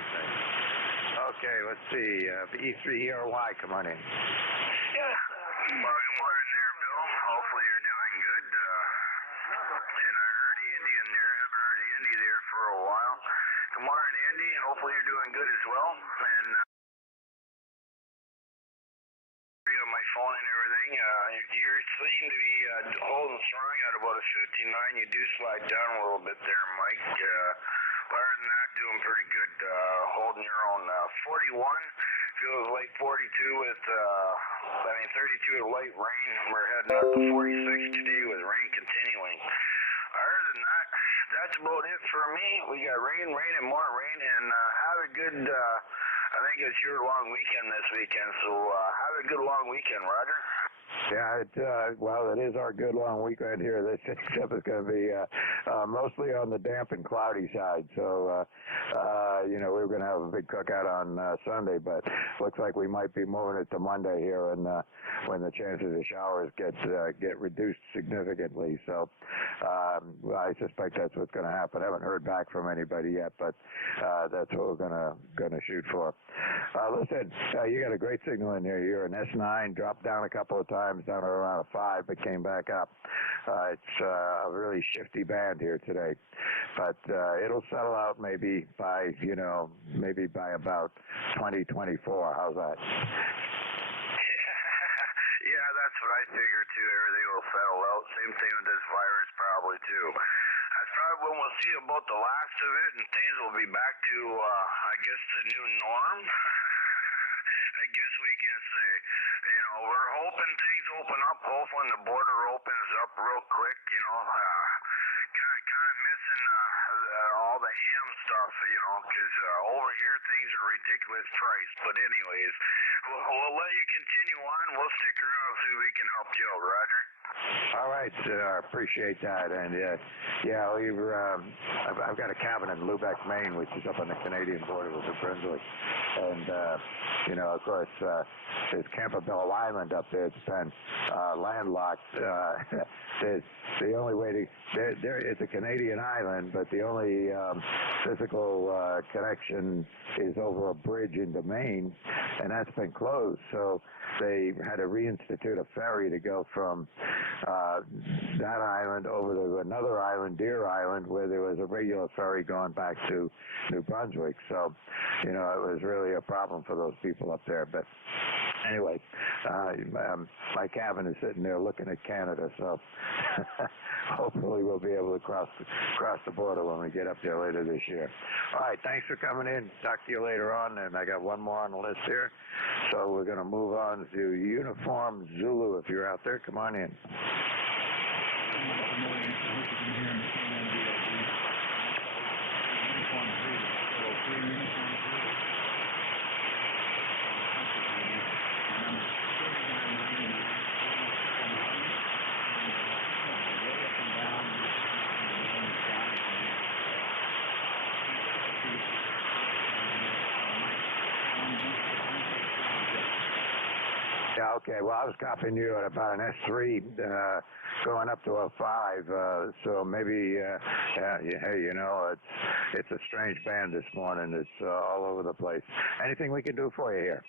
good thing. Okay, let's see. E3ERY, come on in. Yes. Well, good morning there, Bill. Hopefully you're doing good. And I heard Andy in there. Haven't heard Andy there for a while. Good morning, Andy. Hopefully you're doing good as well. And my phone and everything. You seem to be holding strong at about a 59. You do slide down a little bit there, Mike. Other than that, doing pretty good. Holding your own. 41 feels like 42 with 32 with light rain. We're heading up to 46 today with rain continuing. Other than that, that's about it for me. We got rain, and more rain, and have a good, I think it's your long weekend this weekend, so have a good long weekend, Roger. Yeah, well, it is our good long weekend here. This stuff is going to be mostly on the damp and cloudy side. So, we were going to have a big cookout on Sunday, but looks like we might be moving it to Monday here, and when the chances of showers get reduced significantly. So, I suspect that's what's going to happen. I haven't heard back from anybody yet, but that's what we're going to shoot for. Listen, you got a great signal in here. You're an S9, dropped down a couple of times, down around a 5, but came back up. It's a really shifty band here today, but it'll settle out maybe by about 2024. How's that? Yeah, that's what I figure too. Everything will settle out. Same thing with this virus probably too. That's probably when we'll see about the last of it, and things will be back to, I guess, the new norm. I guess we can say, we're hoping things open up. Hopefully the border opens up real quick, kind of missing all the ham stuff, because over here things are ridiculous price. But anyways, we'll let you continue on. We'll stick around so we can help you out, Roger. All right, appreciate that. And I've got a cabin in Lubec, Maine, which is up on the Canadian border with New Brunswick. And, of course, there's Campbell Island up there. It's been landlocked. The only way to it's a Canadian island, but the only physical connection is over a bridge into Maine, and that's been closed. So they had to reinstitute a ferry to go from that island over to another island, Deer Island, where there was a regular ferry going back to New Brunswick. So, it was really a problem for those people up there. But anyway, my cabin is sitting there looking at Canada, so hopefully we'll be able to cross the border when we get up there later this year. All right, thanks for coming in. Talk to you later on, and I got one more on the list here. So we're going to move on to Uniform Zulu. If you're out there, come on in. Yeah, okay. Well, I was copying you at about an S3 going up to a 5. So maybe, it's a strange band this morning. It's all over the place. Anything we can do for you here?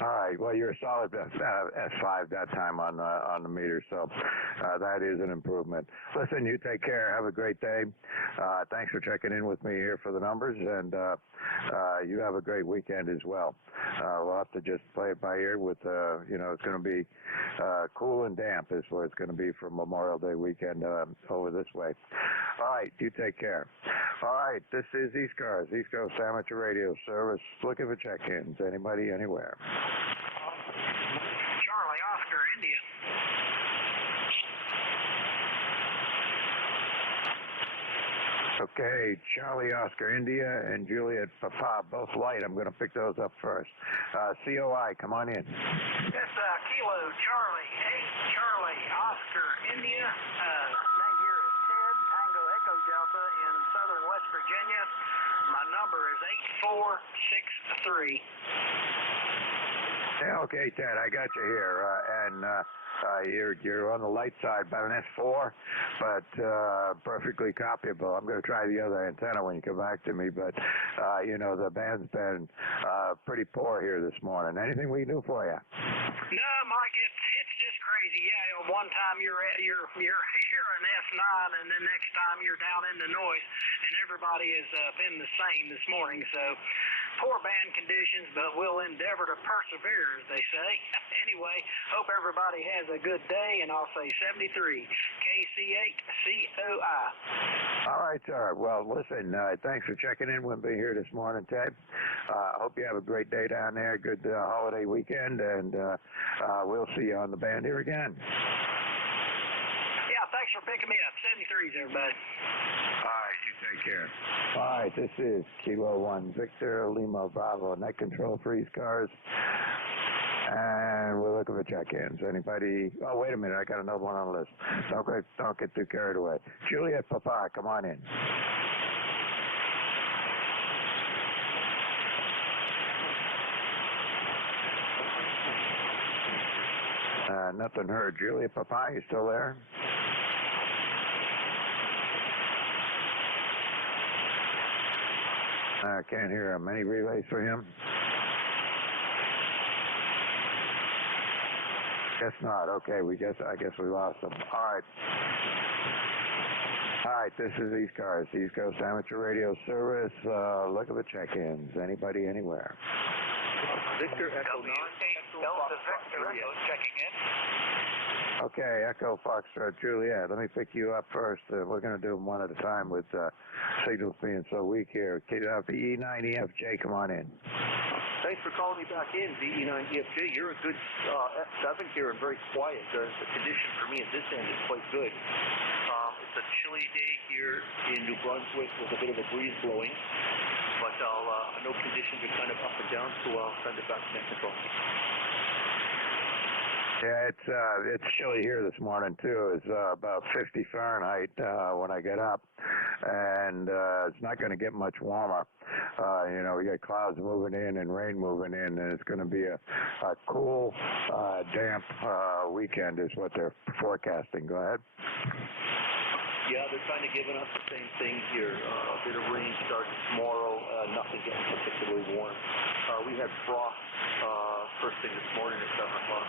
All right. Well, you're a solid S5 that time on the meter, so that is an improvement. Listen, you take care. Have a great day. Thanks for checking in with me here for the numbers, and you have a great weekend as well. We'll have to just play it by ear with, it's going to be cool and damp is what it's going to be for Memorial Day weekend over this way. All right. You take care. All right. This is ECARS, East Coast Amateur Radio Service. Looking for check-ins. Anybody, anywhere. Charlie, Oscar, India. Okay, Charlie, Oscar, India, and Juliet, Papa, both light. I'm going to pick those up first. COI, come on in. Yes, Kilo, Charlie, 8, Charlie, Oscar, India. Name here is Ted, Tango Echo Delta in southern West Virginia. My number is 463. Yeah, okay, Ted, I got you here, you're on the light side, about an S4, but perfectly copyable. I'm going to try the other antenna when you come back to me, but the band's been pretty poor here this morning. Anything we can do for you? No, Mike, it's just crazy. Yeah, one time you're an S9, and then next time you're down in the noise, and everybody has been the same this morning. So poor band conditions, but we'll endeavor to persevere, as they say. Anyway, hope everybody has a good day, and I'll say 73 KC8COI. All right, sir. Well, listen, thanks for checking in with me here this morning, Ted. Hope you have a great day down there, good holiday weekend, and we'll see you on the band here again. Yeah, thanks for picking me up. 73s, everybody. All right, you take care. All right, this is Kilo 1 Victor Lima Bravo Net Control for ECARS. And we're looking for check-ins. Anybody? Oh, wait a minute. I got another one on the list. Don't get too carried away. Juliet Papa, come on in. Nothing heard. Juliet Papa, you still there? I can't hear him. Any relays for him? Guess not. Okay, I guess we lost him. All right, this is ECARS, East Coast Amateur Radio Service. Look at the check-ins. Anybody, anywhere? Victor Echo 9. Delta Victor Echo checking in. Okay, Echo Foxtrot Juliet. Let me pick you up first. We're going to do them one at a time with signals being so weak here. VE9EFJ, come on in. Thanks for calling me back in, VE9EFJ. You're a good F7 here and very quiet. The condition for me at this end is quite good. It's a chilly day here in New Brunswick with a bit of a breeze blowing, but I know conditions are kind of up and down, so I'll send it back to Mexico. Yeah, it's chilly here this morning too. It's about 50 Fahrenheit when I get up, and it's not going to get much warmer. We got clouds moving in and rain moving in, and it's going to be a cool, damp weekend is what they're forecasting. Go ahead. Yeah, they're kind of giving us the same thing here. A bit of rain starting tomorrow, nothing getting particularly warm. We had frost first thing this morning at 7 o'clock.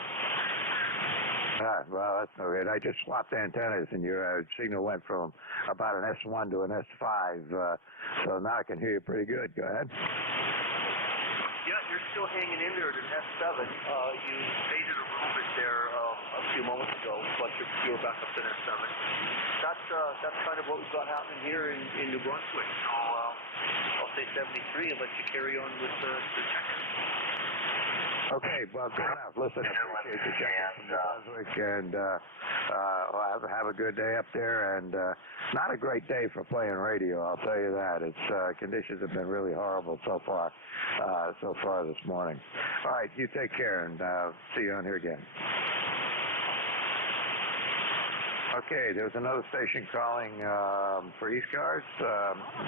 Well, that's no good. I just swapped antennas, and your signal went from about an S1 to an S5, so now I can hear you pretty good. Go ahead. Yeah, you're still hanging in there at an S7. You faded a little bit there a few moments ago, but you're back up to an S7. That's kind of what we've got happening here in New Brunswick. So I'll say 73 and let you carry on with the check-in. Okay, well, good enough. Listen, I appreciate you checking from New Brunswick, and have a good day up there. And not a great day for playing radio, I'll tell you that. It's conditions have been really horrible so far this morning. All right, you take care, and see you on here again. Okay, there's another station calling for ECARS.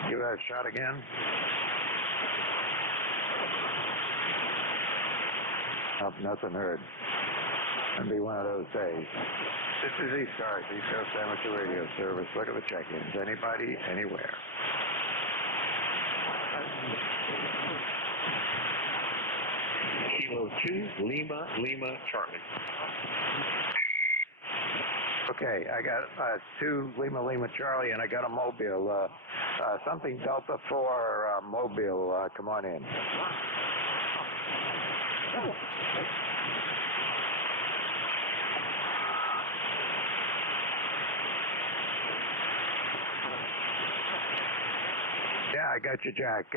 Give that a shot again. Oh, nothing heard. It'll be one of those days. This is ECARS, East Coast Amateur Radio Service. Look at the check-ins. Anybody, anywhere. Kilo 2, Lima, Charlie. Okay, I got 2 Lima, Charlie, and I got a Mobile. Something Delta 4 Mobile. Come on in. Yeah, I got you, Jack.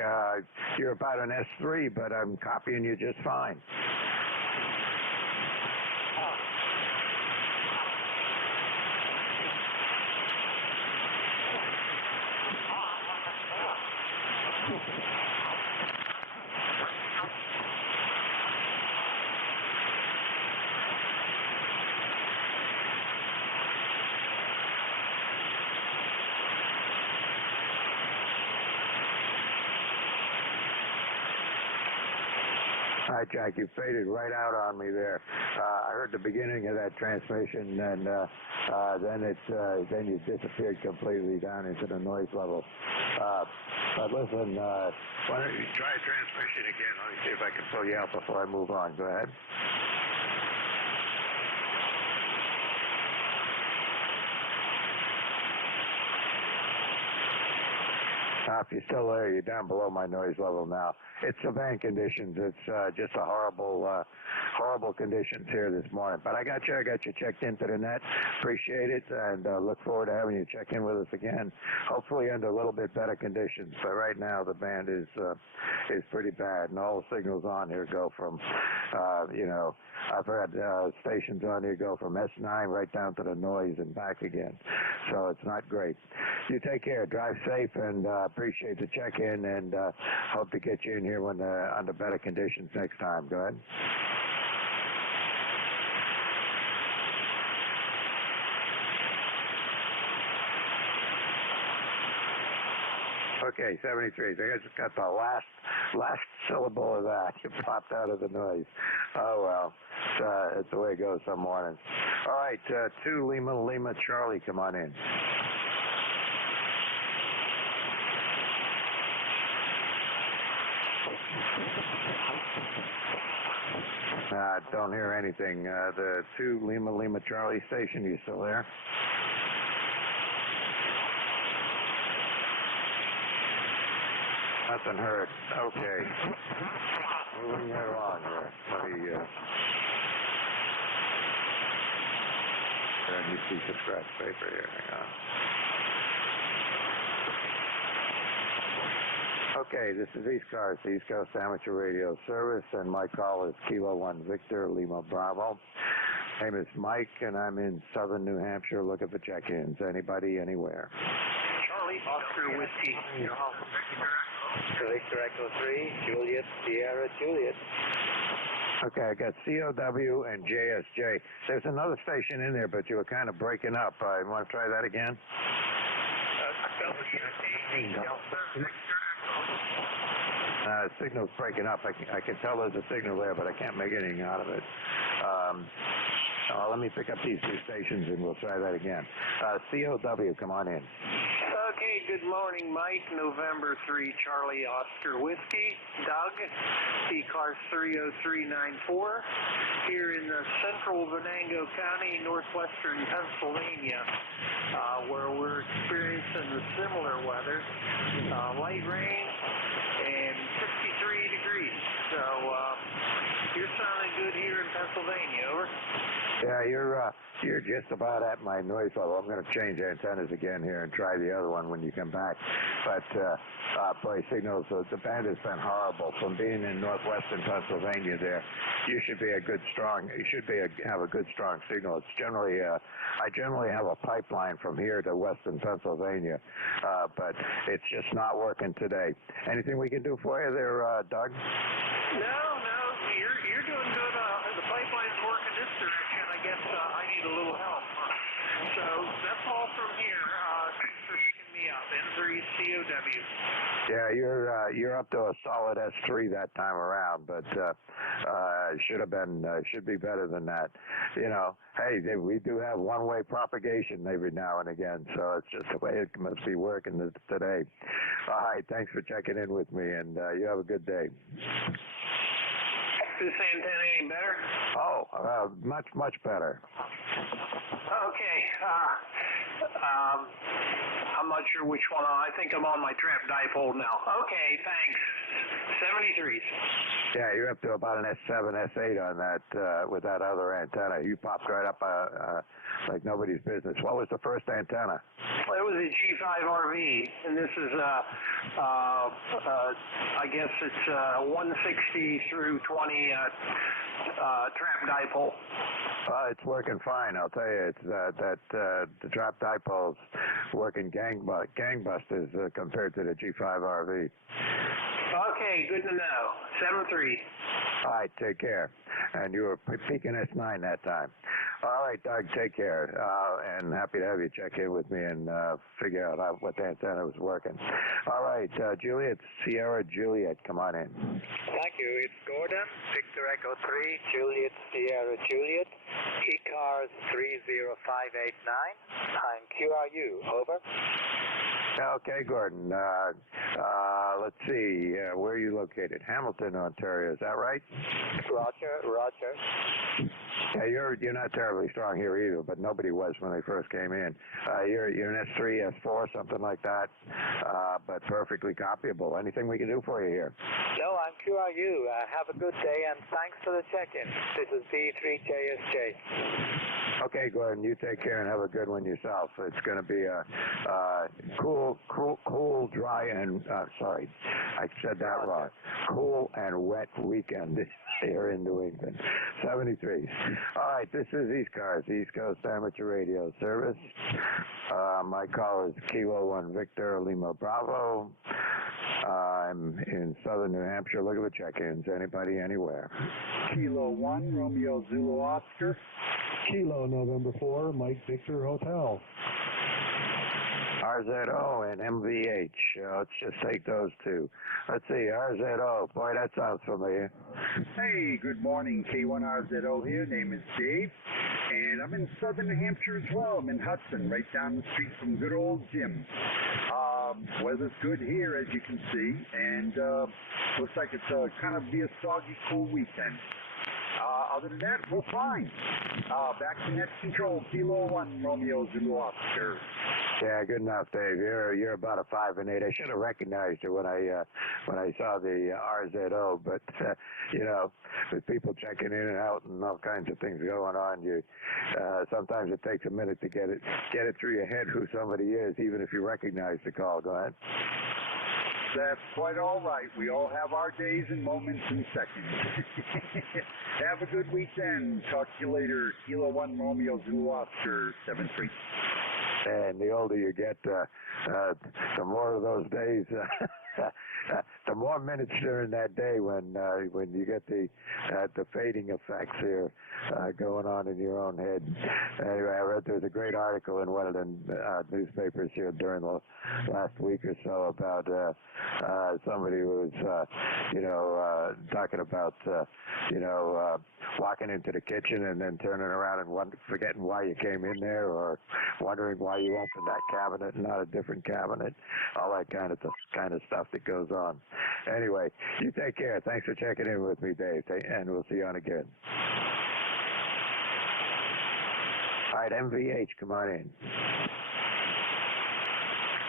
You're about an S3, but I'm copying you just fine. All right, Jack, you faded right out on me there. I heard the beginning of that transmission, and then you disappeared completely down into the noise level. But listen, why don't you try transmission again? Let me see if I can pull you out before I move on. Go ahead. If you're still there, you're down below my noise level now. It's the van conditions. It's just a horrible conditions here this morning. But I got you checked into the net. Appreciate it, and look forward to having you check in with us again. Hopefully under a little bit better conditions. But right now the band is pretty bad, and all the signals on here go from, I've had stations on here go from S9 right down to the noise and back again. So it's not great. You take care. Drive safe, and appreciate the check-in, and hope to get you in here when under better conditions next time. Go ahead. Okay, 73. I just got the last syllable of that. You popped out of the noise. Oh, well. It's the way it goes some mornings. All right, 2 Lima Charlie, come on in. Don't hear anything. The 2 Lima Charlie station, you still there? Nothing heard. Okay. Moving right along here. Let me turn you piece of scratch paper here. Hang on. Okay, this is ECARS, the East Coast Amateur Radio Service, and my call is Kilo 1 Victor Lima Bravo. My name is Mike, and I'm in southern New Hampshire looking for check-ins. Anybody, anywhere? Charlie, Oscar Whiskey. Victor Echo 3, Juliet, Sierra, Juliet. Okay, I got COW and JSJ. There's another station in there, but you were kind of breaking up. You want to try that again? Signal's breaking up. I can tell there's a signal there, but I can't make anything out of it. Let me pick up these 2 stations, and we'll try that again. COW, come on in. Okay, good morning, Mike. November 3, Charlie, Oscar Whiskey. Doug, ECARS 30394. Here in the central Venango County, northwestern Pennsylvania, where we're experiencing the similar weather. Light rain and 63 degrees. So you're sounding good here in Pennsylvania, over. Yeah, you're just about at my noise level. I'm going to change antennas again here and try the other one when you come back. But boy, signals. The band has been horrible from being in northwestern Pennsylvania. There, you should be have a good strong signal. It's generally I generally have a pipeline from here to western Pennsylvania, but it's just not working today. Anything we can do for you there, Doug? No, you're doing good. The pipeline's working this direction. I guess I need a little help. So that's all from here. Thanks for picking me up. N3 COW. Yeah, you're up to a solid S3 that time around, but should be better than that. Hey, we do have one-way propagation every now and again, so it's just the way it must be working today. All right, thanks for checking in with me, and you have a good day. Is this antenna any better? Oh, much better. Okay. I'm not sure which one. I think I'm on my trap dipole now. Okay, thanks. 73s. Yeah, you're up to about an S7, S8 on that with that other antenna. You popped right up like nobody's business. What was the first antenna? Well, it was a G5RV, and this is I guess it's 160 through 20 trap dipole. It's working fine, I'll tell you. It's the trap dipole's working gangbusters compared to the G5RV. Okay, good to know. 7-3. All right, take care. And you were peaking S9 that time. All right, Doug, take care. And happy to have you check in with me and figure out what the antenna was working. All right, Juliet, Sierra Juliet, come on in. Thank you. It's Gordon, Victor Echo 3, Juliet, Sierra Juliet, ECARS 30589. I'm QRU. Over. Okay, Gordon. Let's see. Where are you located? Hamilton, Ontario. Is that right? Roger. Yeah, you're not terribly strong here either, but nobody was when they first came in. You're an S3, S4, something like that, but perfectly copyable. Anything we can do for you here? No, I'm QRU. Have a good day, and thanks for the check-in. This is B3JSJ. Okay, Gordon, you take care and have a good one yourself. It's going to be a cool, dry, and, sorry, I said that wrong. Cool and wet weekend here in New England. 73. All right, this is ECARS, East Coast Amateur Radio Service. My call is Kilo 1 Victor Lima Bravo. I'm in southern New Hampshire. Look at the check-ins. Anybody, anywhere. Kilo 1 Romeo Zulu Oscar. Kilo November 4 Mike Victor Hotel. RZO and MVH. Let's just take those two. Let's see, RZO. Boy, that sounds familiar. Hey, good morning. K1RZO here. Name is Dave. And I'm in southern New Hampshire as well. I'm in Hudson, right down the street from good old Jim. Weather's good here, as you can see. And looks like it's kind of be a soggy, cool weekend. Other than that, we're fine. Back to net control. Kilo 1 Romeo Zulu Oscar. Yeah, good enough, Dave. You're about a 5 and 8. I should have recognized you when I saw the RZO, but with people checking in and out and all kinds of things going on, sometimes it takes a minute to get it through your head who somebody is, even if you recognize the call. Go ahead. That's quite all right. We all have our days and moments and seconds. Have a good weekend. Talk to you later. Kilo 1 Romeo Zulu Oscar 7-3. And the older you get, the more of those days, the more minutes during that day when you get the fading effects here going on in your own head. Anyway, I read there's a great article in one of the newspapers here during the last week or so about somebody who was talking about walking into the kitchen and then turning around and forgetting why you came in there, or wondering why you opened that cabinet and not a different cabinet, all that kind of stuff that goes on. Anyway, you take care. Thanks for checking in with me, Dave, and we'll see you on again. All right, MVH, come on in.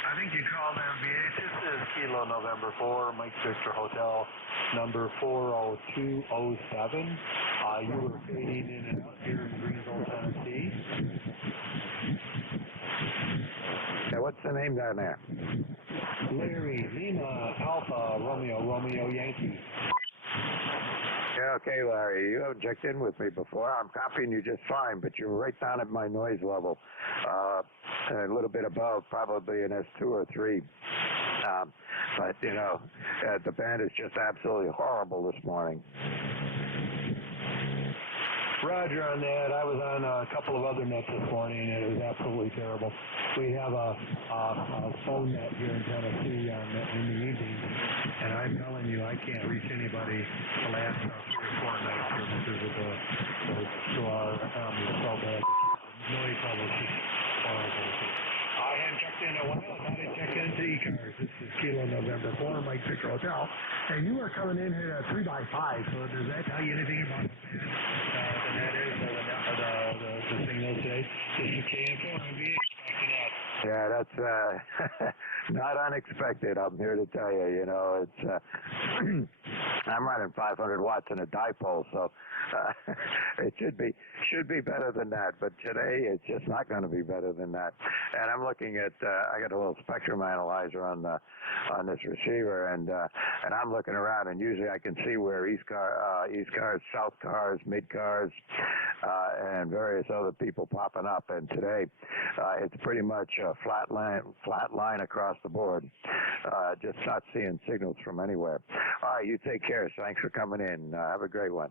I think you called MVH. This is Kilo November 4 Mike Victor Hotel, number 40207. You were fading in and out here in Greensville, Tennessee. Yeah, what's the name down there? Larry, Lima, Alpha, Romeo, Yankee. Yeah, okay, Larry. You haven't checked in with me before. I'm copying you just fine, but you're right down at my noise level. A little bit above, probably an S2 or 3. But, the band is just absolutely horrible this morning. Roger on that. I was on a couple of other nets this morning, and it was absolutely terrible. We have a phone net here in Tennessee in the evening, and I'm telling you, I can't reach anybody the last 3 or 4 nights here because of the our is so bad. Noise level is just horrible. I hadn't checked in a while. I thought I'd check into ECARS. This is Kilo November 4 Mike Victor Hotel, and you are coming in here at 3x5. So does that tell you anything about the net is the signal today? This is KFO MVH backing up. Yeah, that's not unexpected. I'm here to tell you, it's I'm running 500 watts in a dipole, so it should be better than that. But today, it's just not going to be better than that. And I'm looking at I got a little spectrum analyzer on this receiver, and I'm looking around, and usually I can see where ECARS, South cars, mid cars, and various other people popping up. And today, it's pretty much a flat line across the board. Just not seeing signals from anywhere. All right, you take care. Thanks for coming in. Have a great one.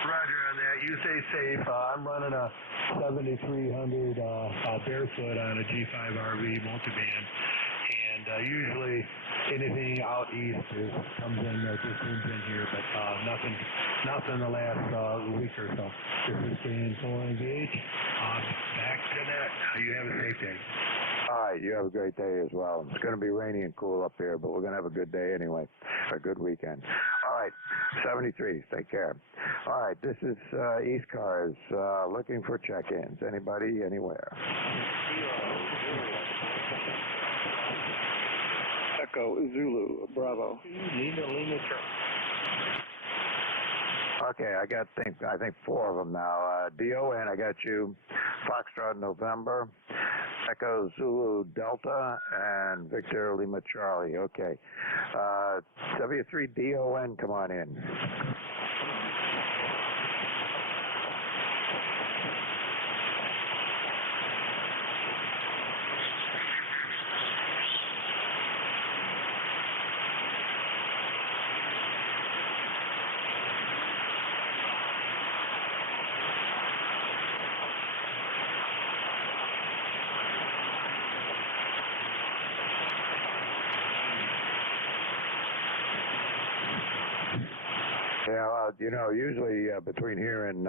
Roger on that. You stay safe. I'm running a 7300 barefoot on a G5 RV multiband, and usually anything out east comes in, just comes in here, but nothing the last week or so. Just staying full engaged. Back to net. You have a safe day. All right, you have a great day as well. It's going to be rainy and cool up here, but we're going to have a good day anyway, a good weekend. All right, 73, take care. All right, this is ECARS looking for check-ins. Anybody, anywhere? Echo Zulu Bravo. Lima Charlie. Okay, I think 4 of them now. DON, I got you. Foxtrot November, Echo Zulu Delta, and Victor Lima Charlie. Okay. W3 DON, come on in. Yeah, usually between here and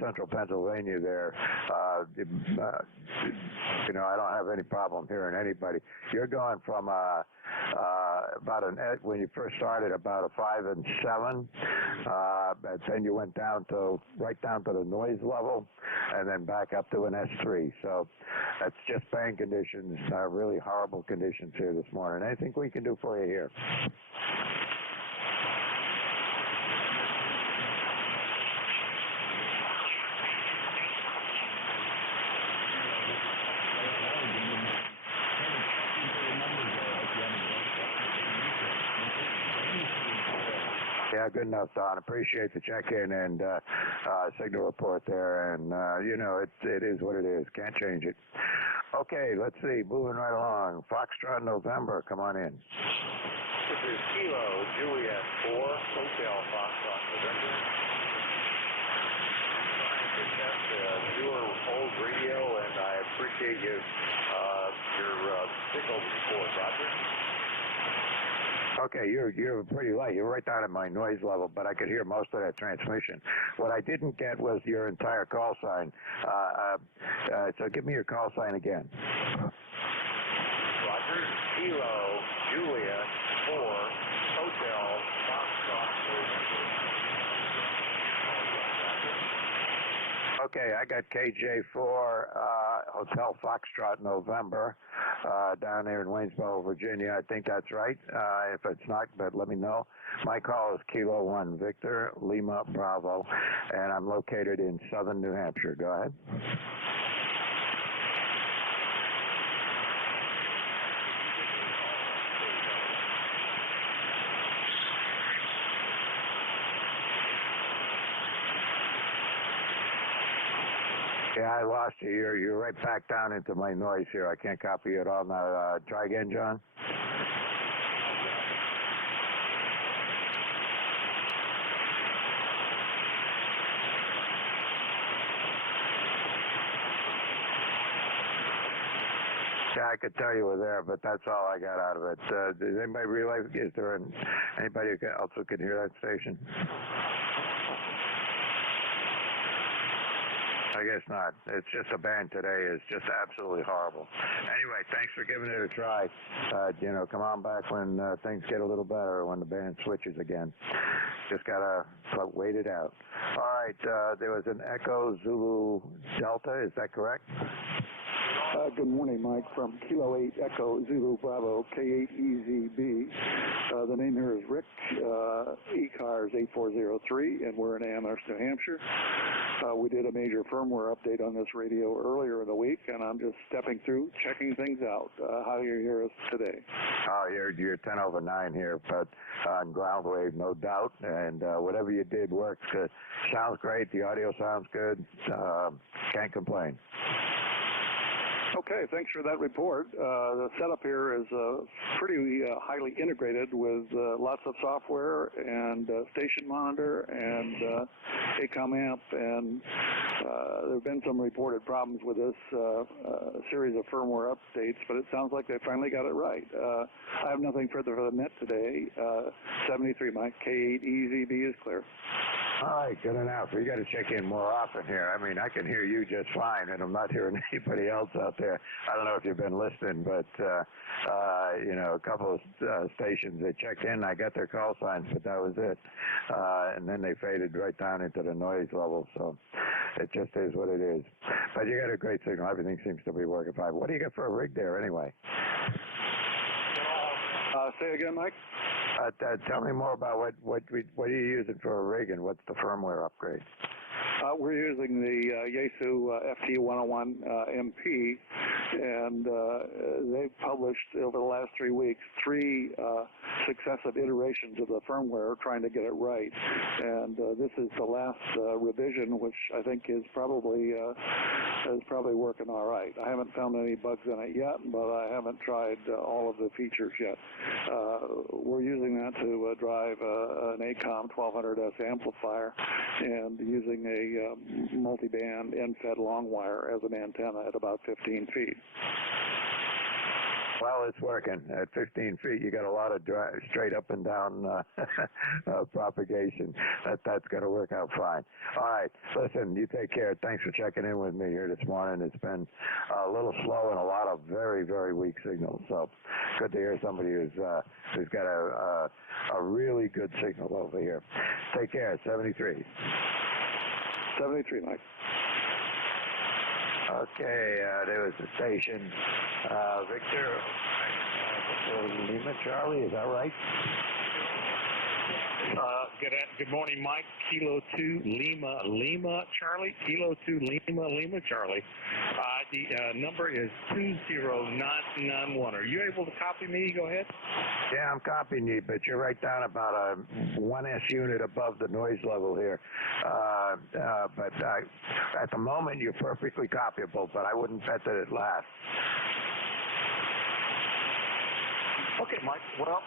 central Pennsylvania there, I don't have any problem hearing anybody. You're going from when you first started, about a 5 and 7, and then you went right down to the noise level, and then back up to an S3. So that's just band conditions, really horrible conditions here this morning. Anything we can do for you here? Yeah, good enough, Don. Appreciate the check-in and signal report there. And, it is what it is. Can't change it. Okay, let's see. Moving right along. Foxtrot November, come on in. This is Kilo Juliet 4, Hotel Foxtrot November. Trying to test the newer old radio, and I appreciate your signal report, Roger. Okay, you're pretty light. You're right down at my noise level, but I could hear most of that transmission. What I didn't get was your entire call sign. So give me your call sign again. Roger, Kilo, Juliet, 4, Hotel, Foxtrot, Okay, I got KJ4, Hotel Foxtrot November, down there in Waynesboro, Virginia. I think that's right. If it's not, but let me know. My call is Kilo 1 Victor, Lima Bravo, and I'm located in southern New Hampshire. Go ahead. Yeah, I lost you. You're right back down into my noise here. I can't copy you at all now. Try again, John. Yeah, I could tell you were there, but that's all I got out of it. Does anybody realize? Is there anybody else who can hear that station? I guess not. It's just a band today is just absolutely horrible. Anyway, thanks for giving it a try. Come on back when things get a little better, when the band switches again. Just gotta wait it out. All right, there was an Echo Zulu Delta. Is that correct? Good morning, Mike, from Kilo 8 Echo Zulu Bravo K8EZB. The name here is Rick, ECARS 8403, and we're in Amherst, New Hampshire. We did a major firmware update on this radio earlier in the week, and I'm just stepping through, checking things out. How do you hear us today? You're 10 over 9 here, but on ground wave, no doubt, and whatever you did works. Sounds great. The audio sounds good. Can't complain. Okay, thanks for that report. The setup here is pretty highly integrated with lots of software and station monitor and ACOM amp, and there have been some reported problems with this series of firmware updates, but it sounds like they finally got it right. I have nothing further for the net today. 73 Mike, K8EZB is clear. All right, good enough. We got to check in more often here. I mean, I can hear you just fine, and I'm not hearing anybody else out there. I don't know if you've been listening, but, a couple of stations, they checked in. I got their call signs, but that was it. And then they faded right down into the noise level, so it just is what it is. But you got a great signal. Everything seems to be working fine. What do you got for a rig there anyway? Say again, Mike? Tell me more about what are you using for a rig and what's the firmware upgrade? We're using the Yaesu FT101 MP, and they've published over the last 3 weeks 3 successive iterations of the firmware trying to get it right. And this is the last revision, which I think is probably working all right. I haven't found any bugs in it yet, but I haven't tried all of the features yet. We're using that to drive an ACOM 1200S amplifier and using a multi-band end-fed long wire as an antenna at about 15 feet. Well, it's working. At 15 feet, you got a lot of straight up and down propagation. That's going to work out fine. All right. Listen, you take care. Thanks for checking in with me here this morning. It's been a little slow and a lot of very, very weak signals. So good to hear somebody who's got a really good signal over here. Take care. 73. 73, Mike. Okay, there was the station. Victor Lima Charlie, is that right? Good morning, Mike. Kilo 2 Lima Charlie. Kilo 2 Lima Charlie. The number is 20991. Are you able to copy me? Go ahead. Yeah, I'm copying you, but you're right down about a 1S unit above the noise level here. But at the moment, you're perfectly copyable, but I wouldn't bet that it lasts. Okay, Mike. Well,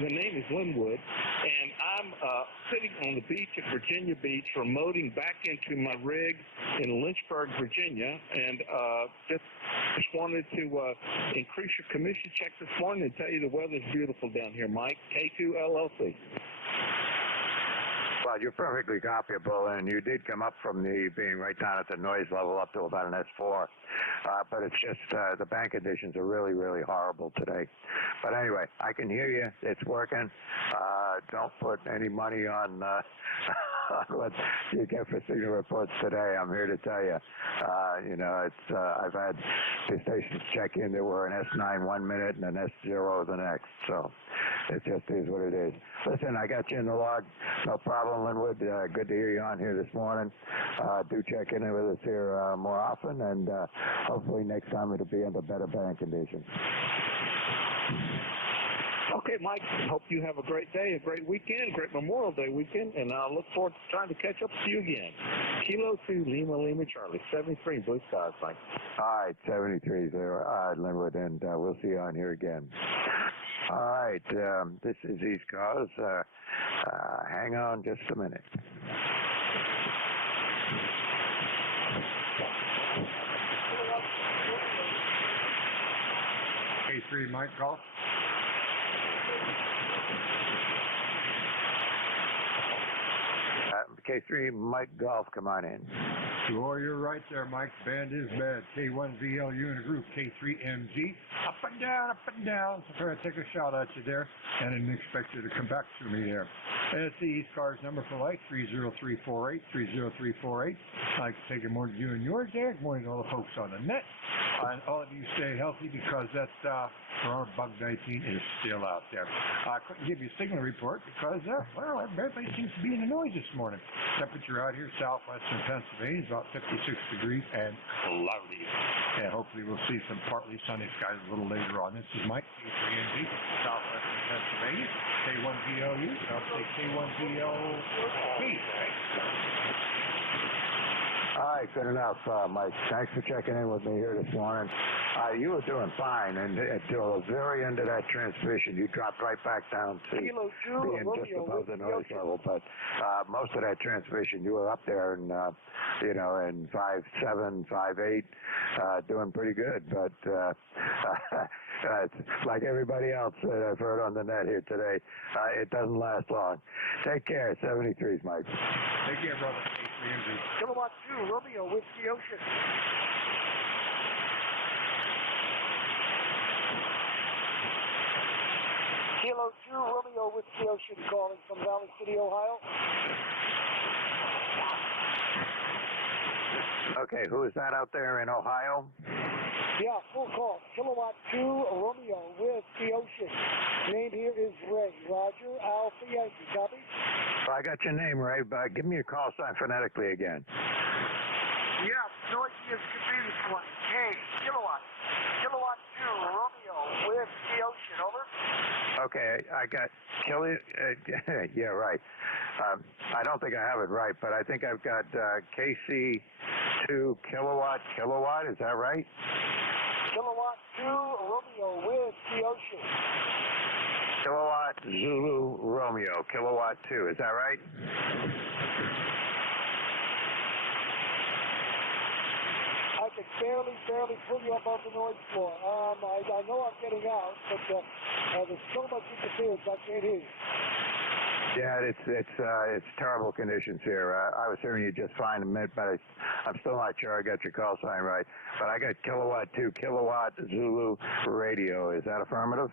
the name is Linwood, and I'm sitting on the beach at Virginia Beach, remoting back into my rig in Lynchburg, Virginia, and just wanted to increase your commission check this morning and tell you the weather's beautiful down here, Mike. K2 LLC. Well, you're perfectly copyable, and you did come up from the being right down at the noise level up to about an S4. But it's just the bank conditions are really, really horrible today. But anyway, I can hear you. It's working. Don't put any money on what you get for signal reports today. I'm here to tell you. I've had the stations check in. There were an S9 1 minute and an S0 the next. So it just is what it is. Listen, I got you in the log. No problem, Linwood. Good to hear you on here this morning. Do check in with us here more often, and hopefully next time it'll be under better band conditions. Okay, Mike, hope you have a great day, a great weekend, a great Memorial Day weekend, and I look forward to trying to catch up with you again. Kilo 2 Lima Charlie, 73 Blue Skies, Mike. All right, 73 there, Linwood, and we'll see you on here again. All right, this is ECARS. Hang on just a minute. K3 Mike Golf. K3 Mike Golf, come on in. Sure, you're right there, Mike. Band is bad. K1VLU in a group. K3MG. Up and down. So I'm going to take a shot at you there, and I didn't expect you to come back to me there. And it's the ECARS number for life, 30348, 30348. I'd like to take a morning to you and yours there. Good morning to all the folks on the net. And all of you stay healthy, because that's bug-19 is still out there. I couldn't give you a signal report because, well, everybody seems to be in the noise this morning. Temperature out here, southwestern Pennsylvania, is about 56 degrees and cloudy. And hopefully we'll see some partly sunny skies a little later on. This is Mike, K3NB, southwestern Pennsylvania, K1VLU, I'll say K1VLB. All right, good enough, Mike. Thanks for checking in with me here this morning. You were doing fine until the very end of that transmission. You dropped right back down to being just above the noise level. But most of that transmission, you were up there and, in 5.7, 5.8, doing pretty good. But like everybody else that I've heard on the net here today, it doesn't last long. Take care. 73s, Mike. Take care, brother. Kilowatt 2, Romeo, Whiskey Ocean. Kilo 2, Romeo, Whiskey Ocean, calling from Valley City, Ohio. Okay, who is that out there in Ohio? Yeah, full call. Kilowatt 2, Romeo, Whiskey Ocean. Name here is Ray. Roger, Alpha Yankee. Copy? Well, I got your name, Ray, but give me your call sign phonetically again. Yeah, noisy as could be this morning. Hey, Kilowatt 2, Romeo, Whiskey Ocean, over. Okay, I got yeah, right. I don't think I have it right, but I think I've got KC2 kilowatt, is that right? Kilowatt 2, Romeo, Whiskey Ocean. Kilowatt Zulu Romeo, kilowatt 2, is that right? I can barely pull you up off the noise floor. I know I'm getting out, but there's so much interference I can't hear you. Yeah, it's terrible conditions here. I was hearing you just fine a minute, but I'm still not sure I got your call sign right. But I got kilowatt 2, kilowatt Zulu radio. Is that affirmative?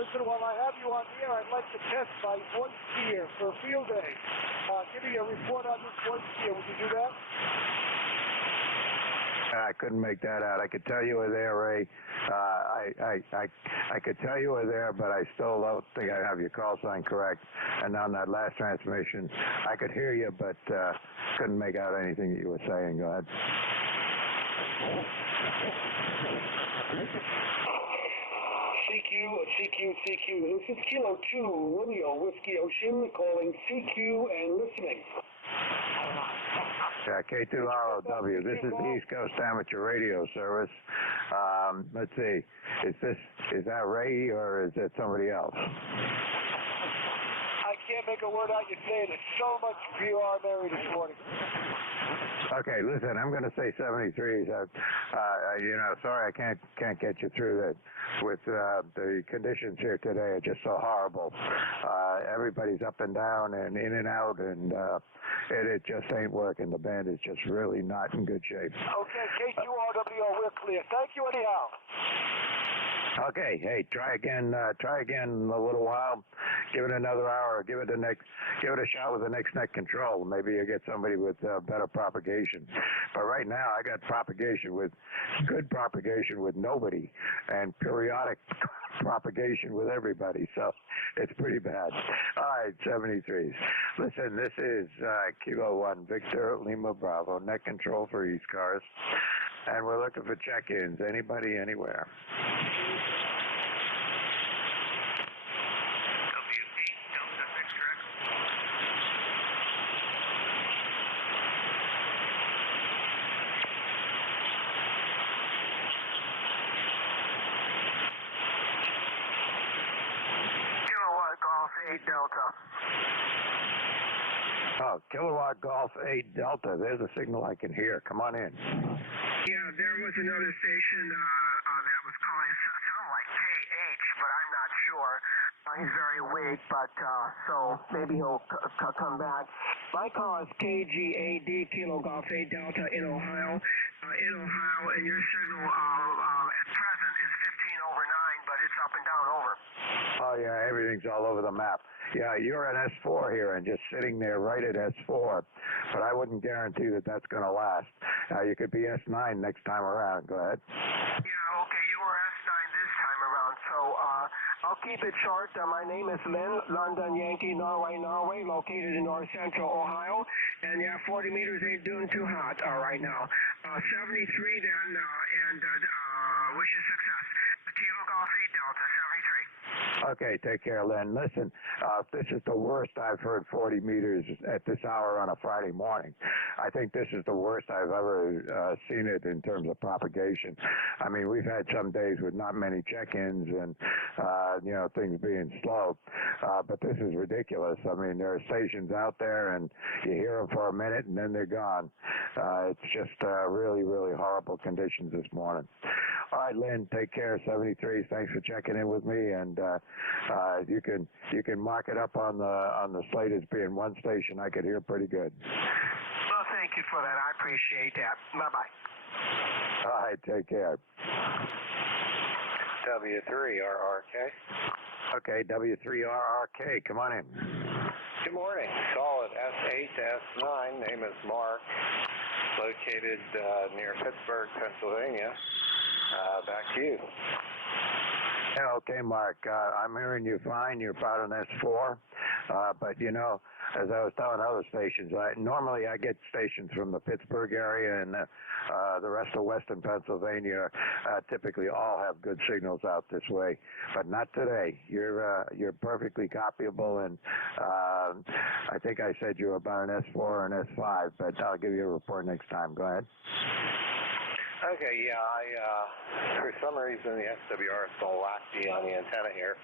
Listen, while I have you on the air, I'd like to test my voice gear for a field day. Give me a report on this voice gear. Would you do that? I couldn't make that out. I could tell you were there, Ray. I could tell you were there, but I still don't think I have your call sign correct. And on that last transmission, I could hear you, but couldn't make out anything that you were saying. Go ahead. CQ. This is Kilo 2, Romeo, Whiskey Ocean, calling CQ and listening. Yeah, K2ROW. This is the East Coast Amateur Radio Service. Let's see. Is that Ray or is it somebody else? I can't make a word out you say. There's so much VR Mary this morning. Okay, listen, I'm going to say 73s. Sorry I can't get you through that. With the conditions here today are just so horrible. Everybody's up and down and in and out, and it just ain't working. The band is just really not in good shape. Okay, K2RWO, we're clear. Thank you anyhow. Okay, hey, try again in a little while. Give it another hour. Give it a shot with the next net control. Maybe you'll get somebody with better propagation. But right now, I got good propagation with nobody, and periodic propagation with everybody. So it's pretty bad. All right, 73s. Listen, this is Kilo 1 Victor Lima Bravo, net control for ECARS. And we're looking for check-ins. Anybody, anywhere. Delta. Oh, Kilowatt Golf 8 Delta. There's a signal I can hear. Come on in. Yeah, there was another station that was calling. It sounded like KH, but I'm not sure. He's very weak, but so maybe he'll come back. My call is KGAD, Kilo Golf 8 Delta in Ohio. And your signal at present is 15 over 9, but it's up and down over. Oh, yeah, everything's all over the map. Yeah, you're at S4 here and just sitting there right at S4, but I wouldn't guarantee that that's going to last. You could be S9 next time around. Go ahead. So I'll keep it short. My name is Lynn, London Yankee, Norway, located in north central Ohio. And yeah, 40 meters ain't doing too hot right now. 73 then, and wish you success. Kilo Golf 8 Delta, 73. Okay, take care, Lynn. Listen, this is the worst I've heard 40 meters at this hour on a Friday morning. I think this is the worst I've ever seen it in terms of propagation. I mean, we've had some days with not many check-ins and, things being slow, but this is ridiculous. I mean, there are stations out there, and you hear them for a minute, and then they're gone. It's just really, really horrible conditions this morning. All right, Lynn, take care. 73. Thanks for checking in with me, and you can mark it up on the slate as being one station I could hear pretty good. Well, thank you for that. I appreciate that. Bye-bye. All right, take care. W3RRK. Okay, W3RRK. Come on in. Good morning. Solid S8 to S9. Name is Mark. Located near Pittsburgh, Pennsylvania. Back to you. Yeah, okay, Mark. I'm hearing you fine. You're about an S4. But, as I was telling other stations, normally I get stations from the Pittsburgh area, and the rest of western Pennsylvania typically all have good signals out this way. But not today. You're perfectly copyable, and I think I said you were about an S4 or an S5, but I'll give you a report next time. Go ahead. Okay, yeah, for some reason the SWR is still wacky on the antenna here.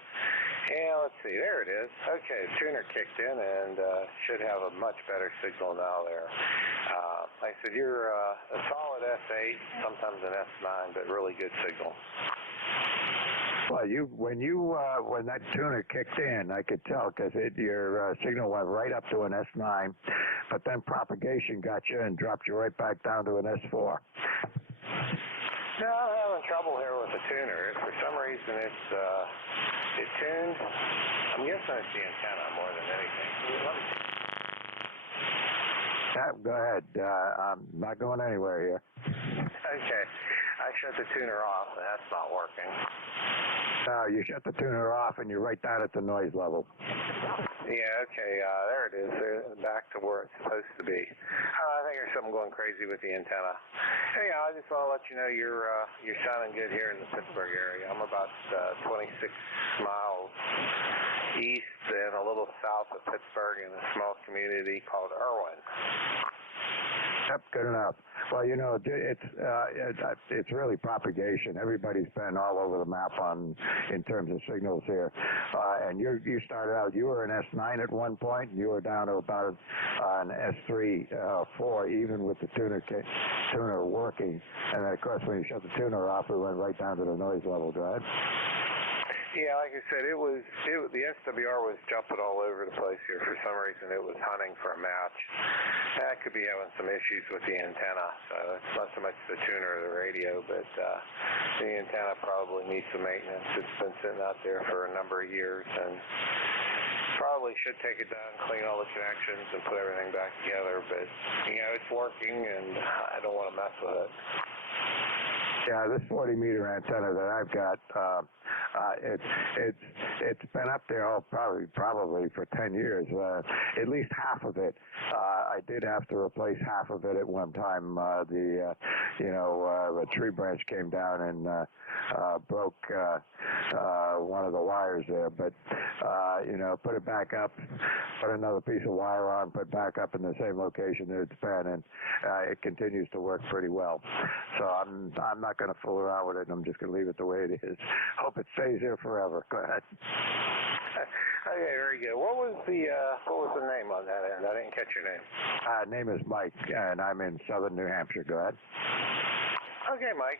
Yeah, let's see, there it is. Okay, tuner kicked in and should have a much better signal now there. Like I said, you're a solid S8, sometimes an S9, but really good signal. Well, when that tuner kicked in, I could tell because your signal went right up to an S9, but then propagation got you and dropped you right back down to an S4. No, I'm having trouble here with the tuner. For some reason, it tuned. I'm guessing it's the antenna more than anything. Go ahead. I'm not going anywhere here. Okay. I shut the tuner off, and that's not working. No, you shut the tuner off, and you're right down at the noise level. Yeah, okay, there it is. Back to where it's supposed to be. I think there's something going crazy with the antenna. Anyhow, I just want to let you know you're sounding good here in the Pittsburgh area. I'm about 26 miles east and a little south of Pittsburgh in a small community called Irwin. Yep, good enough. Well, it's really propagation. Everybody's been all over the map in terms of signals here. And you started out, you were an S9 at one point, and you were down to about an S3, 4, even with the tuner working. And then, of course, when you shut the tuner off, we went right down to the noise level. Go ahead. Yeah, like I said, the SWR was jumping all over the place here. For some reason, it was hunting for a match. That could be having some issues with the antenna. So it's not so much the tuner or the radio, but the antenna probably needs some maintenance. It's been sitting out there for a number of years, and probably should take it down, clean all the connections, and put everything back together. But it's working, and I don't want to mess with it. Yeah, this 40-meter antenna that I've got, it's been up there probably for 10 years. At least half of it, I did have to replace half of it at one time. A tree branch came down and broke one of the wires there. But put it back up, put another piece of wire on, put back up in the same location that it's been, and it continues to work pretty well. So I'm not going to fool around with it. I'm just going to leave it the way it is. Hope it stays here forever. Go ahead. Okay, very good. What was the name on that end? I didn't catch your name. Name is Mike, and I'm in southern New Hampshire. Go ahead. Okay, Mike.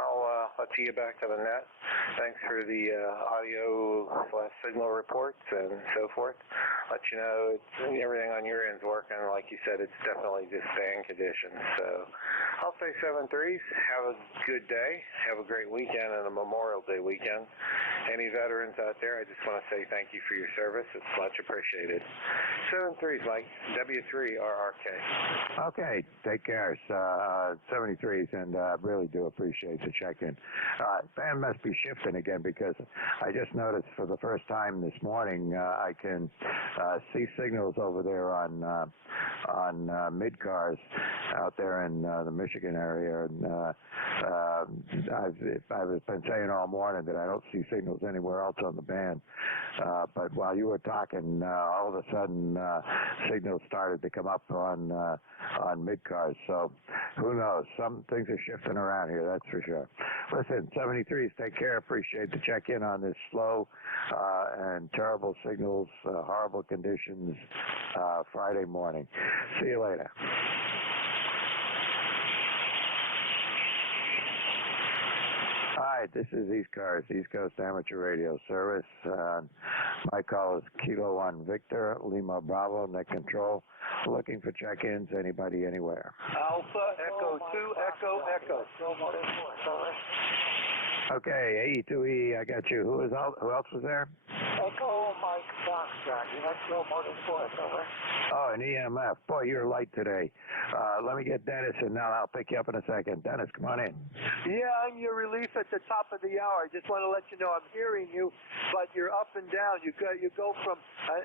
I'll let you get back to the net. Thanks for the audio/signal reports and so forth. Let you know everything on your end's working. Like you said, it's definitely just fan conditions. So I'll say 7-3s. Have a good day. Have a great weekend and a Memorial Day weekend. Any veterans out there, I just want to say thank you for your service. It's much appreciated. 7-3s, Mike. W3RRK. Okay, take care. 73s, and really do appreciate the check-in. Band must be shifting again because I just noticed for the first time this morning I can see signals over there on mid-cars out there in the Michigan area. And I've been saying all morning that I don't see signals anywhere else on the band. But while you were talking, all of a sudden signals started to come up on mid-cars. So who knows? Some things are shifting around here, that's for sure. Listen, 73s, take care. Appreciate the check-in on this slow and terrible signals, horrible conditions Friday morning. See you later. Hi, this is ECARS, East Coast Amateur Radio Service. My call is Kilo 1 Victor, Lima Bravo, net control. Looking for check-ins, anybody, anywhere. Alpha, Echo 2, Echo, Echo. Okay, AE2E, I got you. Who else was there? Echo Mike Foxtrot, Electro Motorsports, over. Oh, an EMF. Boy, you're light today. Let me get Dennis, and now I'll pick you up in a second. Dennis, come on in. Yeah, I'm your relief at the top of the hour. I just want to let you know I'm hearing you, but you're up and down. You go from 10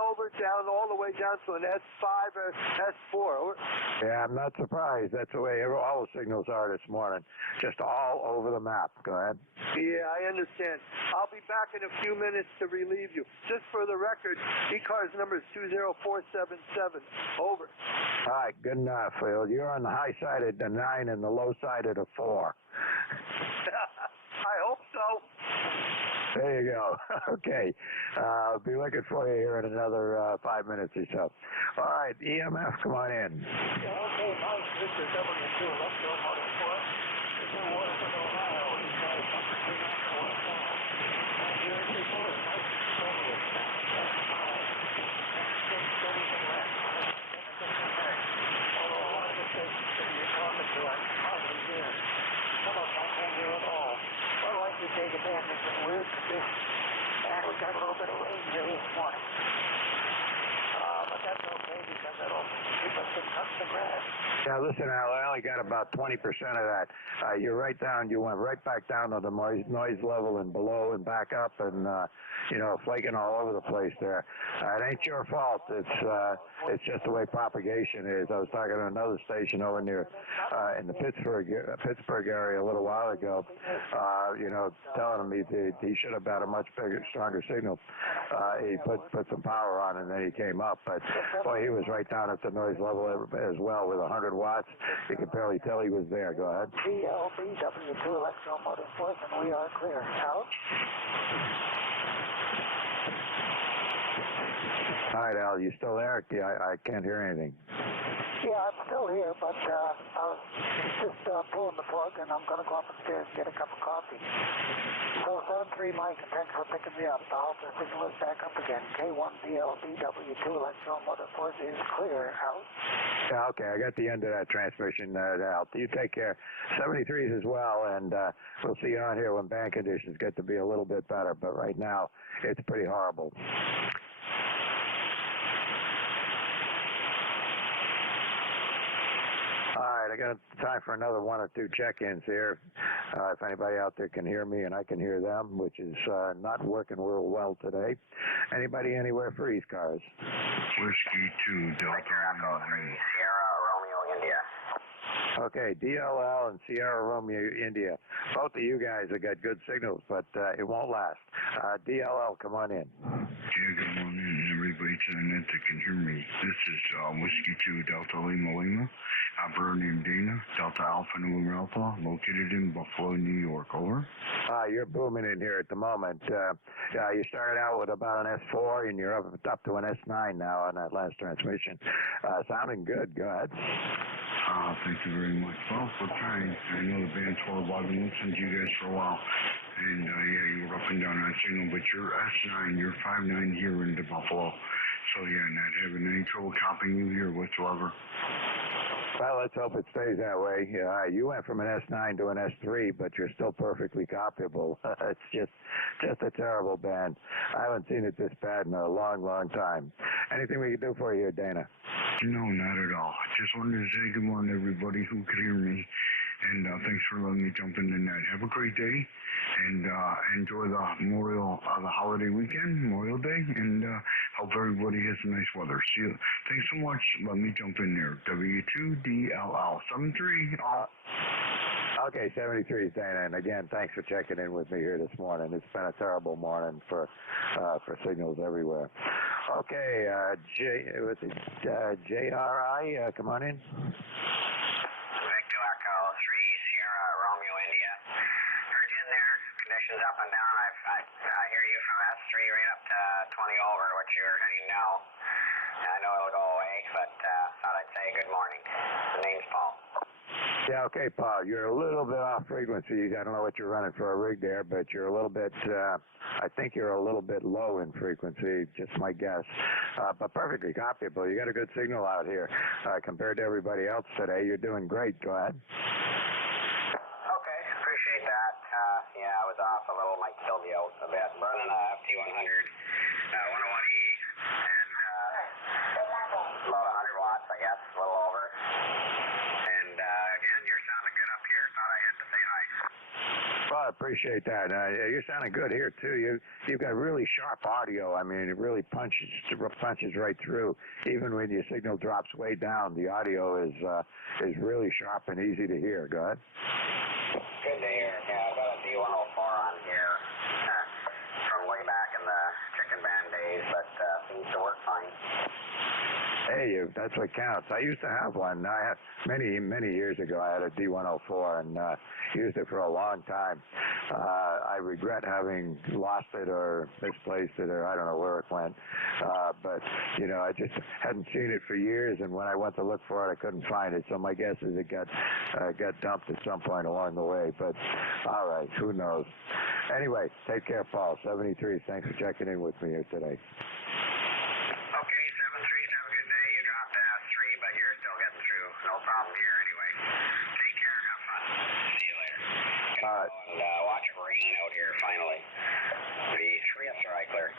over down all the way down to an S5 or S4. Over. Yeah, I'm not surprised. That's the way all the signals are this morning. Just all over the map. Go ahead. Yeah, I understand. I'll be back in a few minutes to relieve you. Just for the record, ECARS number is 20477. Over. All right, good enough, Phil. You're on the high side of the 9 and the low side of the 4. I hope so. There you go. Okay. I'll be looking for you here in another 5 minutes or so. All right, EMF, come on in. Yeah, okay, Mike, this is W2, Electro Motorsports. This is Waterford, Ohio. ECARS number 291. And here's the report, Mike. Take advantage of weird conditions, and we got a little bit of rain here this morning. But that's okay because it'll keep us in touch the grass. Yeah, listen, Al, I only got about 20% of that. You went right back down to the noise level and below and back up and, flaking all over the place there. It ain't your fault. It's just the way propagation is. I was talking to another station over near in the Pittsburgh area a little while ago, telling me he should have had a much bigger, stronger signal. He put some power on and then he came up. But, boy, he was right down at the noise level as well with 100 watts. You could barely tell he was there. Go ahead. GLBW2 Electro Motorsports, and we are clear. Out. All right, Al, you still there? Yeah, I can't hear anything. Yeah, I'm still here, but I was just pulling the plug, and I'm going to go upstairs and get a cup of coffee. 473 Mike, and thanks for picking me up. The Alpha signal is back up again. K1BLBW2 Electro Motorsports is clear. Out. Yeah, okay, I got the end of that transmission out. You take care. 73s as well, and we'll see you on here when band conditions get to be a little bit better, but right now it's pretty horrible. All right, I got time for another one or two check-ins here. If anybody out there can hear me and I can hear them, which is not working real well today. Anybody anywhere for ECARS? Whiskey 2, Delta Echo 3, Sierra Romeo, India. Okay, DLL and Sierra Romeo, India. Both of you guys have got good signals, but it won't last. DLL, come on in. Yeah, good morning, everybody to the net that can hear me. This is Whiskey 2, Delta Lima, operator named Dana, Delta Alpha November Alpha, located in Buffalo, New York. Over. You're booming in here at the moment. You started out with about an S4, and you're up to an S9 now on that last transmission. Sounding good. Go ahead. Thank you very much. Well, we're trying. I know the band's horrible. I've been listening to you guys for a while. And, you were up and down on signal, but you're S9, you're 5'9" here into Buffalo. So, not having any trouble copying you here whatsoever. Well, let's hope it stays that way. You went from an S9 to an S3, but you're still perfectly copyable. It's just a terrible band. I haven't seen it this bad in a long, long time. Anything we can do for you here, Dana? No, not at all. Just wanted to say good morning to everybody who could hear me. and thanks for letting me jump in the net. Have a great day, and enjoy the holiday weekend, Memorial Day, and hope everybody has some nice weather. See you. Thanks so much. Let me jump in there. W2DLL 73. Okay, 73 is Dana, and again, thanks for checking in with me here this morning. It's been a terrible morning for signals everywhere. Okay, JRI, come on in. Victor Echo 3 Sierra Romeo India. Heard you in there. Conditions up and down. I hear you from S3 right up to 20 over, which you're heading now. I know it'll go away, but thought I'd say good morning. The name's Paul. Yeah, okay, Paul. You're a little bit off frequency. I don't know what you're running for a rig there, but you're a little bit, I think you're a little bit low in frequency, just my guess. But perfectly copyable. You got a good signal out here compared to everybody else today. You're doing great. Go ahead. Okay, appreciate that. Yeah, I was off a little. Might still be out a bit. Running a FT100 101E and about 100 watts, I guess, a little over. And again, you're sounding good up here. Thought I had to say hi. Well, I appreciate that. You're sounding good here too. You've got really sharp audio. I mean, it really punches right through. Even when your signal drops way down, the audio is really sharp and easy to hear. Go ahead. Good to hear. Yeah, I've got a D104 on here from way back in the chicken band days, but seems to work fine. Hey, that's what counts. I used to have one. I had many years ago. I had a D104 and used it for a long time. I regret having lost it or misplaced it, or I don't know where it went. But you know, I just hadn't seen it for years, and when I went to look for it, I couldn't find it. So my guess is it got dumped at some point along the way. But all right, who knows? Anyway, take care, Paul. 73. Thanks for checking in with me here today. Okay, 73. Have a good day. You dropped the S3, but you're still getting through. No problem here anyway. Take care. Have fun. See you later. And watch it rain out here finally. The 3S are clear.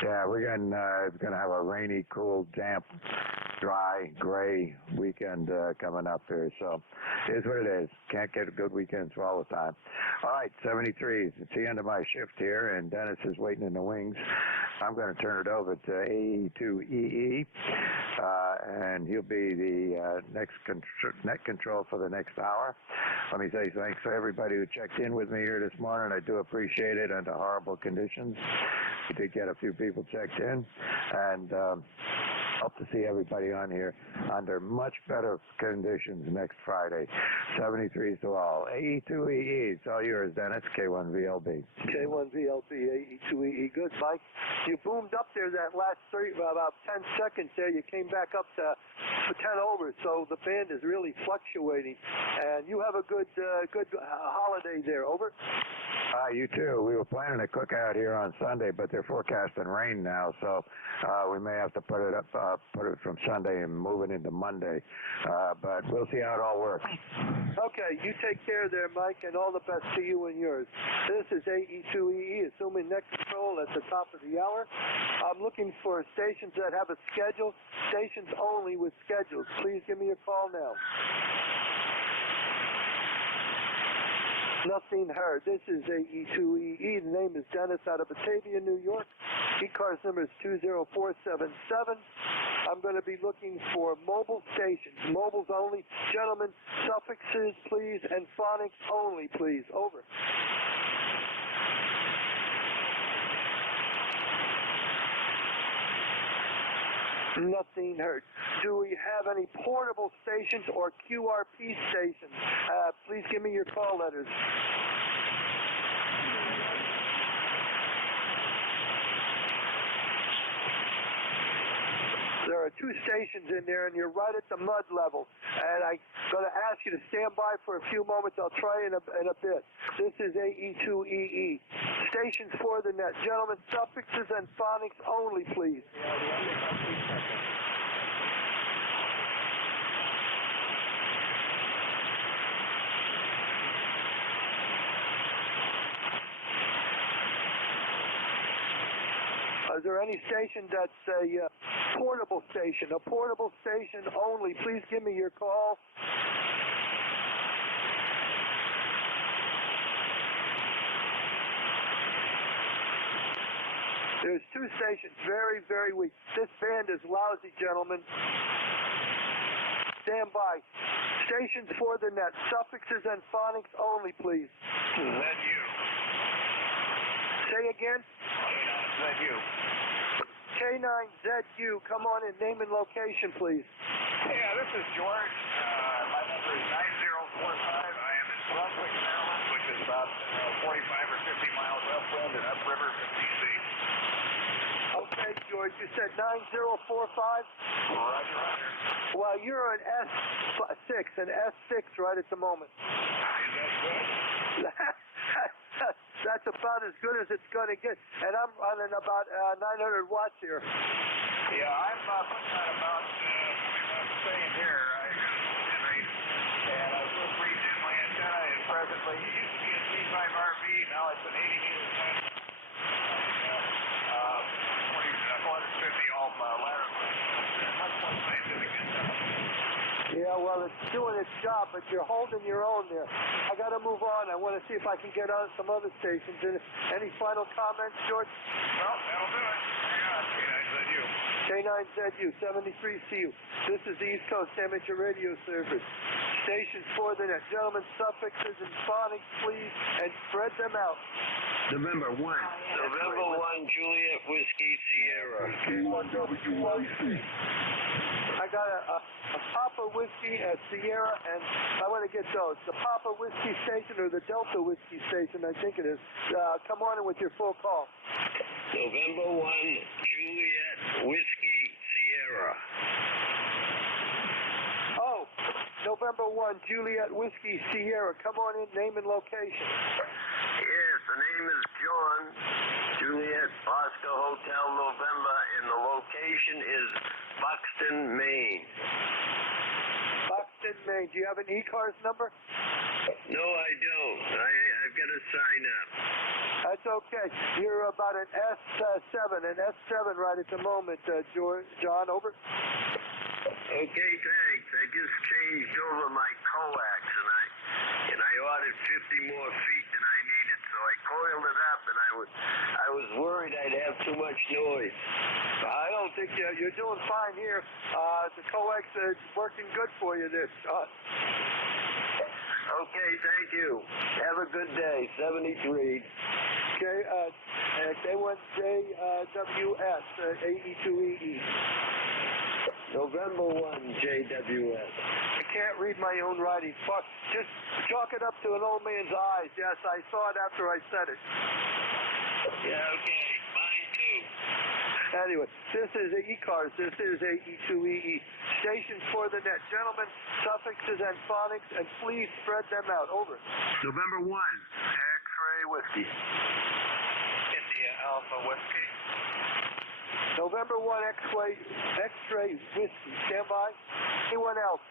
Yeah, we're gonna have a rainy, cool, damp, dry, gray weekend coming up here. So here's what it is. Can't get good weekends for all the time. All right, 73. It's the end of my shift here, and Dennis is waiting in the wings. I'm going to turn it over to AE2EE, and he'll be the next net control for the next hour. Let me say thanks to everybody who checked in with me here this morning. I do appreciate it under horrible conditions. We did get a few people checked in, and hope to see everybody on here under much better conditions next Friday. 73s to all. AE2EE, it's all yours, Dennis. K1VLB. K1VLB, AE2EE. Good, Mike. You boomed up there that last about 10 seconds there. You came back up to 10 over, so the band is really fluctuating. And you have a good holiday there. Over. You too. We were planning a cookout here on Sunday, but they're forecasting rain now, so we may have to put it from Sunday and move it into Monday. But we'll see how it all works. Okay, you take care there, Mike, and all the best to you and yours. This is AE2EE, assuming net control at the top of the hour. I'm looking for stations that have a schedule, stations only with schedules. Please give me a call now. Nothing heard. This is AE2EE. The name is Dennis out of Batavia, New York. ECARS number is 20477. I'm going to be looking for mobile stations. Mobiles only. Gentlemen, suffixes, please, and phonics only, please. Over. Nothing heard. Do we have any portable stations or QRP stations? Please give me your call letters. There are two stations in there, and you're right at the mud level. And I'm going to ask you to stand by for a few moments. I'll try in a bit. This is AE2EE. Stations for the net. Gentlemen, suffixes and phonics only, please. Is there any station that's a portable station? A portable station only. Please give me your call. There's two stations, very, very weak. This band is lousy, gentlemen. Stand by. Stations for the net. Suffixes and phonics only, please. ZU. Say again? ZU. K9ZU, come on in. Name and location, please. Yeah, this is George. My number is 9045. I am in Brunswick, Maryland, which is about 45 or 50 miles upwind and upriver from D.C. Okay, George, you said 9045? Roger. Well, you're an S6 right at the moment. Is that good? That's about as good as it's going to get. And I'm running about 900 watts here. Yeah, I'm putting that about the same here. I got Henry, and I just redid my antenna, and presently it used to be a C5RB, now it's an 80 meter fence. 450 ohm ladder. Much more scientific antenna. Yeah, well, it's doing its job, but you're holding your own there. I got to move on. I want to see if I can get on some other stations. And any final comments, George? Well, that'll do it. Hang on, K9ZU. K9ZU, 73CU. This is the East Coast Amateur Radio Service. Stations for the net. Gentlemen, suffixes and phonics, please, and spread them out. November 1. November 1, Juliet Whiskey Sierra. K1WYC. I got a Papa Whiskey at Sierra, and I want to get those. The Papa Whiskey Station or the Delta Whiskey Station, I think it is. Come on in with your full call. November 1, Juliet Whiskey Sierra. Oh, November 1, Juliet Whiskey Sierra. Come on in, name and location. Yes, the name is John. Juliet Oscar Hotel November, and the location is Buxton, Maine. Buxton, Maine. Do you have an ECARS number? No, I don't. I've got to sign up. That's okay. You're about an S7 right at the moment, John. Over. Okay, thanks. I just changed over my coax, and I ordered 50 more feet than I needed, so I coiled it up, and I was worried I'd have too much noise. I don't think you're doing fine here. The coax is working good for you there, John. Okay, thank you. Have a good day. 73. K1JWS, AE2EE. November 1, JWS. I can't read my own writing. Fuck. Just chalk it up to an old man's eyes. Yes, I saw it after I said it. Yeah, okay. Mine too. Anyway, this is ECARS. This is AE2EE. Stations for the net. Gentlemen, suffixes and phonics, and please spread them out. Over. November 1. X-ray whiskey. India Alpha whiskey. November 1, X-ray whiskey. Stand by. Anyone else?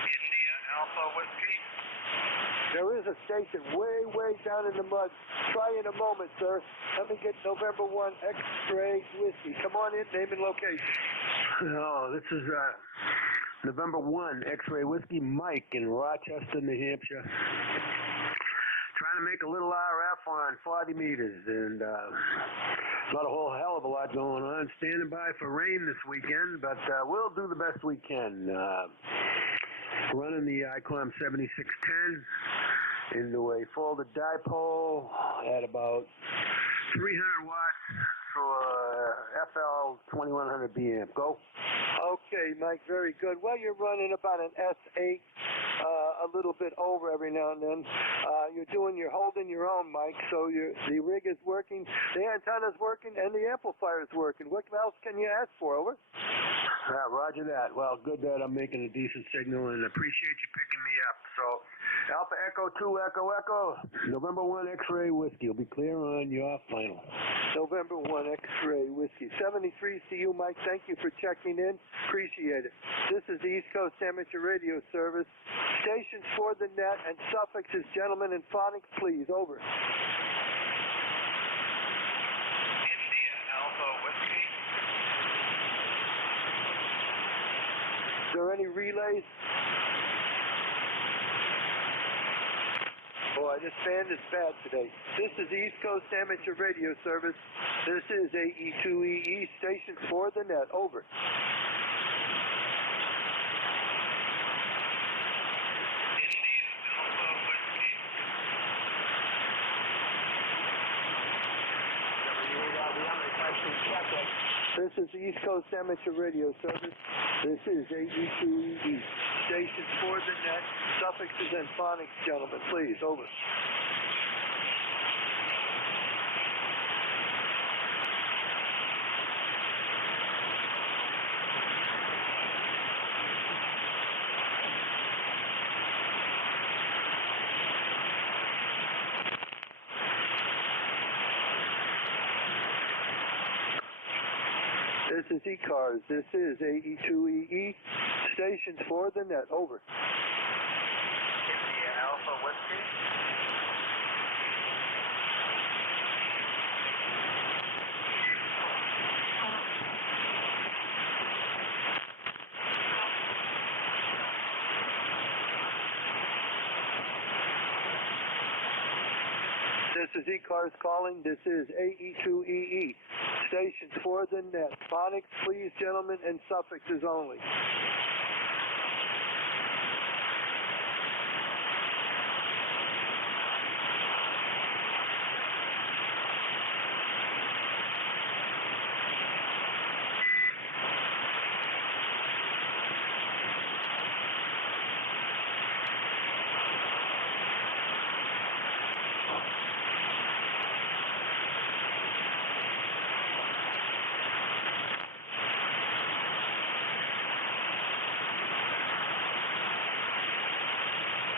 India Alpha whiskey. There is a station way down in the mud. Try in a moment, sir. Let me get November 1, X-ray whiskey. Come on in, name and location. Oh, this is November 1, X-ray whiskey, Mike in Rochester, New Hampshire. Trying to make a little RF on 40 meters, and not a whole hell of a lot going on. Standing by for rain this weekend, but we'll do the best we can. Running the ICOM 7610 into a folded dipole at about 300 watts for FL 2100 BM. Go. Okay, Mike, very good. Well, you're running about an S8, a little bit over every now and then. You're holding your own, Mike, so the rig is working, the antenna's working, and the amplifier is working. What else can you ask for? Over. Roger that. Well, good that I'm making a decent signal, and appreciate you picking me up. So, Alpha Echo 2 Echo Echo, November 1 X-ray whiskey. You'll be clear on your final. November 1 X-ray whiskey. 73 CU, Mike. Thank you for checking in. Appreciate it. This is the East Coast Amateur Radio Service. Stations for the net and suffixes, gentlemen, and phonics, please. Over. India Alpha whiskey. Is there any relays? Boy, boy, this band is bad today. This is the East Coast Amateur Radio Service. This is AE2EE, station for the net. Over. This is the East Coast Amateur Radio Service. This is AE2EE. Station for the net. Suffixes and phonics, gentlemen, please. Over. This is ECARS. This is AE2EE. Stations for the net. Over. India Alpha Whiskey. This is ECARS calling. This is AE2EE. Stations for the net. Phonics, please, gentlemen, and suffixes only.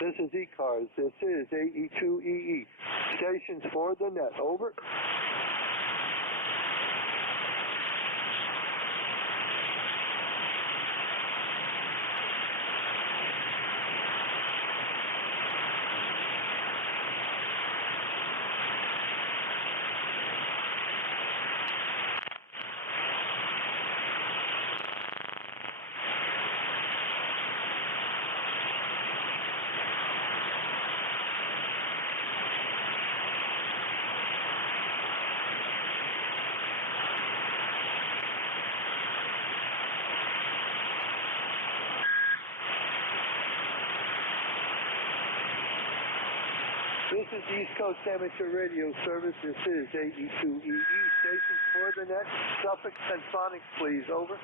This is ECARS. This is AE2EE. Stations for the net. Over. This is the East Coast Amateur Radio Service. This is AE2EE. Stations for the net. Suffix and phonics, please. Over.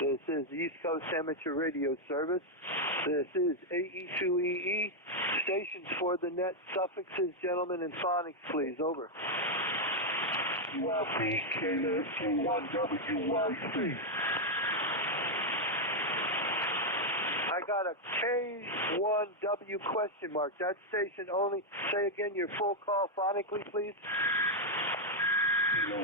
This is the East Coast Amateur Radio Service. This is AE2EE. Stations for the net. Suffixes, gentlemen, and phonics, please. Over. I got a K1W question mark. That station only. Say again your full call phonically, please. Oh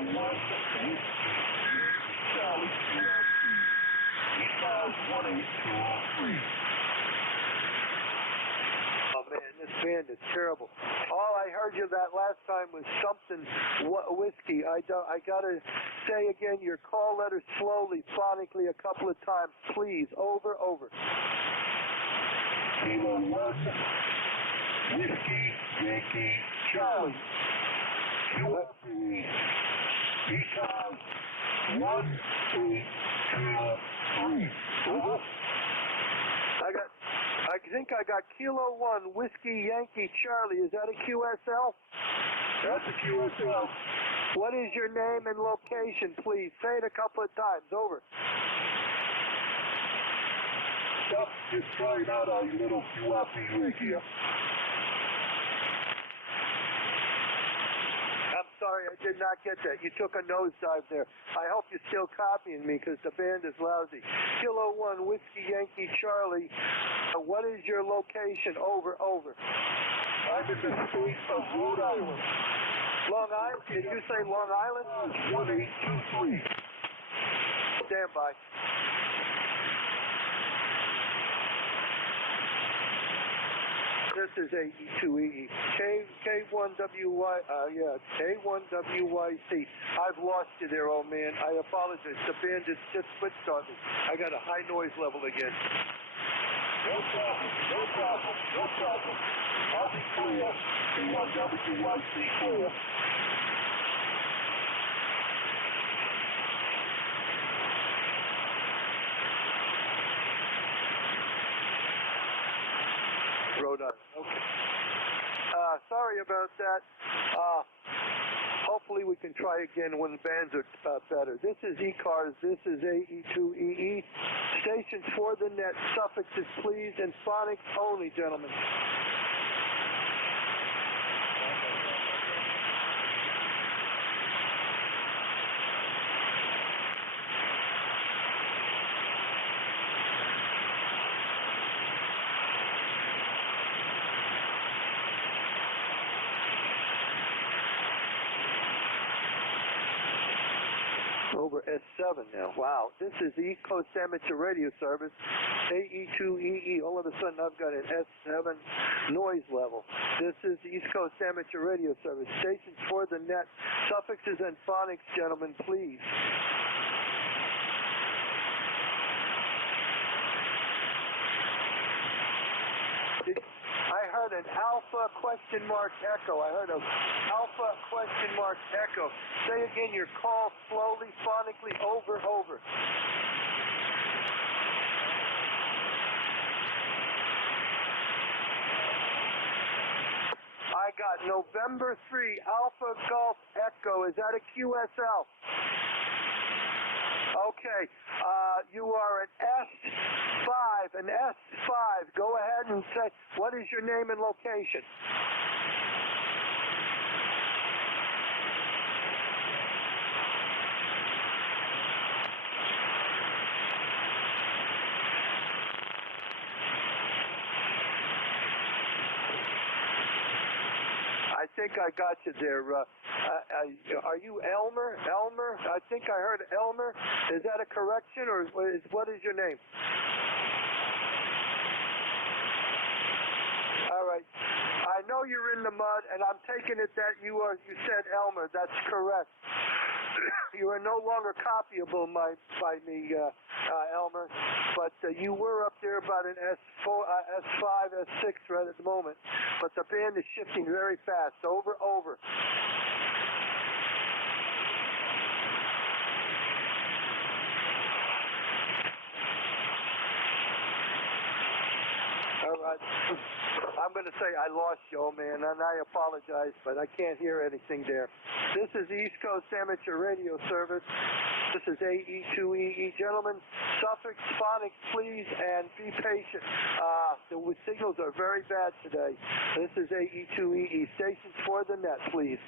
man, this band is terrible. All I heard you that last time was something whiskey. I gotta say again your call letters slowly, phonically a couple of times, please. Over, over. Kilo 1, Whiskey, Yankee, Charlie. USA, ECARS, 1, 2, 3. Over. I think I got Kilo 1, Whiskey, Yankee, Charlie. Is that a QSL? That's a QSL. What is your name and location, please? Say it a couple of times. Over. Stop. Just trying out our little QRP here. I'm sorry, I did not get that. You took a nosedive there. I hope you're still copying me because the band is lousy. Kilo 1, Whiskey, Yankee, Charlie. What is your location? Over, over. I'm in the state of Rhode Island. Long Island? Did you say Long Island? 1823. Stand by. This is AE2EE. K1WY, K1WYC. I've lost you there, old man. I apologize. The band is just switched on me. I got a high noise level again. No problem, no problem, no problem. I'll be clear. K1WYC clear. Rhode Island. Okay. Sorry about that. Hopefully we can try again when the bands are better. This is ECARS. This is AE2EE. Stations for the net. Suffixes, please, and phonics only, gentlemen. Over S7 now. Wow. This is the East Coast Amateur Radio Service, AE2EE. All of a sudden I've got an S7 noise level. This is the East Coast Amateur Radio Service. Stations for the net. Suffixes and phonics, gentlemen, please. I heard an alpha question mark echo. I heard an alpha question mark echo. Say again your call slowly, phonically, over. I got November 3, Alpha Golf Echo. Is that a QSL? Okay, you are an S5, Go ahead and say, what is your name and location? I think I got you there. Are you Elmer? I think I heard Elmer. Is that a correction, or what is your name? All right. I know you're in the mud, and I'm taking it that you said Elmer. That's correct. You are no longer copyable by me, Elmer, but you were up there about an S4, S5, S6 right at the moment. But the band is shifting very fast. Over. All right. I'm going to say I lost you, old man, and I apologize, but I can't hear anything there. This is the East Coast Amateur Radio Service. This is AE2EE. Gentlemen, suffix, phonics, please, and be patient. The signals are very bad today. This is AE2EE. Stations for the net, please.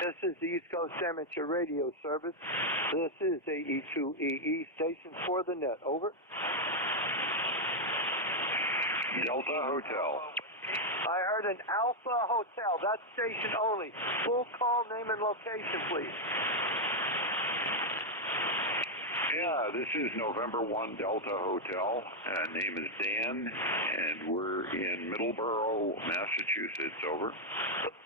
This is the East Coast Amateur Radio Service. This is AE2EE. Stations for the net. Over. Delta Hotel. I heard an Alpha Hotel. That's station only. Full call, name, and location, please. Yeah, this is November 1 Delta Hotel. Name is Dan, and we're in Middleborough, Massachusetts. Over.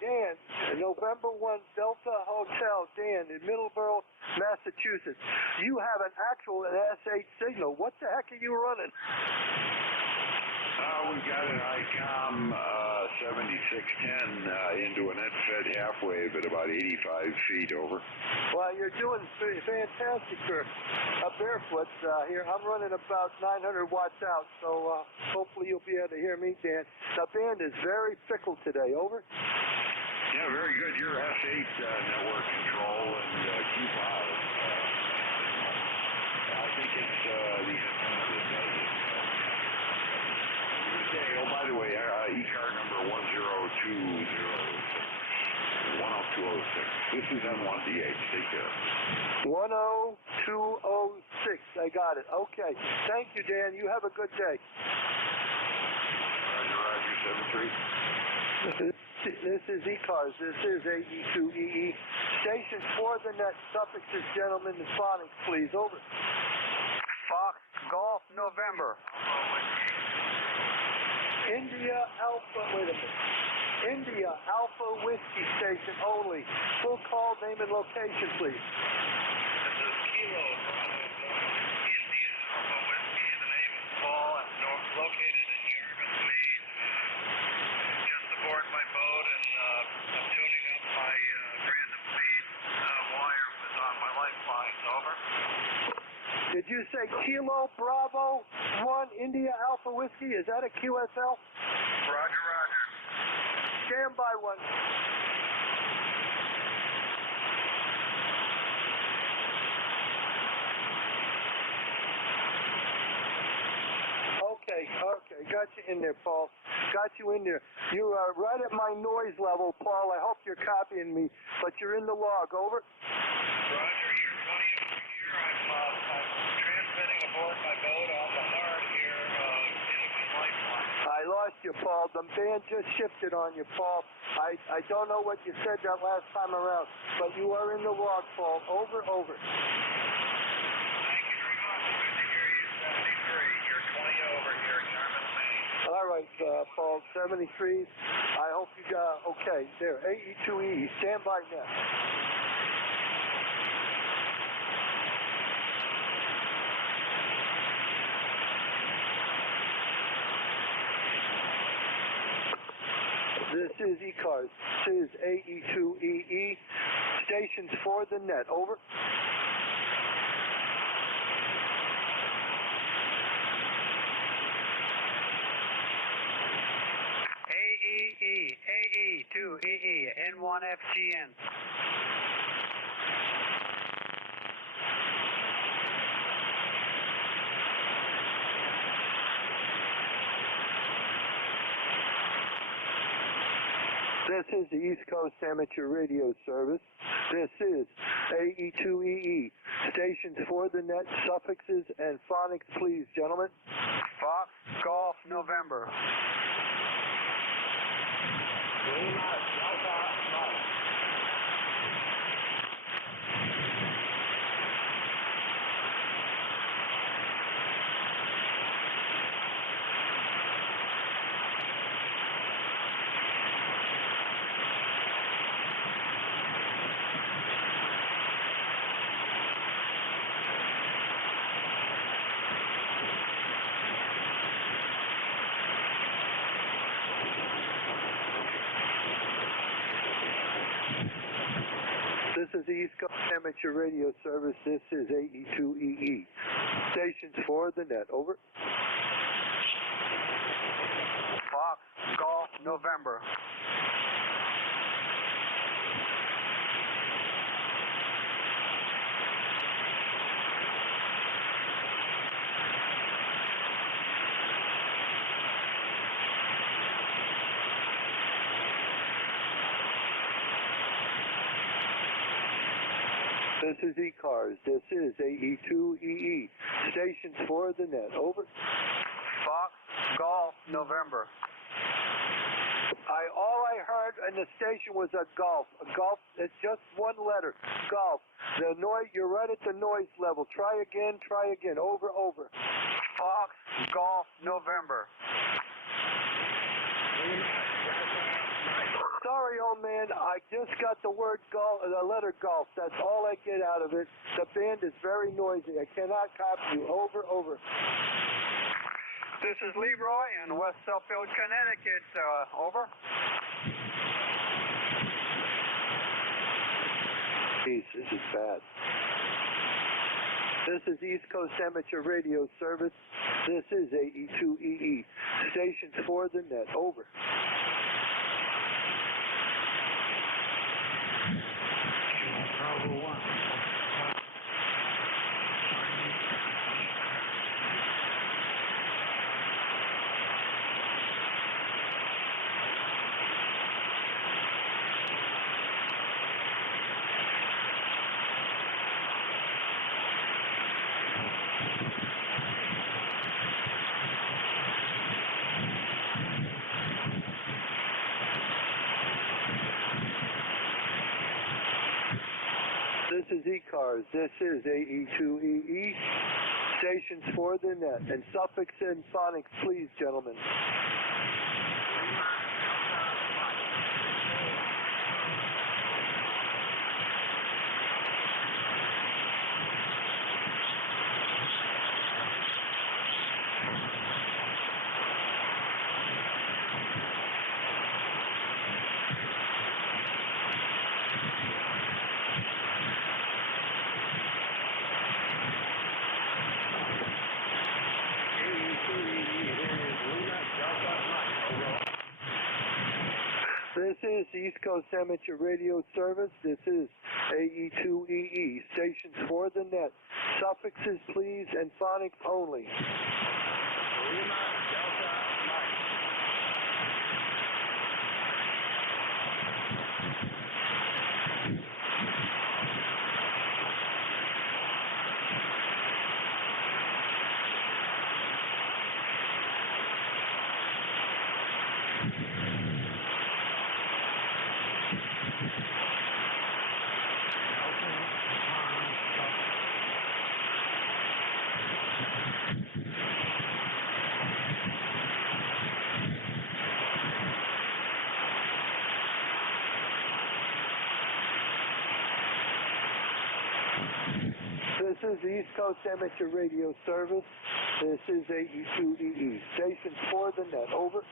Dan, November 1 Delta Hotel. Dan, in Middleborough, Massachusetts. You have an actual S8 signal. What the heck are you running? We've got an ICOM 7610 into a net fed half wave at about 85 feet. Over. Well, you're doing fantastic for barefoot here. I'm running about 900 watts out, so hopefully you'll be able to hear me, Dan. The band is very fickle today. Over. Yeah, very good. Your S8 network control and Q5. I think it's the antenna that does it. Okay, oh, by the way, ECAR number 10206. This is N1DH. Take care. 10206. I got it. Okay. Thank you, Dan. You have a good day. Roger, 73. This is ECARS. This is AE2EE. Stations for the net, suffixes, gentlemen, and phonics, please. Over. Fox Golf November. India Alpha, wait a minute. India Alpha Whiskey Station only. Full call, name and location, please. This is Kilo Bravo 1, India Alpha Whiskey. The name is Paul. I'm located in Yarmouth, Maine. Just aboard my boat, and I'm tuning up my random feed wire was on my lifeline. Over. Did you say Kilo Bravo 1 India Alpha Whiskey? Is that a QSL? Roger, roger. Stand by one. Okay, got you in there, Paul. Got you in there. You are right at my noise level, Paul. I hope you're copying me, but you're in the log. Over. Roger, you're 20 over here. I'm transmitting aboard my boat on the hard here, getting my lifeline. I lost you, Paul. The band just shifted on you, Paul. I don't know what you said that last time around, but you are in the log, Paul. Over. Thank you very much. Good to hear you. 73. You're 20 over here in Yarmouth, Maine. All right, Paul, 73. I hope you got, okay, there, AE2E, stand by now. This is ECARS. This is AE2EE. Stations for the net. Over. AE2EE, N1FGN. This is the East Coast Amateur Radio Service. This is AE2EE. Stations for the net, suffixes, and phonics, please, gentlemen. Fox Golf November. This is the East Coast Amateur Radio Service. This is AE2EE. Stations for the net. Over. Fox Golf November. This is ECARS. This is AE2EE. Stations for the net. Over. Fox Golf November. All I heard in the station was a golf. A golf, it's just one letter. Golf. The noise, you're right at the noise level. Try again. Over. Fox Golf November. Sorry, old man. I just got the word golf, the letter golf. That's all I get out of it. The band is very noisy. I cannot copy you. Over. This is Leroy in West Suffield, Connecticut. Over. Jeez, this is bad. This is East Coast Amateur Radio Service. This is AE2EE. Stations for the net. Over. Bravo 1. This is ECARS. This is AE2EE. Stations for the net. And suffix and phonics, please, gentlemen. This is East Coast Amateur Radio Service. This is AE2EE. Stations for the net. Suffixes, please, and phonics only. Lima Delta Mike. This is the East Coast Amateur Radio Service. This is AE2EE. Stations for the net. Over.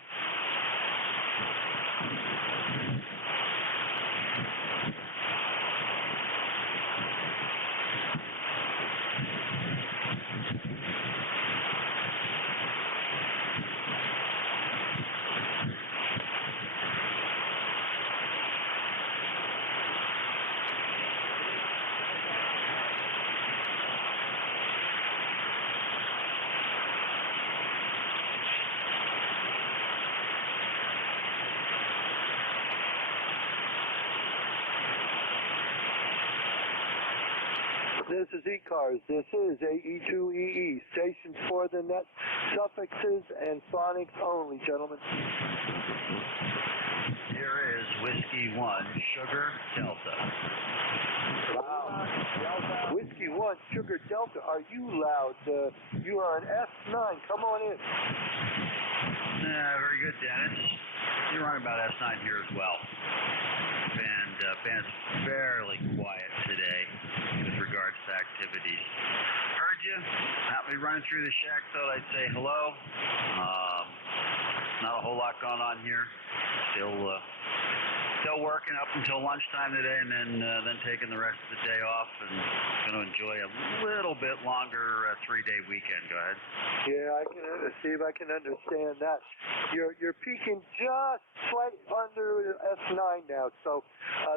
This is ECARS. This is AE2EE. Stations for the net. Suffixes and phonics only, gentlemen. Here is Whiskey 1, Sugar Delta. Wow. Whiskey 1, Sugar Delta. Are you loud? You are an S9. Come on in. Very good, Dennis. You're running about S9 here as well. Band's fairly quiet today with regards to activities. Heard you. Out me running through the shack, thought I'd say hello. Not a whole lot going on here. Still working up until lunchtime today, and then taking the rest of the day off, and going to enjoy a little bit longer 3-day weekend. Go ahead. Yeah, I can see if I can understand that. You're peaking just slight under S9 now, so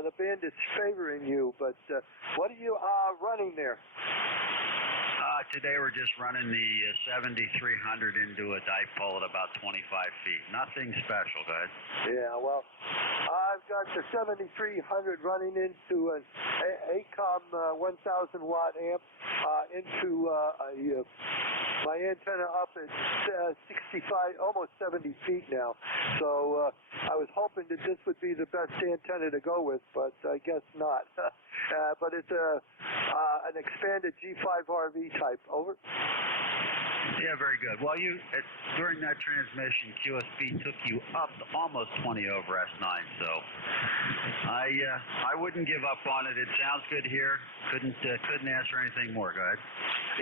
the band is favoring you. But what are you running there? Today we're just running the 7300 into a dipole at about 25 feet. Nothing special, guys. Yeah, well, I've got the 7300 running into an ACOM 1000 watt amp into my antenna up at 65, almost 70 feet now. So I was hoping that this would be the best antenna to go with, but I guess not. But it's an expanded G5RV type. Over. Yeah, very good. Well, during that transmission, QSB took you up to almost 20 over S9, so I wouldn't give up on it. It sounds good here. Couldn't ask for anything more. Go ahead.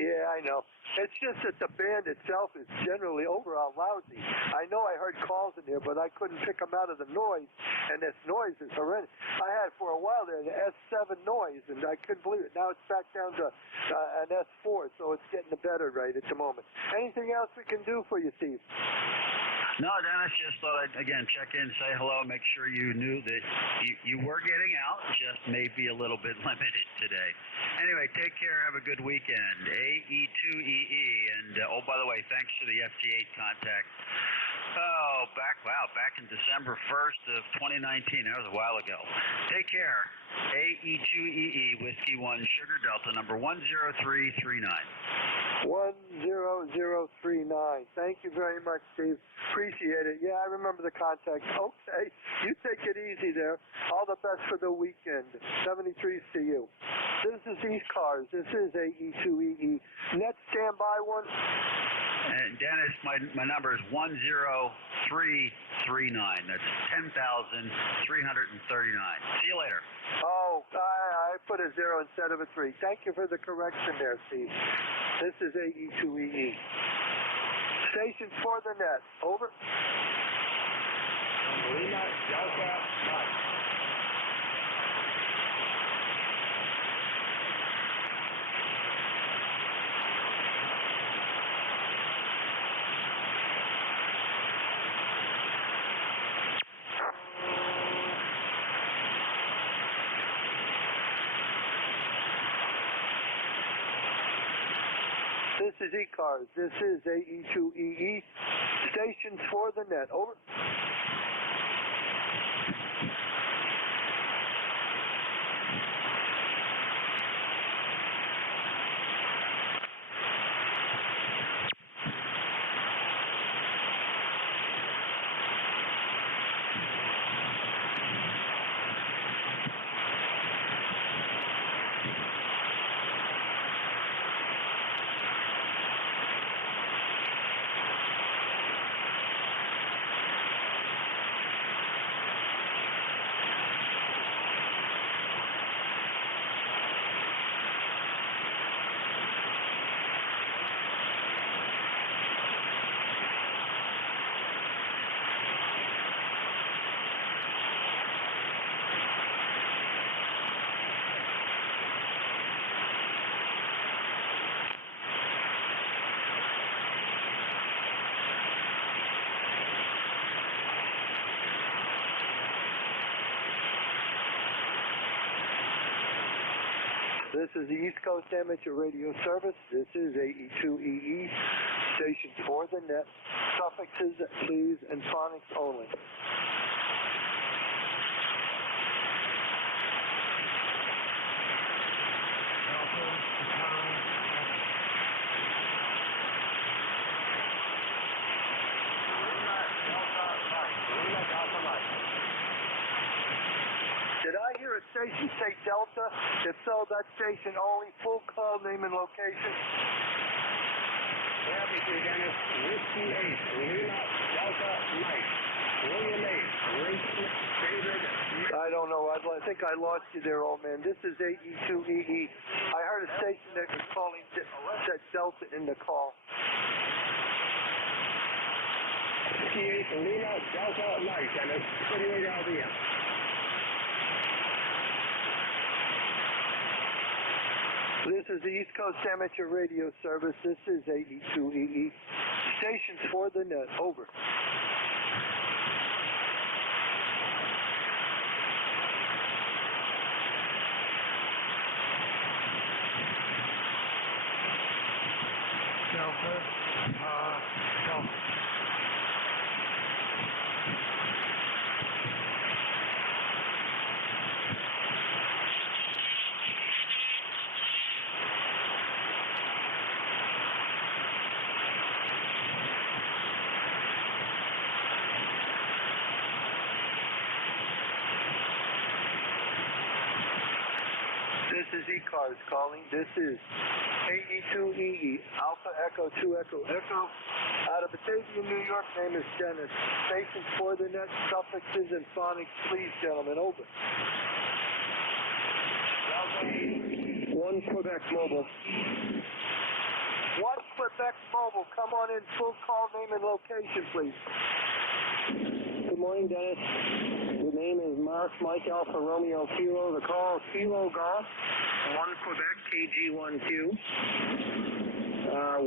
Yeah, I know. It's just that the band itself is generally overall lousy. I know I heard calls in there, but I couldn't pick them out of the noise, and this noise is horrendous. I had for a while there the S7 noise, and I couldn't believe it. Now it's back down to an S4, so it's getting better right at the moment. Anything else we can do for you, Steve? No, Dennis, just thought I'd, again, check in, say hello, make sure you knew that you were getting out, just maybe a little bit limited today. Anyway, take care, have a good weekend. AE2EE, and, by the way, thanks to the FT8 contact. Back in December 1st of 2019, that was a while ago. Take care. AE2EE, Whiskey 1, Sugar Delta, number 10339. 10039. Thank you very much, Steve. Appreciate it. Yeah, I remember the contact. Okay, you take it easy there. All the best for the weekend. 73 to you. This is ECARS. This is AE2EE. Net standby one. And Dennis, my number is 10339. That's 10,339. See you later. Oh, I put a 0 instead of a 3. Thank you for the correction there, Steve. This is AE2EE. Stations for the net. Over. Lima Delta Mike. This is ECARS. This is AE2EE. Stations for the net. Over. This is the East Coast Amateur Radio Service. This is AE2EE. Stations for the net. Suffixes, please, and phonics only. Did I hear a station say Delta? If so, that station only. Full call, name and location. Well, this is Dennis. Whiskey 8, Lima Delta Mike. William 8, Lincoln David. I don't know. I think I lost you there, old man. This is AE2EE. I heard a station that was calling said Delta in the call. Whiskey 8, Lima Delta Mike, Dennis. 38 Alvia. This is the East Coast Amateur Radio Service. This is AE2EE. Stations for the net. Over. Delta. This is ECARS calling. This is AE2EE, Alpha Echo 2 Echo Echo. Out of Batavia, New York, name is Dennis. Stations for the net, suffixes, and phonics, please, gentlemen. Over. 1 Quebec Mobile. 1 Quebec Mobile. Come on in. Full call, name and location, please. Good morning, Dennis. The name is Mark Mike Alpha Romeo Kilo. The call is Kilo Golf. 1 Quebec KG1Q.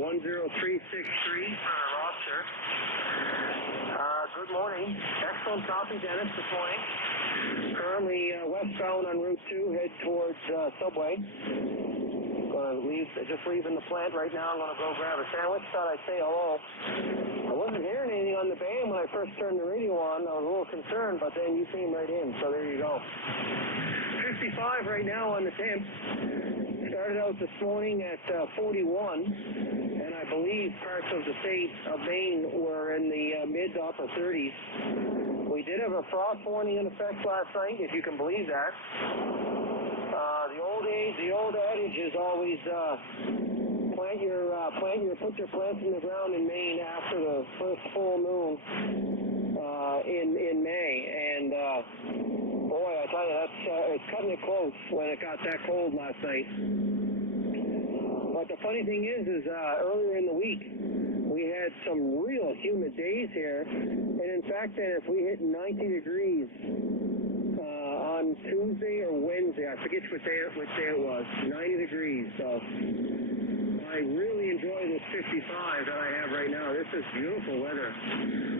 10363 for Rob, sir. Good morning. Excellent copy, Dennis, this morning. Currently westbound on Route 2, head towards Subway. Just leaving the plant right now. I'm going to go grab a sandwich. Thought I'd say hello. I wasn't hearing anything on the band when I first turned the radio on. I was a little concerned, but then you came right in, so there you go. 55 right now on the temp. Started out this morning at 41. and I believe parts of the state of Maine were in the mid to upper 30s. We did have a frost warning in effect last night, if you can believe that. The old adage is always put your plants in the ground in Maine after the first full moon in May, and boy, I tell you, it's cutting it close when it got that cold last night. But the funny thing is earlier in the week we had some real humid days here, and in fact, if we hit 90 degrees on Tuesday or Wednesday, I forget which day it was, 90 degrees. So I really enjoy this 55 that I have right now. This is beautiful weather.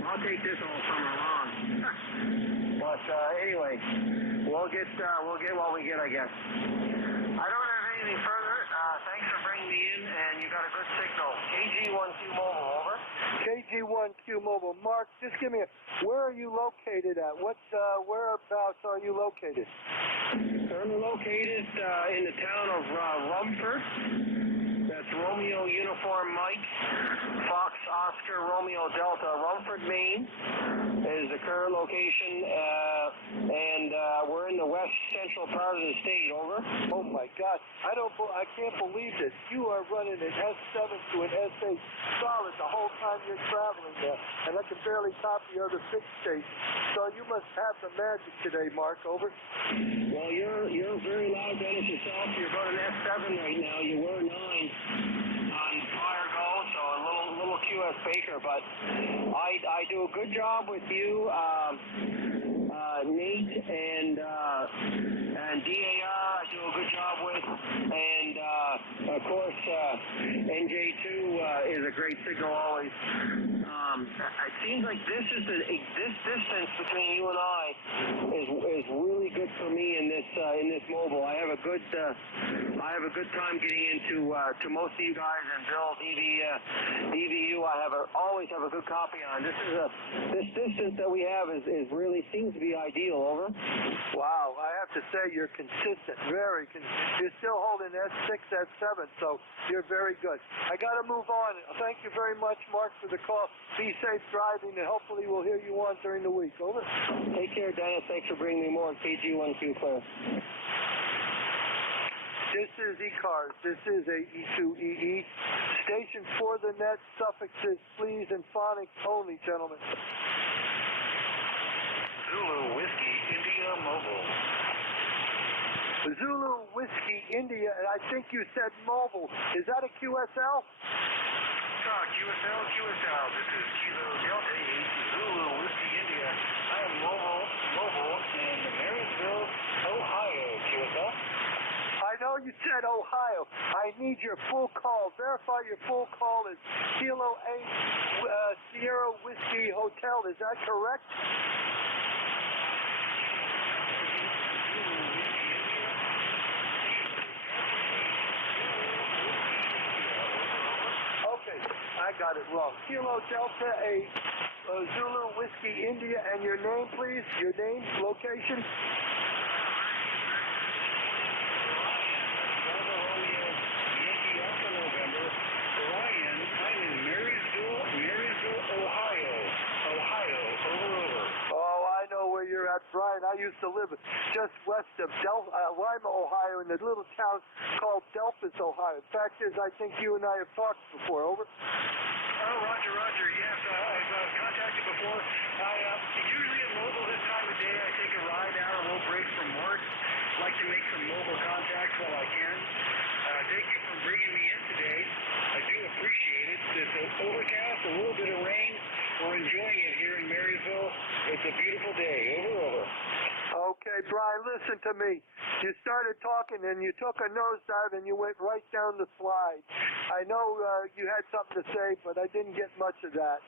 I'll take this all summer long. But anyway, we'll get what we get, I guess. I don't have anything further. Thanks for bringing me in, and you got a good signal. KG1Q Mobile, over. KG1Q Mobile. Mark, just give me where are you located at? Whereabouts are you located? Currently located in the town of Rumford. That's Romeo Uniform Mike, Fox Oscar Romeo Delta. Rumford, Maine is the current location, and we're in the west central part of the state, over. Oh my God, I can't believe this. You are running an S7 to an S8 solid the whole time you're traveling there, and I can barely copy your other 6 stations. So you must have the magic today, Mark, over. Well, you're very loud, Dennis, yourself. You're about an S7 right now. You were 9 on prior go, so a little QS Baker, but I do a good job with you, Nate, and DAR I do a good job with, and of course NJ2 is a great signal always. It seems like this distance between you and I is really good for me in this mobile. I have a good time getting into to most of you guys, and Bill DVU I always have a good copy on. This distance that we have is really seems to be ideal, over. Wow, I have to say you're consistent, very consistent. You're still holding S6, S7, so you're very good. I got to move on. Thank you very much, Mark, for the call. Be safe driving, and hopefully we'll hear you on during the week. Over. Take care, Dennis. Thanks for bringing me more. KG1Q clear. This is ECARS. This is a E2EE. Station for the net, suffixes, please, and phonics only, gentlemen. Zulu Whiskey India Mobile. Zulu Whiskey India, and I think you said mobile. Is that a QSL? QSL. This is Kilo Delta 8 Zulu Whiskey India. I am mobile in Marysville, Ohio, QSL. I know you said Ohio. I need your full call. Verify your full call is Kilo 8 Sierra Whiskey Hotel. Is that correct? Okay, I got it wrong. Kilo Delta 8 Zulu Whiskey India, and your name, please? Your name, location? Brian, I used to live just west of Lima, Ohio, in a little town called Delphus, Ohio. The fact is, I think you and I have talked before. Over. Oh, Roger. Yes, I've contacted before. Usually at mobile this time of day, I take a ride out, a little break from work. Like to make some mobile contacts while I can. Thank you for bringing me in today. I do appreciate it. It's overcast, a little bit of rain. We're enjoying it here in Marysville. It's a beautiful day. Over. Okay, Brian, listen to me. You started talking and you took a nosedive and you went right down the slide. I know you had something to say, but I didn't get much of that.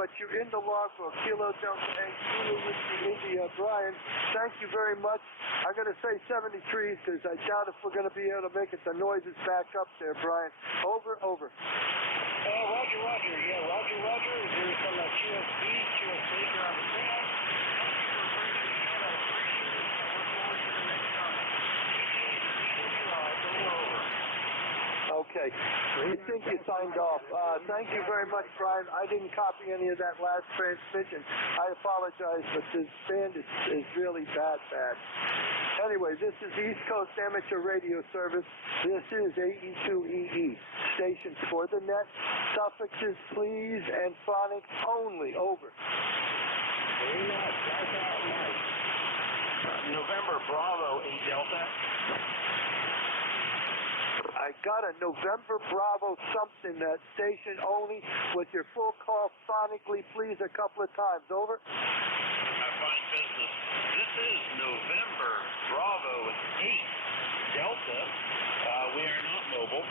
But you're in the logbook. Kilo Delta 8 Zulu Whiskey India. Brian, thank you very much. I'm going to say 73 because I doubt if we're going to be able to make it. The noise is back up there, Brian. Over. Roger. Yeah, Roger. There's some QS Baker on the ground. Okay, Okay. I think you signed off. Thank you very much, Brian. I didn't copy any of that last transmission. I apologize, but this band is really bad. Anyway, this is East Coast Amateur Radio Service. This is AE2EE. Stations for the net. Suffixes, please, and phonics only. Over. November Bravo 8 Delta. I got a November Bravo something, station only, with your full call phonically, please, a couple of times. Over. Fine business. This is November Bravo 8 Delta. We are not mobile.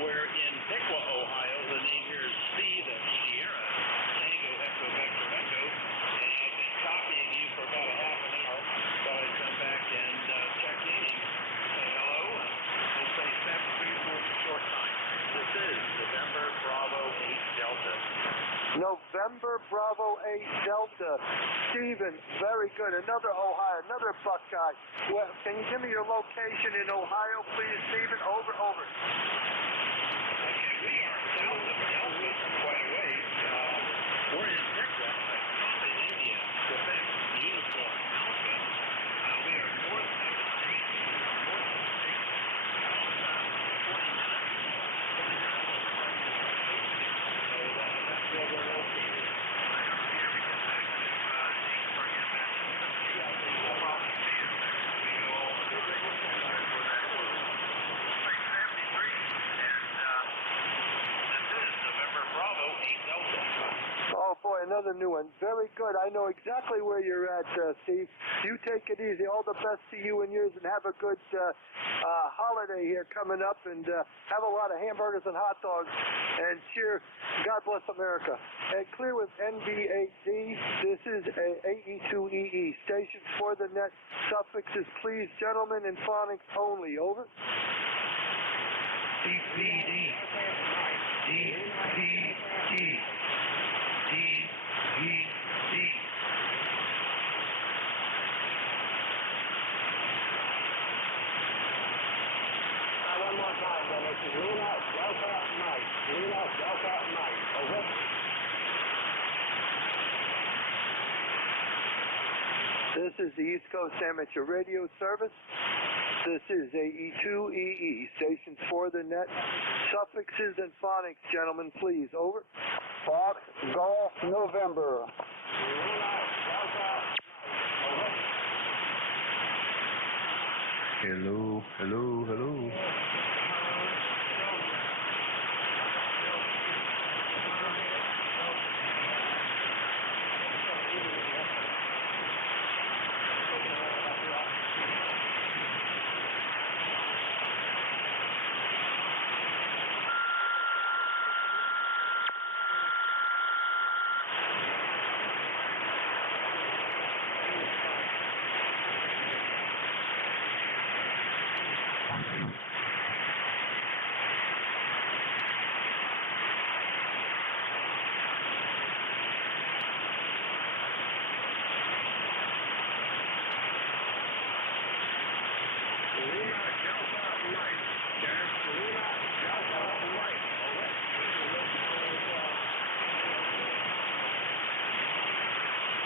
We're in Piqua, Ohio. The name here is Steve at Sierra Tango Echo Vector Echo, and I've been copying you for about a half an hour. Thought I'd come back and check in and say hello and say step 2 for a short time. This is November Bravo 8 Delta. November Bravo 8 Delta. Stephen, very good. Another Ohio, another Buckeye. Well, can you give me your location in Ohio, please, Stephen? Over. Okay, we are south of Delta quite a ways. We're in Piqua, top in India, Quebec, Uniform Alpha. We are north of the state, about 20 minutes. So that's where we're located. I don't see everything back to for him back to Mississippi. We'll probably see him next when we go all the way where that was. Like 73, and this is November Bravo 8 Delta. Oh, boy, another new one. Very good. I know exactly where you're at, Steve. You take it easy. All the best to you and yours, and have a good holiday here coming up, and have a lot of hamburgers and hot dogs, and cheer. God bless America. And clear with NB8D. This is AE2EE. Stations for the net. Suffixes, please, gentlemen, and phonics only. Over. DPD. DPD. One more time, then. It's Luna Delta Mike. Luna Delta Mike. Over. This is the East Coast Amateur Radio Service. This is AE2EE. Stations for the net. Suffixes and phonics, gentlemen, please. Over. Fox Golf November. Hello.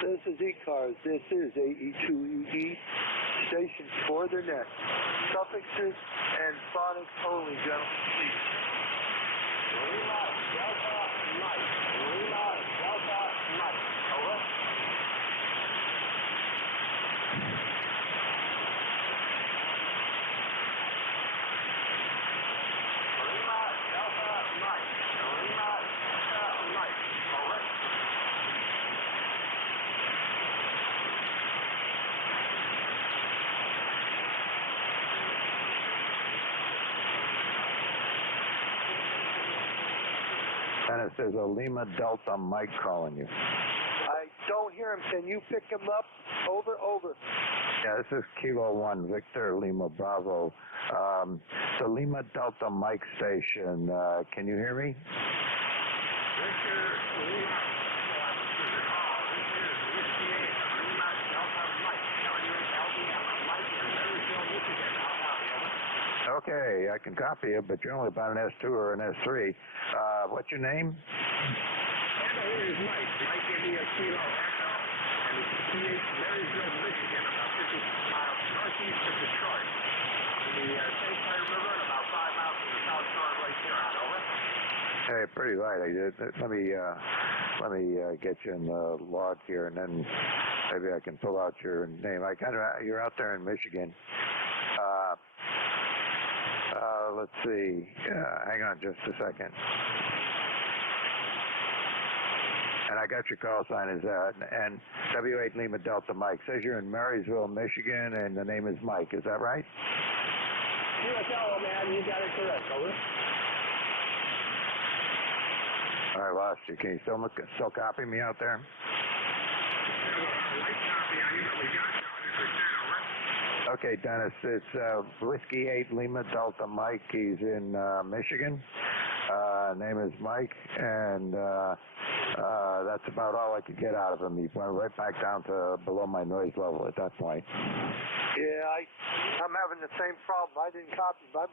This is ECARS. This is AE2EE. Stations for the net. Suffixes and phonics only, gentlemen, please. Lima Delta Mike. Lima Delta Mike. Over. Lima Delta Mike. Lima Delta Mike. Over. And it says a Lima Delta Mike calling you. I don't hear him. Can you pick him up? Over. Yeah, this is Kilo 1, Victor Lima Bravo. The Lima Delta Mike station. Can you hear me? Victor Lima. This is Whiskey 8, Lima Delta Mike. WLD on the Mike in Marysville, Michigan. How about you? Okay, Okay, I can copy you, but you're only about an S2 or an S3. What's your name? My name is Mike. Mike India Kilo Echo, and it's Marysville, Michigan, about 50 miles northeast of Detroit, on the St. Clair River, and about 5 miles from the south shore of Lake Huron. Over. Hey, pretty light. Let me get you in the log here, and then maybe I can pull out your name. You're out there in Michigan. Let's see. Hang on just a second. And I got your call sign as and W8 Lima Delta Mike. Says you're in Marysville, Michigan, and the name is Mike. Is that right? USL, man, you got it correct. Over. I lost you. Can you still copy me out there? Okay, Dennis, it's Whiskey 8 Lima Delta Mike. He's in Michigan. Name is Mike, and that's about all I could get out of him. He went right back down to below my noise level at that point. Yeah, I'm having the same problem. I didn't copy. I'm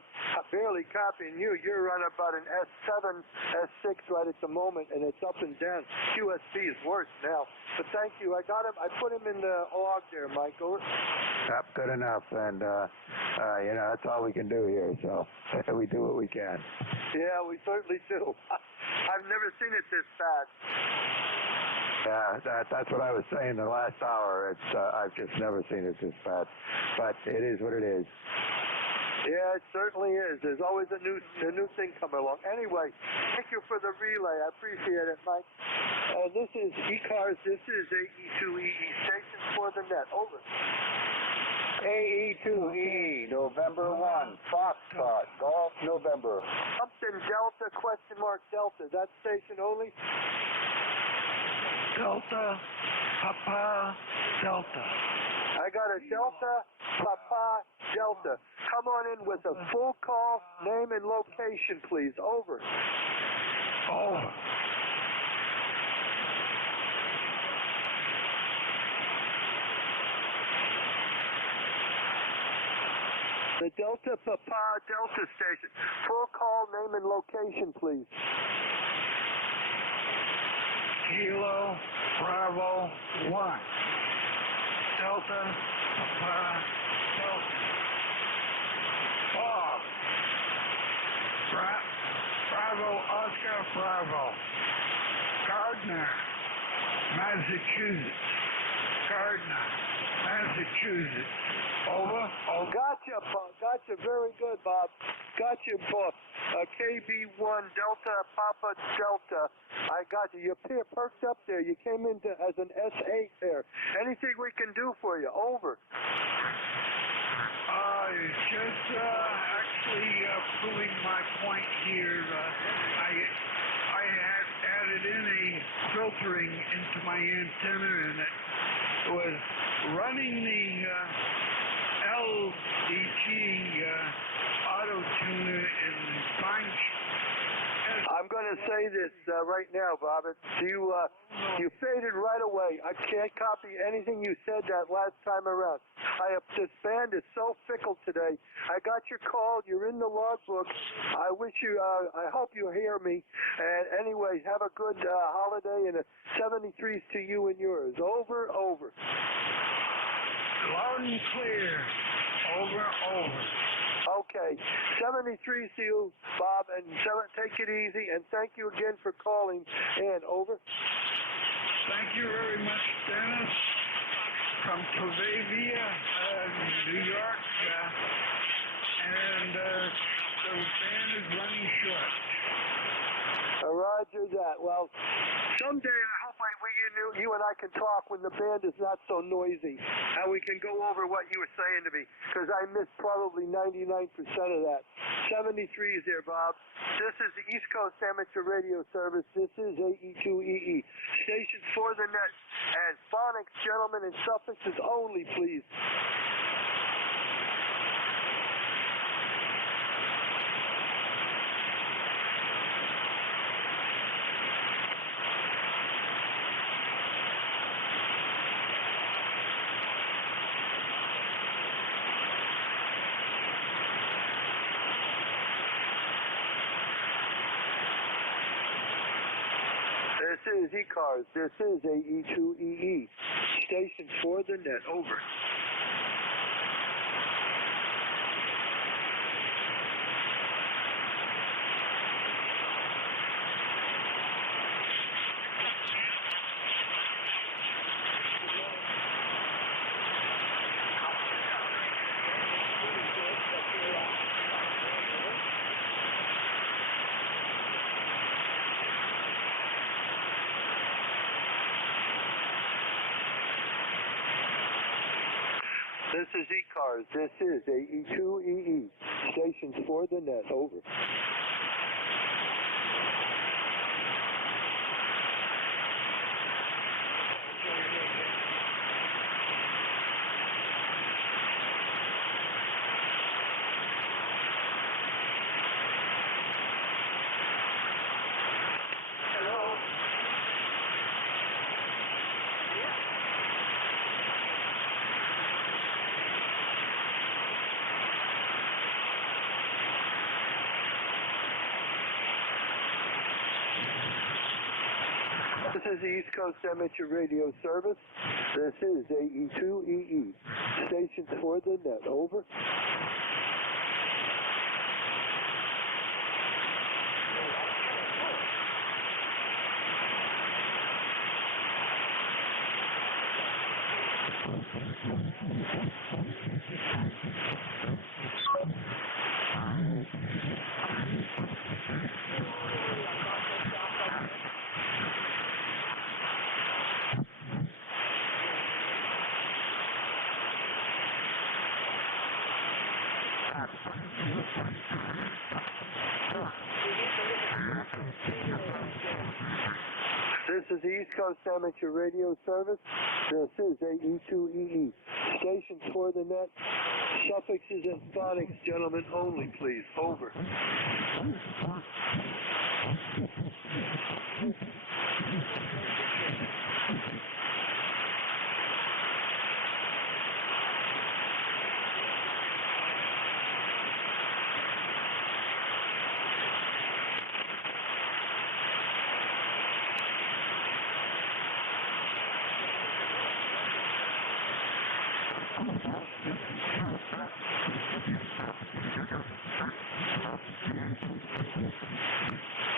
barely copying you. You're running about an S7, S6 right at the moment, and it's up and down. QSB is worse now. But thank you. I got him. I put him in the log there, Mike. Over. Yep, good enough. And, that's all we can do here. So we do what we can. Yeah, we certainly do. I've never seen it this bad. Yeah, that's what I was saying the last hour. I've just never seen it this bad, but it is what it is. Yeah, it certainly is. There's always a new thing coming along. Anyway, thank you for the relay. I appreciate it, Mike. This is ECARS. This is AE2EE station for the net. Over. AE2EE, November 1, Foxtrot, Golf, November. Something Delta, question mark Delta. That station only? Delta, Papa, Delta. I got a Delta, Papa, Delta. Come on in with a full call, name and location, please. Over. Over. The Delta, Papa, Delta station. Full call, name and location, please. Kilo, Bravo, 1. Delta, Papa, Delta. Bob. Bravo, Oscar, Bravo. Gardner, Massachusetts. Gardner, Massachusetts. Over. Gotcha, Bob. Gotcha. Very good, Bob. Gotcha, Bob. KB1 Delta Papa Delta. I got you. You're perked up there. You came in as an S8 there. Anything we can do for you? Over. Just actually proving my point here. I had added in a filtering into my antenna, and it was running the LDG auto tuner in the fine. I'm going to say this right now, Bob. You faded right away. I can't copy anything you said that last time around. This band is so fickle today. I got your call. You're in the logbook. I hope you hear me. And anyway, have a good holiday and a 73s to you and yours. Over, over. Loud and clear. Over, over. Okay. 73s to you, Bob, and take it easy. And thank you again for calling. And over. Thank you very much, Dennis. From Clavavia, New York, and the band is running short. Roger that. Well, someday I hope you and I can talk when the band is not so noisy, and we can go over what you were saying to me, because I missed probably 99% of that. 73s there, Bob. This is the East Coast Amateur Radio Service. This is AE2EE. Stations for the net, and phonics, gentlemen, and suffixes only, please. This is ECARS. This is AE2EE. Station for the net. Over. This is ECARS. This is AE2EE. Stations for the net. Over. This is the East Coast Amateur Radio Service. This is AE2EE. Stations for the net. Over. This is the East Coast Amateur Radio Service. This is AE2EE. Stations for the net. Suffixes and phonics, gentlemen, only, please. Over.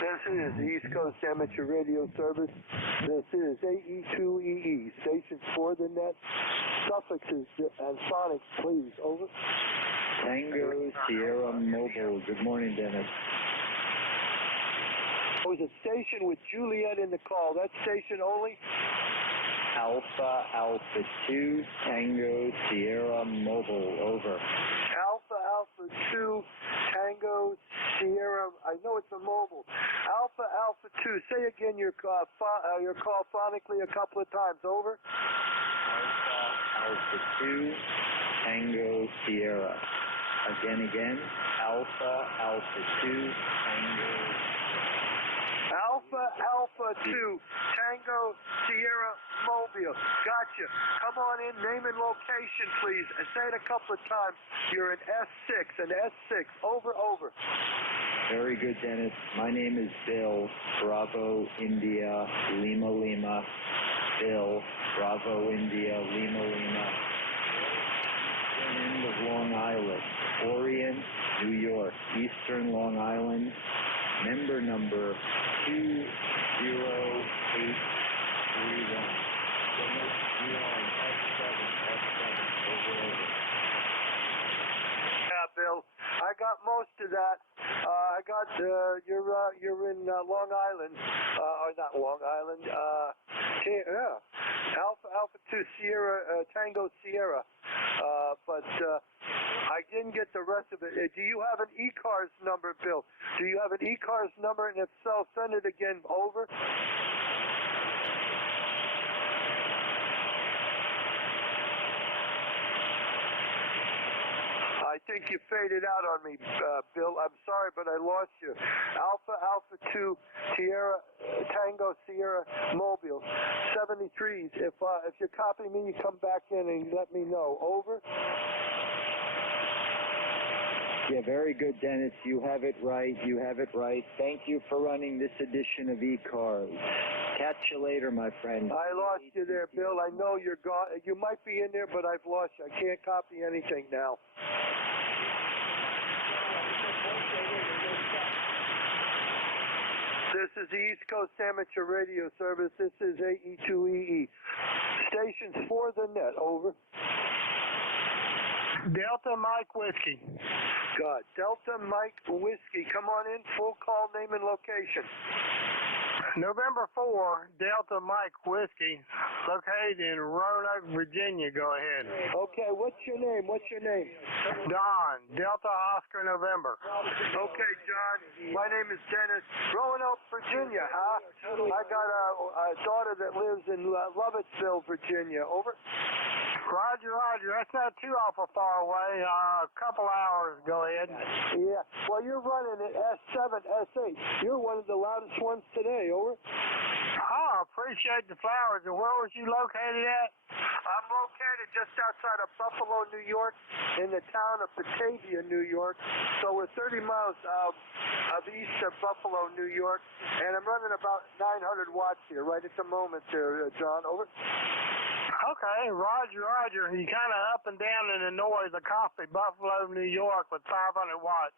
This is the East Coast Amateur Radio Service. This is AE2EE. Stations for the net. Suffixes and phonics, please. Over. Tango Sierra Mobile. Good morning, Dennis. There was a station with Juliet in the call. That station only? Alpha Alpha 2 Tango Sierra Mobile. Over. Alpha Alpha 2 Tango Sierra. I know it's a mobile. Alpha Alpha 2. Say again your call phonically a couple of times. Over. Alpha Alpha 2 Tango Sierra. Again. Alpha Alpha 2 Tango. Alpha Alpha 2 Tango Sierra Mobile. Gotcha. Come on in. Name and location, please. And say it a couple of times. You're an S6. An S6. Over. Very good, Dennis. My name is Bill. Bravo India Lima Lima. Bill. Bravo India Lima Lima. Eastern end of Long Island. Orient, New York. Eastern Long Island. Member number 20831. Yeah, Bill. I got most of that. I got you're in Long Island, or not Long Island. Yeah, Alpha 2 Sierra Tango Sierra. But I didn't get the rest of it. Do you have an ECARS number, Bill? Do you have an ECARS number? And if so, send it again. Over. I think you faded out on me, Bill. I'm sorry, but I lost you. Alpha 2 Sierra Tango Sierra Mobile 73s. If you copy me, you come back in and let me know. Over. Yeah, very good, Dennis. You have it right. Thank you for running this edition of ECARS. Catch you later, my friend. I lost you there, Bill. I know you're gone. You might be in there, but I've lost you. I can't copy anything now. This is the East Coast Amateur Radio Service. This is AE2EE. Stations for the net, over. Delta Mike Whiskey. Good. Delta Mike Whiskey. Come on in. Full call, name and location. November 4, Delta Mike Whiskey, located in Roanoke, Virginia. Go ahead. Okay, what's your name? What's your name? Don, Delta Oscar November. Okay, John. My name is Dennis. Roanoke, Virginia, huh? I got a daughter that lives in Lovettsville, Virginia. Over. Roger, Roger. That's not too awful far away. A couple hours. Go ahead. Yeah. Well, you're running at S7, S8. You're one of the loudest ones today. Over. Oh, appreciate the flowers. And where was you located at? I'm located just outside of Buffalo, New York, in the town of Batavia, New York. So we're 30 miles of east of Buffalo, New York, and I'm running about 900 watts here right at the moment there, John. Over. Okay, Roger, Roger. You kind of up and down in the noise of coffee, Buffalo, New York, with 500 watts.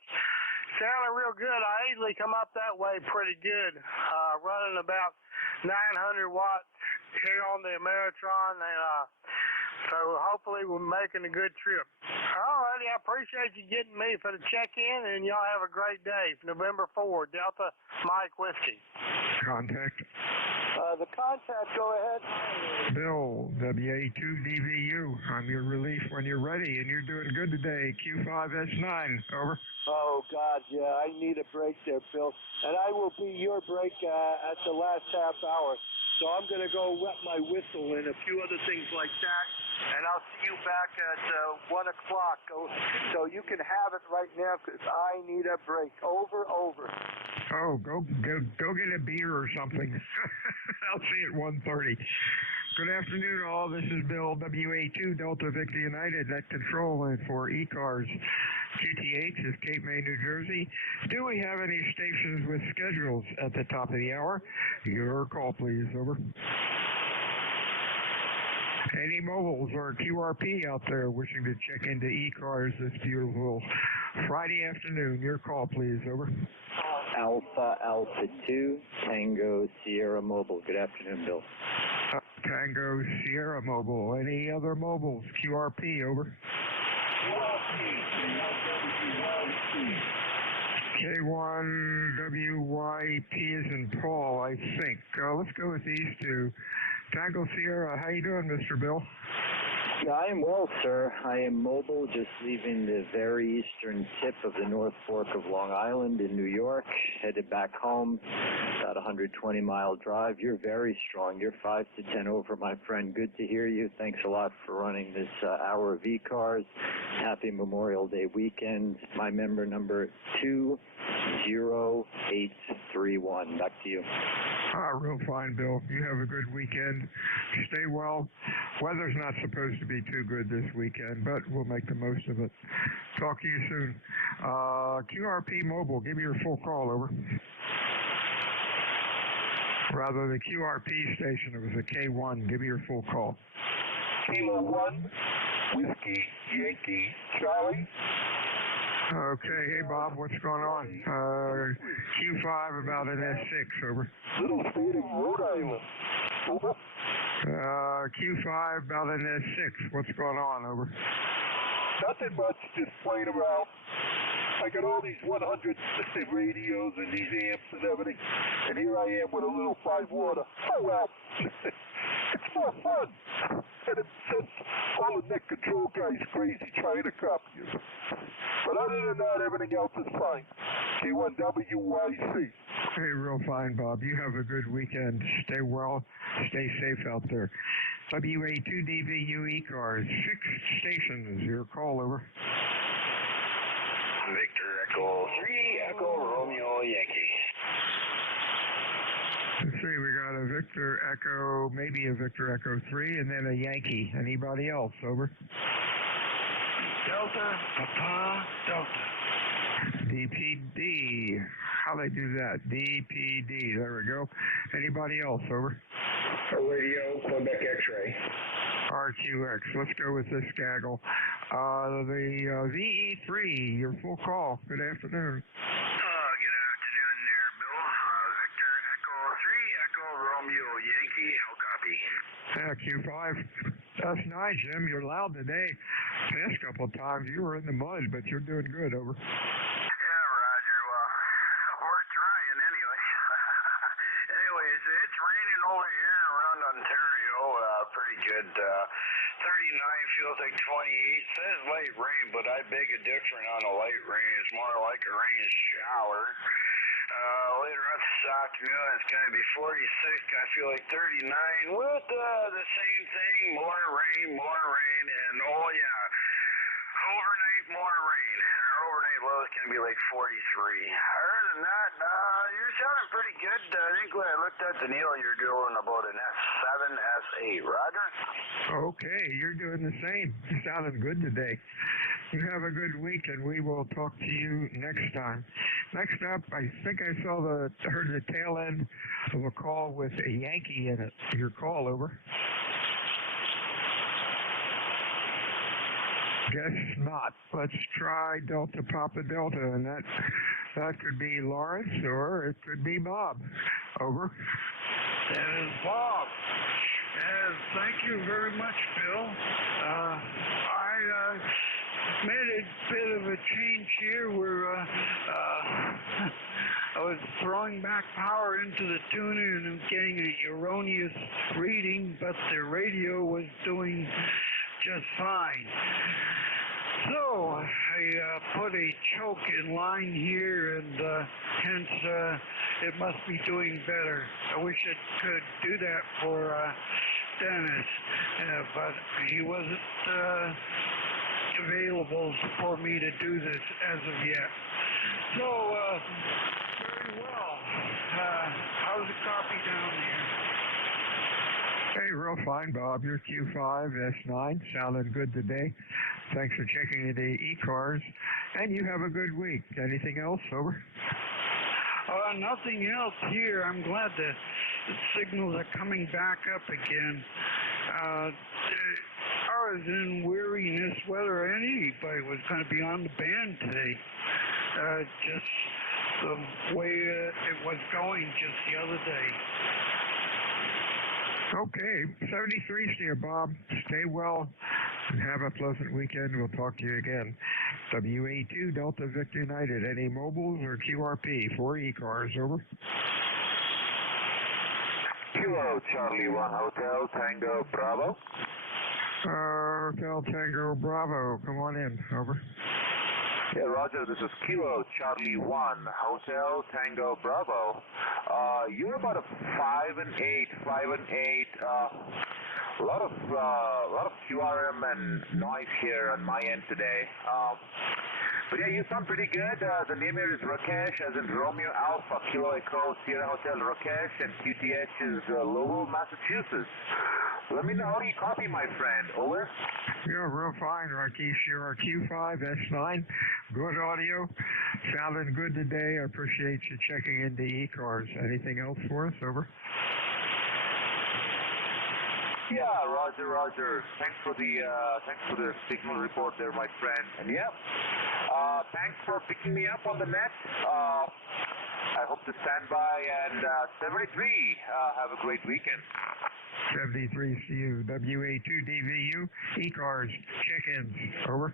Sounding real good. I easily come up that way pretty good, running about 900 watts here on the Ameritron, and so hopefully we're making a good trip. All righty, I appreciate you getting me for the check-in, and y'all have a great day. November 4, Delta Mike Whiskey. Contact. The contact, go ahead. Bill, WA2DVU. I'm your relief when you're ready, and you're doing good today. Q5S9, over. Oh, God, yeah, I need a break there, Bill. And I will be your break at the last half hour. So I'm going to go wet my whistle and a few other things like that, and I'll see you back at 1 o'clock. So you can have it right now because I need a break. Over, over. Oh, go get a beer or something. I'll see you at 1:30. Good afternoon, all. This is Bill, WA2 Delta Victor United, net control for ECARS. QTH is Cape May, New Jersey. Do we have any stations with schedules at the top of the hour? Your call, please. Over. Any mobiles or QRP out there wishing to check into ECARS this beautiful Friday afternoon? Your call, please. Over. Alpha Alpha 2, Tango Sierra Mobile. Good afternoon, Bill. Tango Sierra Mobile. Any other mobiles? QRP, over. K1WYP is in Paul, I think. Let's go with these two. Tango Sierra, how you doing, Mr. Bill? Yeah, I am well, sir. I am mobile, just leaving the very eastern tip of the North Fork of Long Island in New York, headed back home, about a 120-mile drive. You're very strong. You're 5 to 10 over, my friend. Good to hear you. Thanks a lot for running this hour of ECARS. Happy Memorial Day weekend. My member number 20831. Back to you. Real fine, Bill. You have a good weekend. Stay well. Weather's not supposed to be too good this weekend, but we'll make the most of it. Talk to you soon. QRP Mobile, give me your full call, over. Rather, the QRP station, it was a K1. Give me your full call. Kilo 1, Whiskey, Yankee, Charlie. Okay, hey Bob, what's going on? Q5 about an S6, over. Little state of Rhode Island. Over. Q5 about an S6, what's going on, over? Nothing much, just playing around. I got all these 100 radios and these amps and everything, and here I am with a little 5 water. Oh well, it's more fun. And it sends all the net control guys crazy trying to copy you. But other than that, everything else is fine. K1WYC. Hey, real fine, Bob. You have a good weekend. Stay well. Stay safe out there. WA2DVU ECARS, 6 stations. Your call, over. Victor Echo 3, Echo Romeo Yankee. Let's see, we got a Victor Echo, maybe a Victor Echo 3, and then a Yankee. Anybody else, over? Delta, Papa, Delta. DPD. How they do that? DPD. There we go. Anybody else? Over. Radio, Quebec X-ray. RQX. Let's go with this gaggle. The VE3, your full call. Good afternoon. Good afternoon there, Bill. Victor Echo 3, Echo Romeo Yankee. How copy? Q5. That's nice, Jim. You're loud today. Past couple of times you were in the mud, but you're doing good. Over. Yeah, Roger. Well, we're trying anyway. Anyways, it's raining over here around Ontario. Pretty good. 39 feels like 28. Says light rain, but I beg a different on a light rain. It's more like a rain shower. Later on this afternoon, it's going to be 46. I feel like 39 with the same thing. More rain, and oh yeah, overnight more rain. And our overnight low is going to be like 43. Other than that, you're sounding pretty good. I think when I looked at the needle, you're doing about an S7, S8. Roger? Okay, you're doing the same. You sounded good today. You have a good week, and we will talk to you next time. Next up, I think I heard the tail end of a call with a Yankee in it. Your call, over. Guess not. Let's try Delta Papa Delta, and that could be Lawrence or it could be Bob. Over. That is Bob. Thank you very much, Bill. I made a bit of a change here where I was throwing back power into the tuner and getting an erroneous reading, but the radio was doing just fine. So I put a choke in line here, and hence it must be doing better. I wish it could do that for Dennis, but he wasn't available for me to do this as of yet. So, very well. How's the copy down there? Hey, real fine, Bob. You're Q5, S9. Sounded good today. Thanks for checking the ECARS. And you have a good week. Anything else? Over. Nothing else here. I'm glad the signals are coming back up again. I was in weariness whether anybody was going to be on the band today. Just the way it was going just the other day. Okay, 73's here, Bob. Stay well and have a pleasant weekend. We'll talk to you again. WA2 Delta Victor United. Any mobiles or QRP? 4 ECARS. Over. Kilo Charlie 1 Hotel Tango Bravo. Hotel Tango Bravo. Come on in. Over. Yeah, Roger, this is Kilo Charlie 1 Hotel Tango Bravo. You're about a 5 and 8. A lot of QRM and noise here on my end today. But yeah, you sound pretty good. The name here is Rakesh, as in Romeo Alpha Kilo Echo Sierra Hotel Rakesh, and QTH is Lowell, Massachusetts. Let me know how you copy, my friend. Over. Yeah, real fine, Rakesh. You're Q5, S9. Good audio. Sounding good today. I appreciate you checking into ECARS. Anything else for us? Over. Yeah, Roger. Thanks for the signal report there, my friend. And yeah, thanks for picking me up on the net. I hope to stand by, and 73, have a great weekend. 73 CU, WA2 DVU, ECARS, check-ins. Over.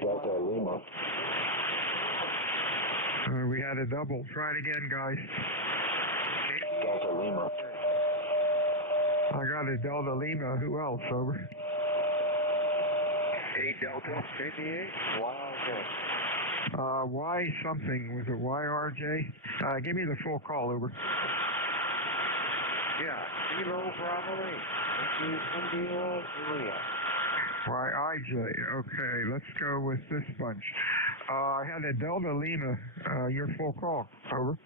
Delta Lima. We had a double. Try it again, guys. Delta Lima. I got a Delta Lima. Who else? Over. 8 Delta. 88. Wow. Y something. Was it YRJ? Give me the full call. Over. Yeah. Kilo Bravo 8. India, Julia. YIJ. Okay, let's go with this bunch. I had a Delta Lima. Your full call. Over.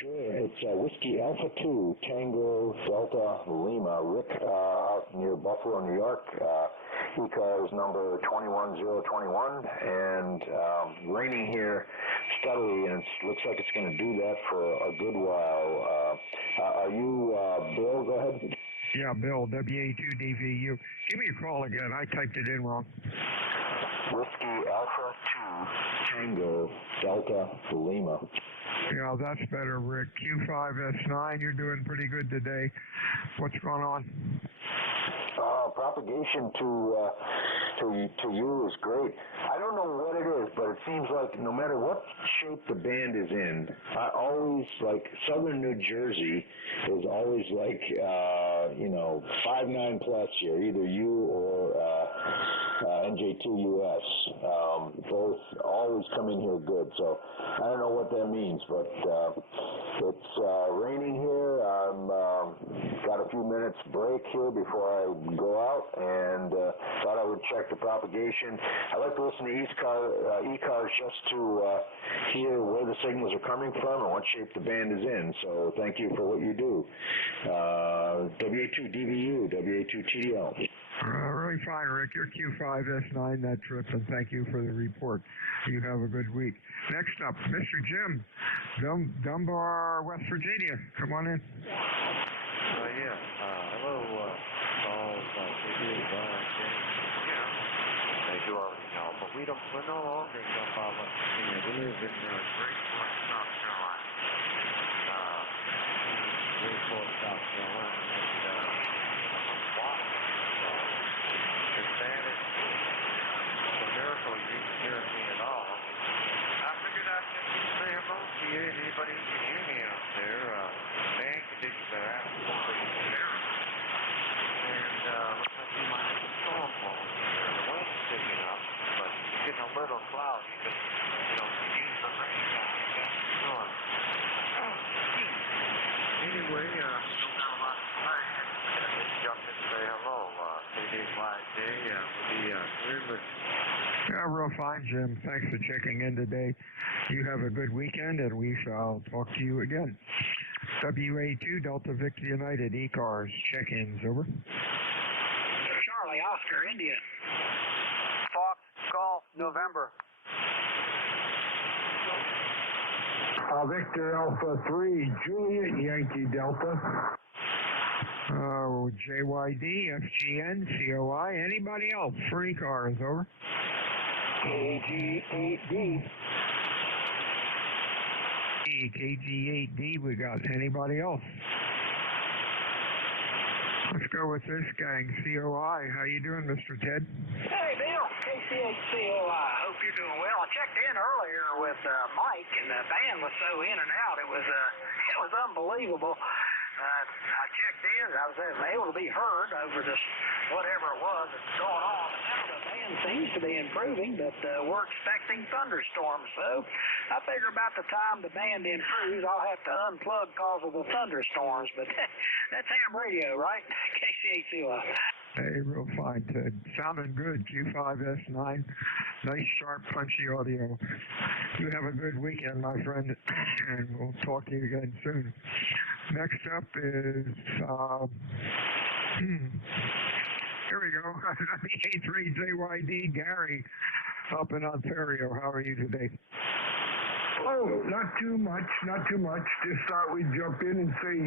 Sure, it's Whiskey Alpha 2, Tango Delta Lima. Rick, near Buffalo, New York. ECARS number 21021, and raining here steadily, and it looks like it's going to do that for a good while. Are you Bill? Go ahead. Yeah, Bill, WA2DVU. Give me a call again. I typed it in wrong. Whiskey Alpha 2 Tango Delta Lima. Yeah, that's better, Rick. Q5S9, you're doing pretty good today. What's going on? Propagation to you is great. I don't know what it is, but it seems like no matter what shape the band is in, I always, like, southern New Jersey is always like, 5-9 plus here, either you or NJ2US. Both always come in here good, so I don't know what that means, but it's raining here. I'm got a few minutes break here before I go out, and thought I would check the propagation. I like to listen to ECARS just to hear where the signals are coming from and what shape the band is in, so thank you for what you do. WA2DVU, WA2TDL. Really fine, Rick. You're Q5S9 that trip, and thank you for the report. You have a good week. Next up, Mr. Jim, Dunbar, West Virginia. Come on in. Hello, they do already know, but we're no longer in Dunbar, West Virginia. We live in Grayport, South Carolina. Grayport, South Carolina, and as bad as the miracle you can hear me at all, I figured I'd just say hello to you and anybody who can hear me out there. Band conditions are absolutely terrible. And looks like we might have a storm blowing here. The wind's picking up, but it's getting a little cloudy because, use the rain down the storm. Anyway, don't have a lot to say. Just jump in and say hello. KDYJ, Yeah, real fine, Jim. Thanks for checking in today. You have a good weekend, and we shall talk to you again. WA2 Delta Victor United, ECARS, check-ins, over. Charlie, Oscar, India. Fox, Golf, November. Victor Alpha 3, Juliet, Yankee Delta. JYD, FGN, COI, anybody else? For ECARS, over. KG8D. KG8D, we got anybody else? Let's go with this gang, COI. How you doing, Mr. Ted? Hey, Bill, KCHCOI. Hope you're doing well. I checked in earlier with Mike, and the band was so in and out. It was unbelievable. I checked in, and I was able to be heard over this whatever it was that's going on. And now the band seems to be improving, but we're expecting thunderstorms. So I figure about the time the band improves, I'll have to unplug because of the thunderstorms. But that's ham radio, right? KCHCOI. Hey, real fine, Ted. Sounding good. Q5S9. Nice, sharp, punchy audio. You have a good weekend, my friend, and we'll talk to you again soon. Next up is, here we go, A3JYD Gary up in Ontario. How are you today? Oh, not too much. Just thought we'd jump in and say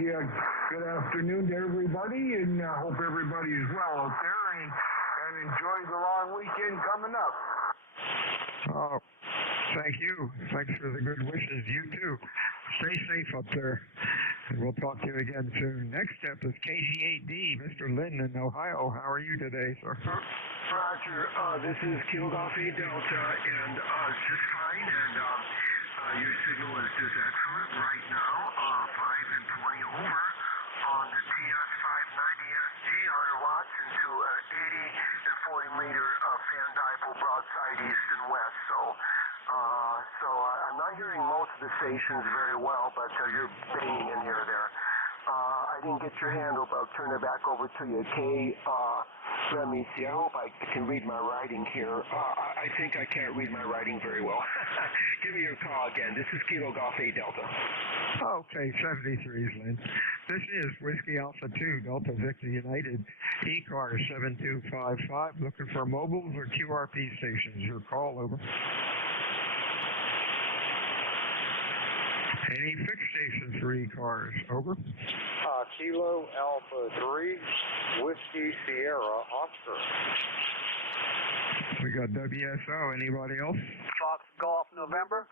good afternoon to everybody, and hope everybody is well out there and enjoy the long weekend coming up. Oh, thank you. Thanks for the good wishes. You too. Stay safe up there. And we'll talk to you again soon. Next up is KG8D, Mr. Lynn in Ohio. How are you today, sir? Roger. This is Kilo Golf 8 Delta, and just fine. And your signal is just excellent right now. 5 and 20 over on the TS590SG, 100 watts into an 80 and 40 meter fan dipole broadside east and west. So I'm not hearing most of the stations very well, but you're banging in here or there. I didn't get your handle, but I'll turn it back over to you. Let me see. I hope I can read my writing here. I think I can't read my writing very well. Give me your call again. This is Kilo Golf 8 Delta. Okay, 73's Lynn. This is Whiskey Alpha 2, Delta Victor United, ECARS 7255, looking for mobiles or QRP stations. Your call, over. Any fixed stations for ECARS, over. Kilo Alpha 3, Whiskey Sierra Oscar. We got WSO, anybody else? Fox Golf November.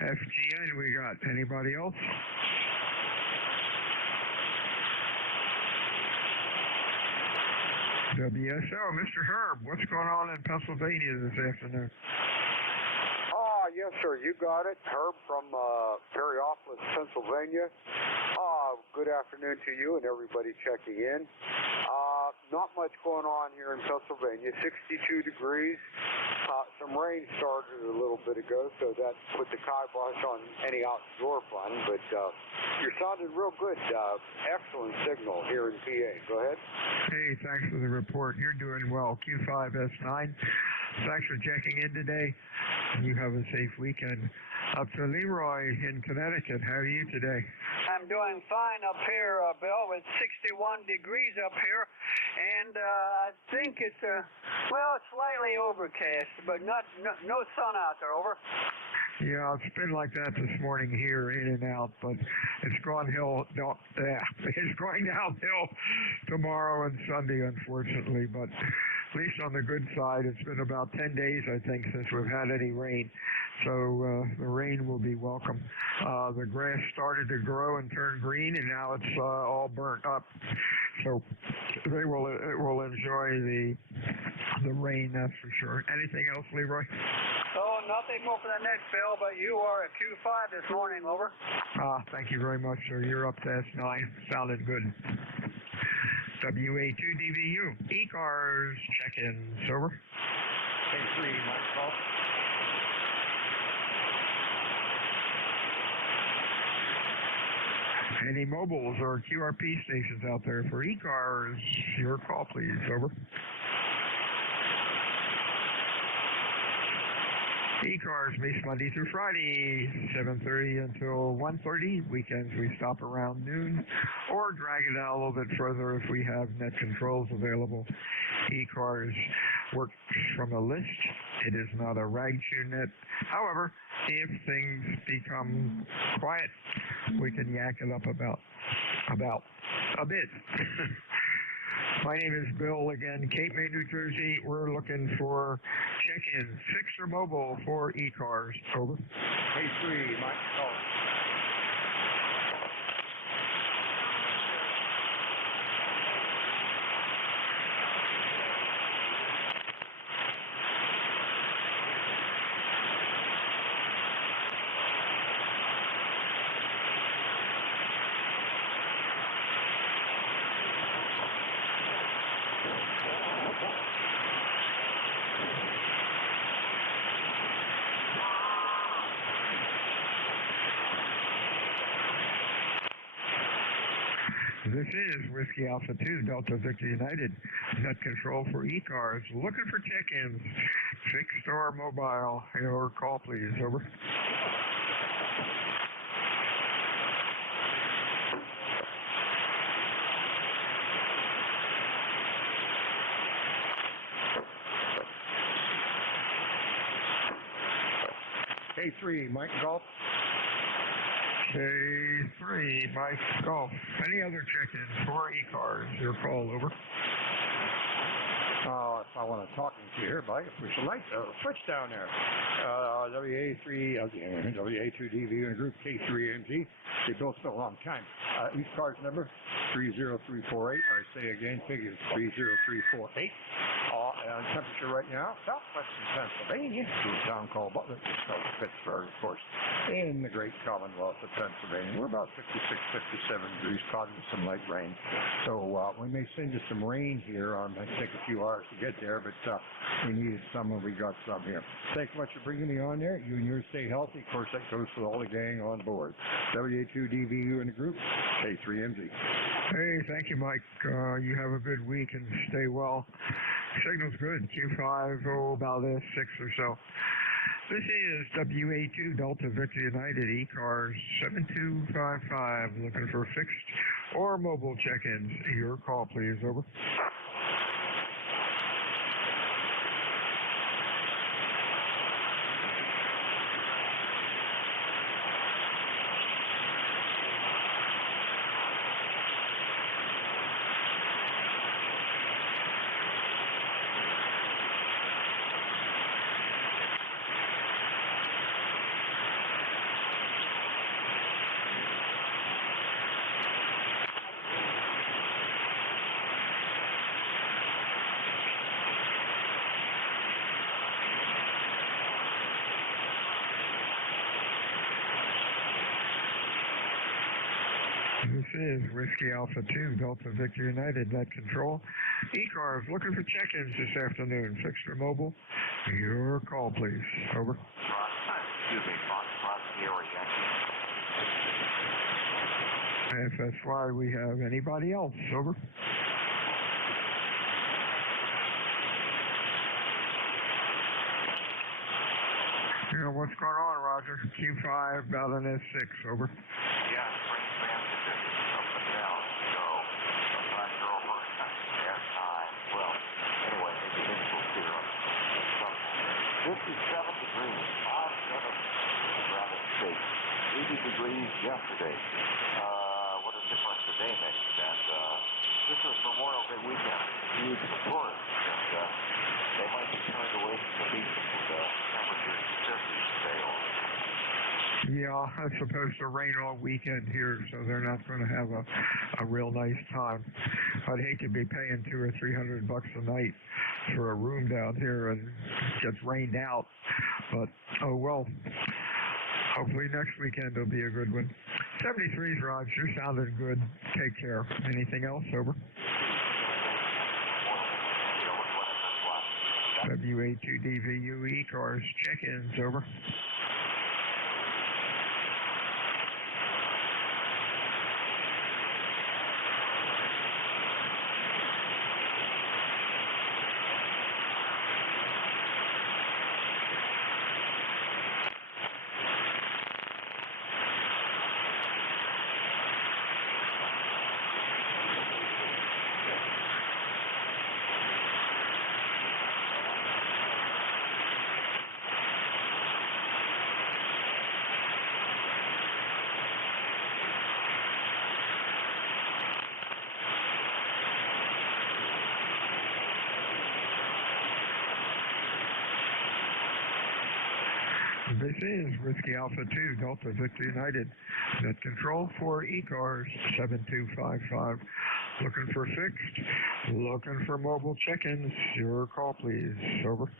FGN, we got anybody else? WSO, Mr. Herb, what's going on in Pennsylvania this afternoon? Yes, sir, you got it. Herb from Perryopolis, Pennsylvania. Good afternoon to you and everybody checking in. Not much going on here in Pennsylvania. 62 degrees. Some rain started a little bit ago, so that put the kibosh on any outdoor fun. But you're sounding real good. Excellent signal here in PA. Go ahead. Hey, thanks for the report. You're doing well. Q5S9. Thanks for checking in today. You have a safe weekend. Up to Leroy in Connecticut. How are you today? I'm doing fine up here, Bill. It's 61 degrees up here, and I think it's slightly overcast, but no sun out there. Over. Yeah, it's been like that this morning here, in and out, but it's going downhill tomorrow and Sunday, unfortunately. But at least on the good side, it's been about 10 days, I think, since we've had any rain. So the rain will be welcome. The grass started to grow and turn green, and now it's all burnt up. So it will enjoy the rain, that's for sure. Anything else, Leroy? Oh, nothing more for the next, Bill, but you are at Q5 this morning, over. Thank you very much, sir. You're up to S9. Sounded good. WA2DVU, ECARS, check-ins, over. K3, Mike Golf. Any mobiles or QRP stations out there for ECARS? Your call, please, over. ECARS meets Monday through Friday, 7:30 until 1:30. Weekends we stop around noon, or drag it out a little bit further if we have net controls available. ECARS works from a list. It is not a rag chew net. However, if things become quiet, we can yak it up about a bit. My name is Bill, again, Cape May, New Jersey. We're looking for check-ins, fixed or mobile, for ECARS. Over. K3, Mike Golf. This is Whiskey Alpha 2, Delta Victor United, net control for ECARS, looking for check-ins, fixed or mobile. Your call, please, over. K3, Mike Golf. K3, Mike Golf. Any other check-ins for ECARS? Your call, over. If I want to talk to you here, buddy, we should like to switch down there. WA2DV and group K3MG. They both still a long time. ECARS number 30348. I say again, figure 30348. And temperature right now, southwestern Pennsylvania, to a town called Butler, south of Pittsburgh, of course, in the great Commonwealth of Pennsylvania. We're about 56, 57 degrees, caught with some light rain. So we may send you some rain here. It might take a few hours to get there, but we needed some, and we got some here. Thanks so much for bringing me on there. You and yours stay healthy. Of course, that goes for all the gang on board. WA2DVU in the group, K3MG. Hey, thank you, Mike. You have a good week and stay well. Signal's good. Q5, about 6 or so. This is WA2 Delta Victor United, ECARS 7255, looking for fixed or mobile check-ins. Your call, please. Over. This is Whiskey Alpha 2, Delta Victor United, net control. ECARS looking for check-ins this afternoon. Fixed or mobile? Your call, please. Over. Excuse me, Foxtrot Sierra Yankee. FSY, we have anybody else? Over. Yeah, what's going on, Roger? Q5, about an S6. Over. Yeah, spring transit up and down, so sometimes they're over S9. Well, anyway, maybe things will clear up. So, 57 degrees, 5 minutes, Rabbit State. 80 degrees yesterday. What a difference a day makes. And this is Memorial Day weekend. Huge for tourists. And they might be turned away from the beach with the temperatures 50s today. Yeah, it's supposed to rain all weekend here, so they're not going to have a real nice time. I'd hate to be paying $200 or $300 a night for a room down here and it gets rained out. But, oh well. Hopefully next weekend will be a good one. 73's, Roger. You sounded good. Take care. Anything else? Over. WA2DVU ECARS. Check-ins. Over. This is Whiskey Alpha 2, Delta Victor United. Net control for ECARS 7255. Looking for fixed, looking for mobile check-ins. Your call, please. Over.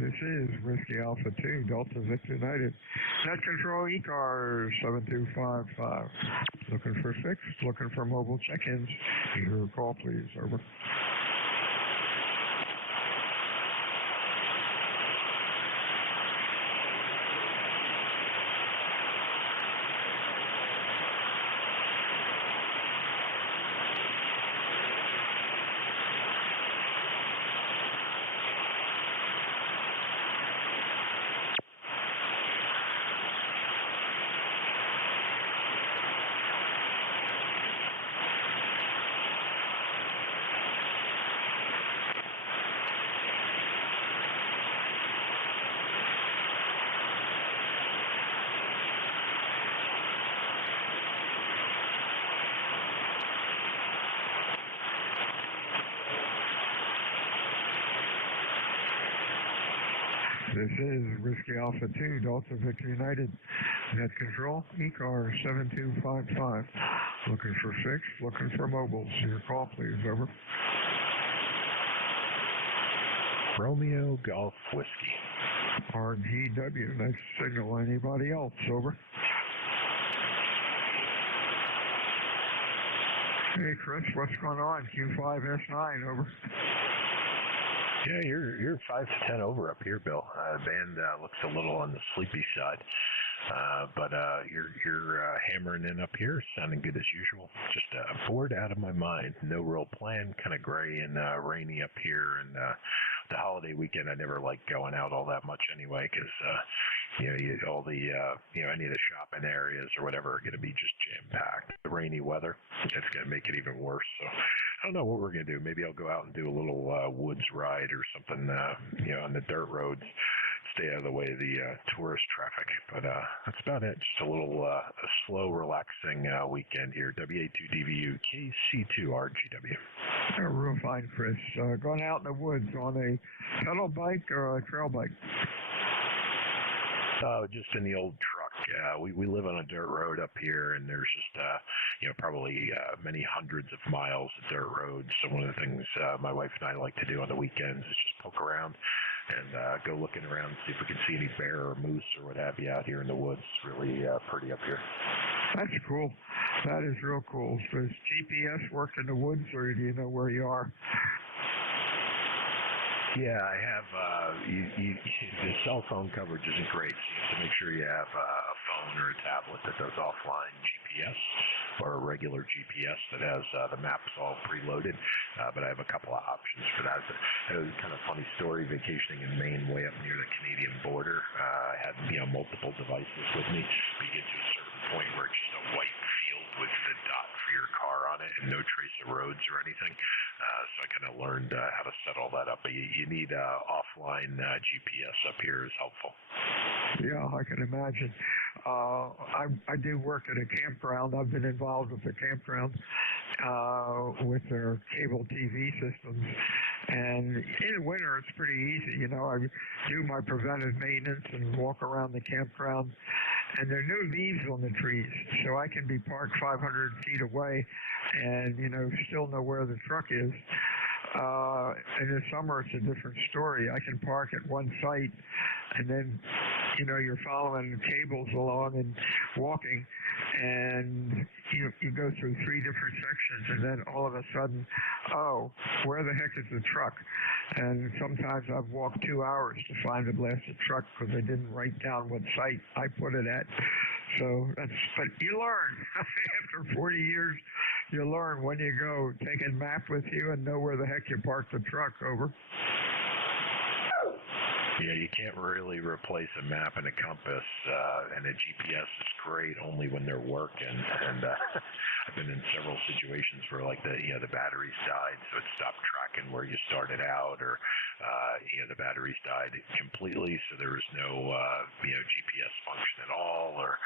This is Whiskey Alpha 2, Delta Victor United. Net control ECARS 7255. Looking for fixed, looking for mobile check-ins. Your call, please. Over. This is Whiskey Alpha 2, Delta Victor United. Net control, ECARS 7255. Looking for fixed, looking for mobiles. Your call, please. Over. Romeo Golf Whiskey. RGW, next signal. Anybody else? Over. Hey, Chris, what's going on? Q5S9, over. Yeah, you're 5 to 10 over up here, Bill. The band looks a little on the sleepy side, but you're hammering in up here, sounding good as usual. Just bored out of my mind. No real plan, kind of gray and rainy up here, and the holiday weekend I never like going out all that much anyway, because all the any of the shopping areas or whatever are going to be just jam-packed. The rainy weather, it's going to make it even worse. So I don't know what we're going to do. Maybe I'll go out and do a little woods ride or something, on the dirt roads. Stay out of the way of the tourist traffic. But that's about it. Just a little a slow, relaxing weekend here. WA2DVU, KC2RGW. Oh, real fine, Chris. Going out in the woods on a pedal bike or a trail bike? Just in the old truck. We live on a dirt road up here, and there's just probably many hundreds of miles of dirt roads. So one of the things my wife and I like to do on the weekends is just poke around and go looking around, see if we can see any bear or moose or what have you out here in the woods. It's really pretty up here. That's cool. That is real cool. Does GPS work in the woods, or do you know where you are? Yeah, I have. The cell phone coverage isn't great, so you have to make sure you have a phone or a tablet that does offline GPS or a regular GPS that has the maps all preloaded. But I have a couple of options for that. It was kind of a funny story. Vacationing in Maine, way up near the Canadian border, I had multiple devices with me. But you get to a certain point where it's just a white field with the dot for your car on it and no trace of roads or anything. So I kind of learned how to set all that up. But you need offline GPS up here is helpful. Yeah, I can imagine. I do work at a campground. I've been involved with the campground with their cable TV systems. And in the winter, it's pretty easy. I do my preventive maintenance and walk around the campground. And there are no leaves on the trees, so I can be parked 500 feet away and, still know where the truck is. In the summer, it's a different story. I can park at one site, and then, you're following the cables along and walking, and you go through 3 different sections, and then all of a sudden, where the heck is the truck? And sometimes I've walked 2 hours to find a blasted truck because I didn't write down what site I put it at. So but you learn. After 40 years, you learn when you go. Take a map with you and know where the heck you parked the truck. Over. Yeah, you can't really replace a map and a compass, and a GPS is great only when they're working. And I've been in several situations where, like, the batteries died, so it stopped tracking where you started out, or the batteries died completely, so there was no GPS function at all, or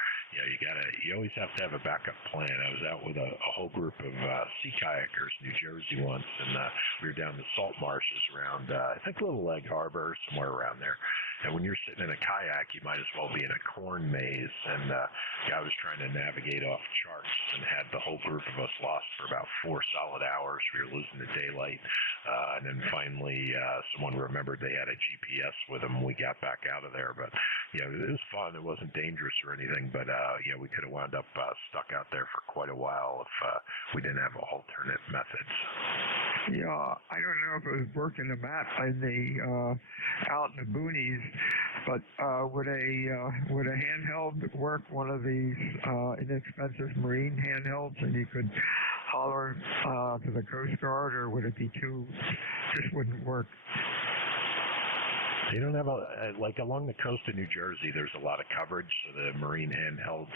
you always have to have a backup plan. I was out with a whole group of sea kayakers in New Jersey once, and we were down the salt marshes around, I think, Little Leg Harbor, somewhere around there. And when you're sitting in a kayak, you might as well be in a corn maze. And the guy was trying to navigate off charts and had the whole group of us lost for about 4 solid hours. We were losing the daylight. And then finally, someone remembered they had a GPS with them. We got back out of there. But, it was fun. It wasn't dangerous or anything. But, we could have wound up stuck out there for quite a while if we didn't have alternate methods. Yeah, I don't know if it was working the map in the out in the boonies, but would a handheld work? One of these inexpensive marine handhelds, and you could holler to the Coast Guard, or would it be just wouldn't work? They don't have like along the coast of New Jersey, there's a lot of coverage, so the marine handhelds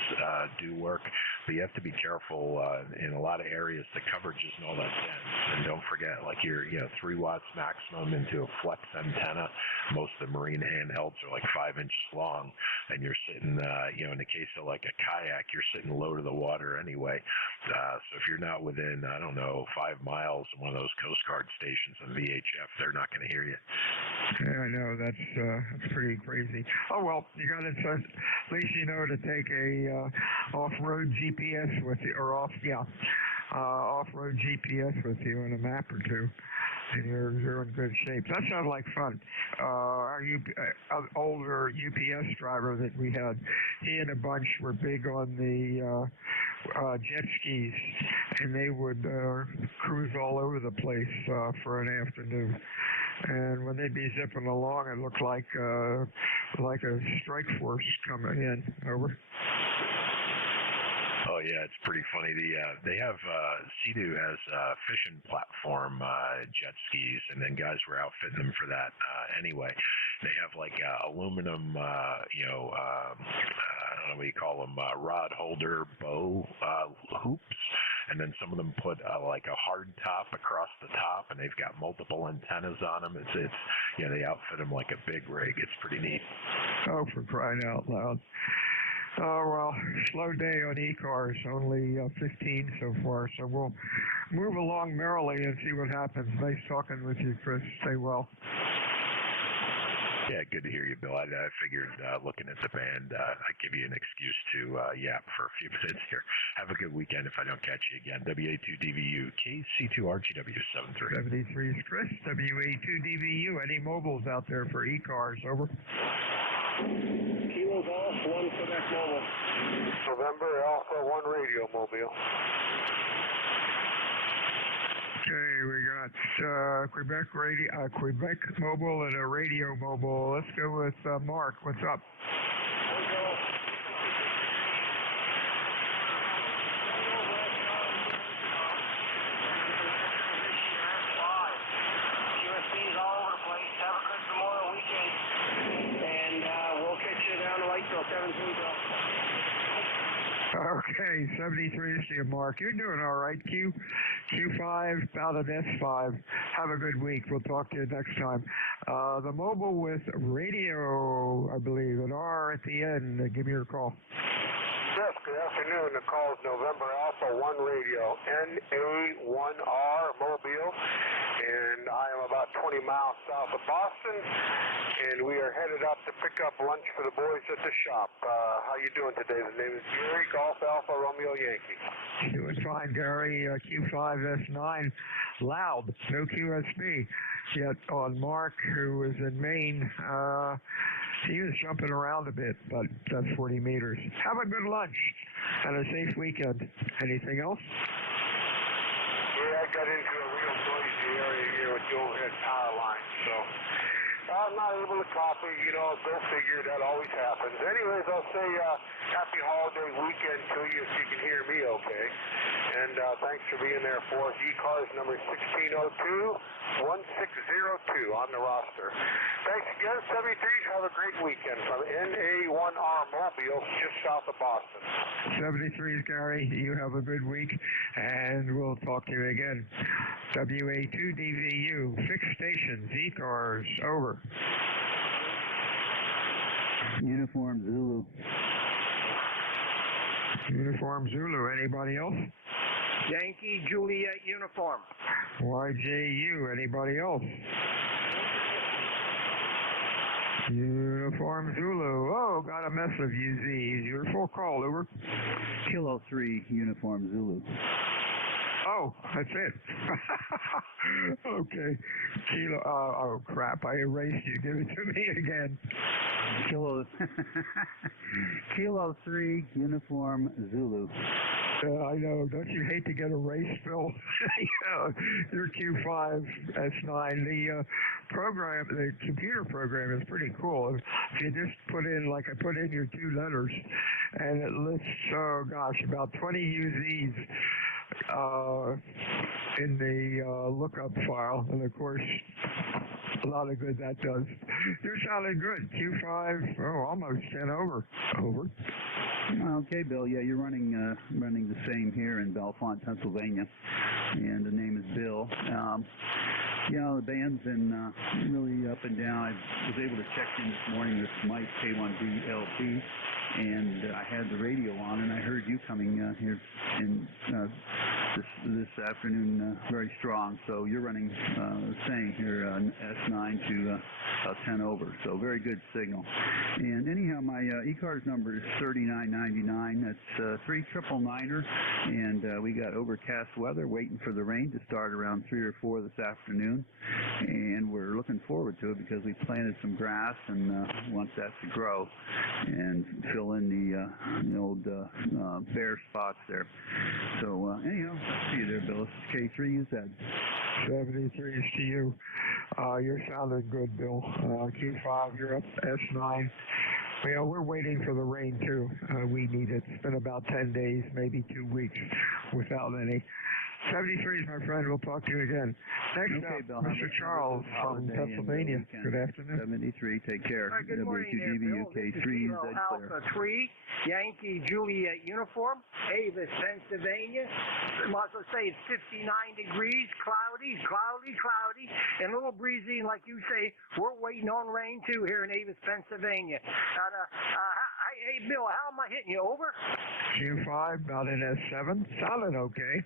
do work, but you have to be careful. In a lot of areas, the coverage isn't all that dense, and don't forget, like you're 3 watts maximum into a flex antenna. Most of the marine handhelds are like 5 inches long, and you're sitting, in the case of like a kayak, you're sitting low to the water anyway. So if you're not within, 5 miles of one of those Coast Guard stations on VHF, they're not going to hear you. Yeah, I know that's pretty crazy. Oh well, you got to at least you know to take a off-road GPS with you, or off-road GPS with you and a map or two, and you're in good shape. That sounds like fun. Our older UPS driver that we had, he and a bunch were big on the jet skis, and they would cruise all over the place for an afternoon. And when they'd be zipping along, it looked like a strike force coming in. Over. Oh yeah, it's pretty funny. They have Sea-Doo has fishing platform jet skis, and then guys were outfitting them for that anyway. They have like aluminum, I don't know what you call them, rod holder bow hoops, and then some of them put like a hard top across the top, and they've got multiple antennas on them. It's they outfit them like a big rig. It's pretty neat. Oh, for crying out loud. Oh, well, slow day on ECARS, only 15 so far, so we'll move along merrily and see what happens. Nice talking with you, Chris. Stay well. Yeah, good to hear you, Bill. I figured looking at the band, I'd give you an excuse to yap for a few minutes here. Have a good weekend if I don't catch you again. WA2DVU, KC2RGW 73. 73 is Chris, WA2DVU. Any mobiles out there for ECARS? Over. Kilo Golf, 1 Quebec Mobile. November Alpha 1 Radio Mobile. Okay, we got Quebec Mobile and a Radio Mobile. Let's go with Mark. What's up? Okay, 73 is to you, Mark. You're doing all right. Q5, about an S5. Have a good week. We'll talk to you next time. The mobile with radio, I believe, an R at the end. Give me your call. Yes, good afternoon. The call is November Alpha 1 Radio, NA1R Mobile, and I am about 20 miles south of Boston, and we are headed up to pick up lunch for the boys at the shop. How you doing today? The name is Gary, Golf Alpha Romeo Yankee. Doing fine, Gary. Q5S9, loud, no QSB. Yet on Mark, who was in Maine, he was jumping around a bit, but that's 40 meters. Have a good lunch and a safe weekend. Anything else? Yeah, I got into a real noisy area here with the overhead power line, so I'm not able to copy. Go figure. That always happens. Anyways, I'll say happy holiday weekend to you if you can hear me okay. And thanks for being there for us. ECARS number 1602-1602 on the roster. Thanks again, 73. Have a great weekend from NA1R Mobile, just south of Boston. 73, Gary. You have a good week, and we'll talk to you again. WA2DVU, fixed stations, ECARS, over. Uniform Zulu. Uniform Zulu. Anybody else? Yankee Juliet Uniform. YJU. Anybody else? Uniform Zulu. Oh, got a mess of UZs. Your full call, over. Kilo 3, Uniform Zulu. Oh, that's it. Okay. Kilo. Oh, crap. I erased you. Give it to me again. Kilo 3, Uniform Zulu. I know. Don't you hate to get erased, Phil? Your Q5S9. The computer program is pretty cool. If you just put in, like I put in your 2 letters, and it lists, about 20 UZs in the lookup file, and of course a lot of good that does. You're sounding good. Q5, almost 10 over. Over. Okay, Bill. Yeah, you're running the same here in Bellefonte, Pennsylvania, and the name is Bill. The band's been really up and down. I was able to check in this morning with Mike K1BLP, and I had the radio on, and I heard you coming here in this afternoon very strong. So you're running the same here on S9 to 10 over. So very good signal. And anyhow, my ECARS number is 3999. That's 3999er, and we got overcast weather, waiting for the rain to start around 3 or 4 this afternoon. And we're looking forward to it because we planted some grass and want that to grow and fill in the old bare spots there. So anyhow, see you there, Bill. This is K3UZ. 73 is to you. You're sounding good, Bill. Q5, you're up S9. Well, we're waiting for the rain, too. We need it. It's been about 10 days, maybe 2 weeks without any. 73 is my friend. We'll talk to you again. Next up, Bill, Mr. Charles from Pennsylvania. Good afternoon. 73, take care. Good morning there, Bill. This is Kilo Alpha 3, Yankee Juliet uniform, Avis, Pennsylvania. I must say it's 59 degrees, cloudy, and a little breezy. And like you say, we're waiting on rain, too, here in Avis, Pennsylvania. Hey, Bill, how am I hitting you? Over? Q5, about an S7. Sounding okay.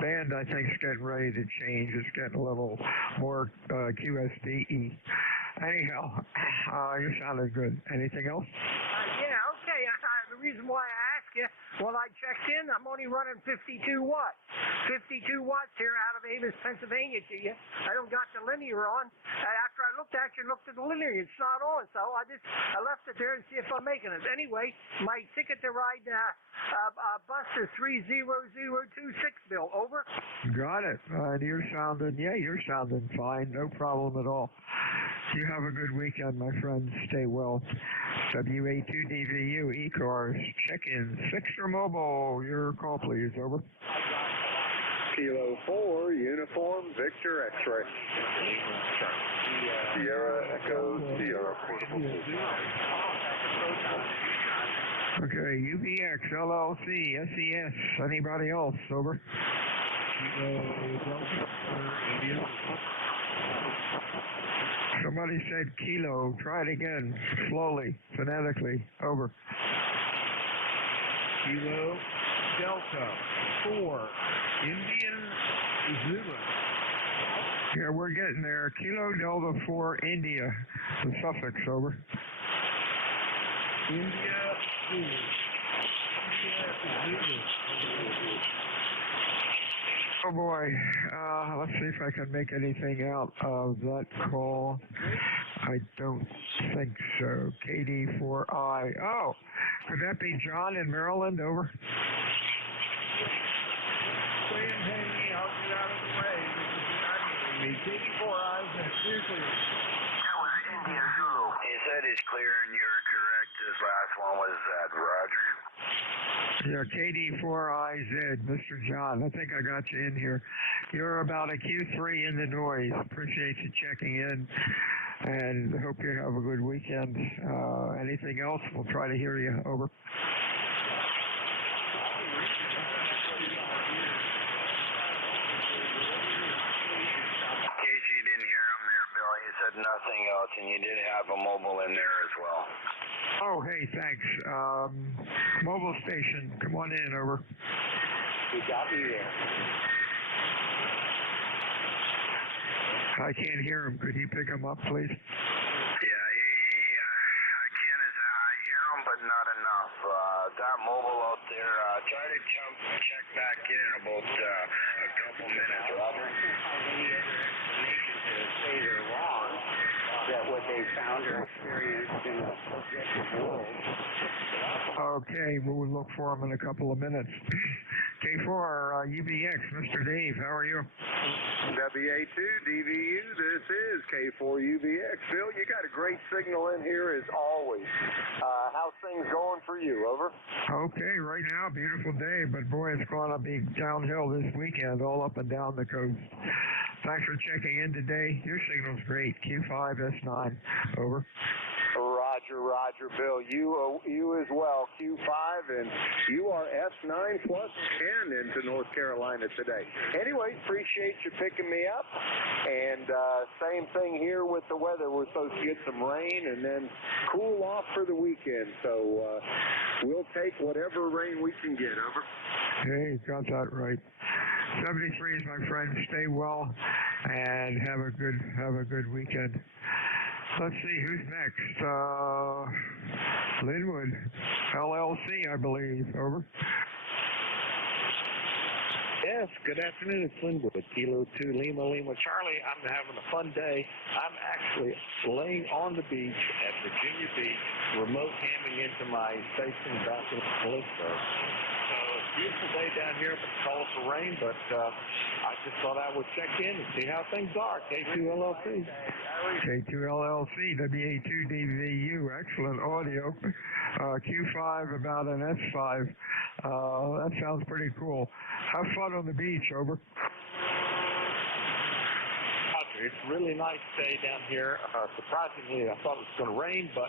Band, I think, is getting ready to change. It's getting a little more QSDE. Anyhow, you sounded good. Anything else? Yeah, okay. The reason why I asked you, when I checked in, I'm only running 52 watts. 52 watts here out of Avis, Pennsylvania to you. I don't got the linear on. After I looked at the linear, it's not on. So I left it there and see if I'm making it. Anyway, my ticket to ride bus is 30026, Bill. Over. Got it. You're sounding fine. No problem at all. You have a good weekend, my friends. Stay well. WA2DVU, ECARS, check-in, 6 or mobile. Your call, please. Over. Kilo 4, uniform, Victor X-ray. Sierra Echo Sierra. Okay, UBX, LLC, SES. Anybody else? Over. Somebody said kilo. Try it again, slowly, phonetically. Over. Kilo Delta 4 India Zulu. Yeah, we're getting there. Kilo Delta 4 India. The suffix. Over. India Zulu. India Zulu. Oh boy, let's see if I can make anything out of that call. I don't think so. KD4I. Oh, could that be John in Maryland? Over. Hey, I'll get out of the way. This is KD4I's and seriously. That was India Zulu. He said he's clear and you're correct. This last one was Roger. Yeah, KD4IZ, Mr. John. I think I got you in here. You're about a Q3 in the noise. Appreciate you checking in, and hope you have a good weekend. Anything else? We'll try to hear you. Over. In case you didn't hear him there, Bill, he said nothing else, and you did have a mobile in there as well. Oh, hey, thanks. Mobile station, come on in. Over. You got me there. I can't hear him. Could you pick him up, please? Yeah, I can. I hear him, but not enough. That mobile out there, try to check back in about a couple minutes, Robert. Any other explanation to say they're wrong, that what they found or experienced in the objective world. Okay, we'll look for him in a couple of minutes. K4, UBX, Mr. Dave, how are you? WA2DVU, this is K4UBX. Phil, you got a great signal in here as always. How's things going for you? Over. Okay, right now, beautiful day, but boy, it's going to be downhill this weekend, all up and down the coast. Thanks for checking in today. Your signal's great. Q5S9. Over. Roger, Bill. You as well. Q5, and you are S9 plus 10 into North Carolina today. Anyway, appreciate you picking me up. And same thing here with the weather. We're supposed to get some rain and then cool off for the weekend. So we'll take whatever rain we can get. Over. Hey, got that right. 73 is my friend. Stay well and have a good weekend. Let's see who's next. Linwood, LLC, I believe. Over. Yes, good afternoon. It's Linwood, Kilo 2 Lima Lima Charlie. I'm having a fun day. I'm actually laying on the beach at Virginia Beach, remote hamming into my station back in Callisto. So it's a beautiful day down here, but it's calling for rain, but I just thought I would check in and see how things are. K2LLC. K2LLC, WA2DVU, excellent audio. Q5 about an S5. That sounds pretty cool. Have fun on the beach, over. It's a really nice day down here. Surprisingly, I thought it was going to rain, but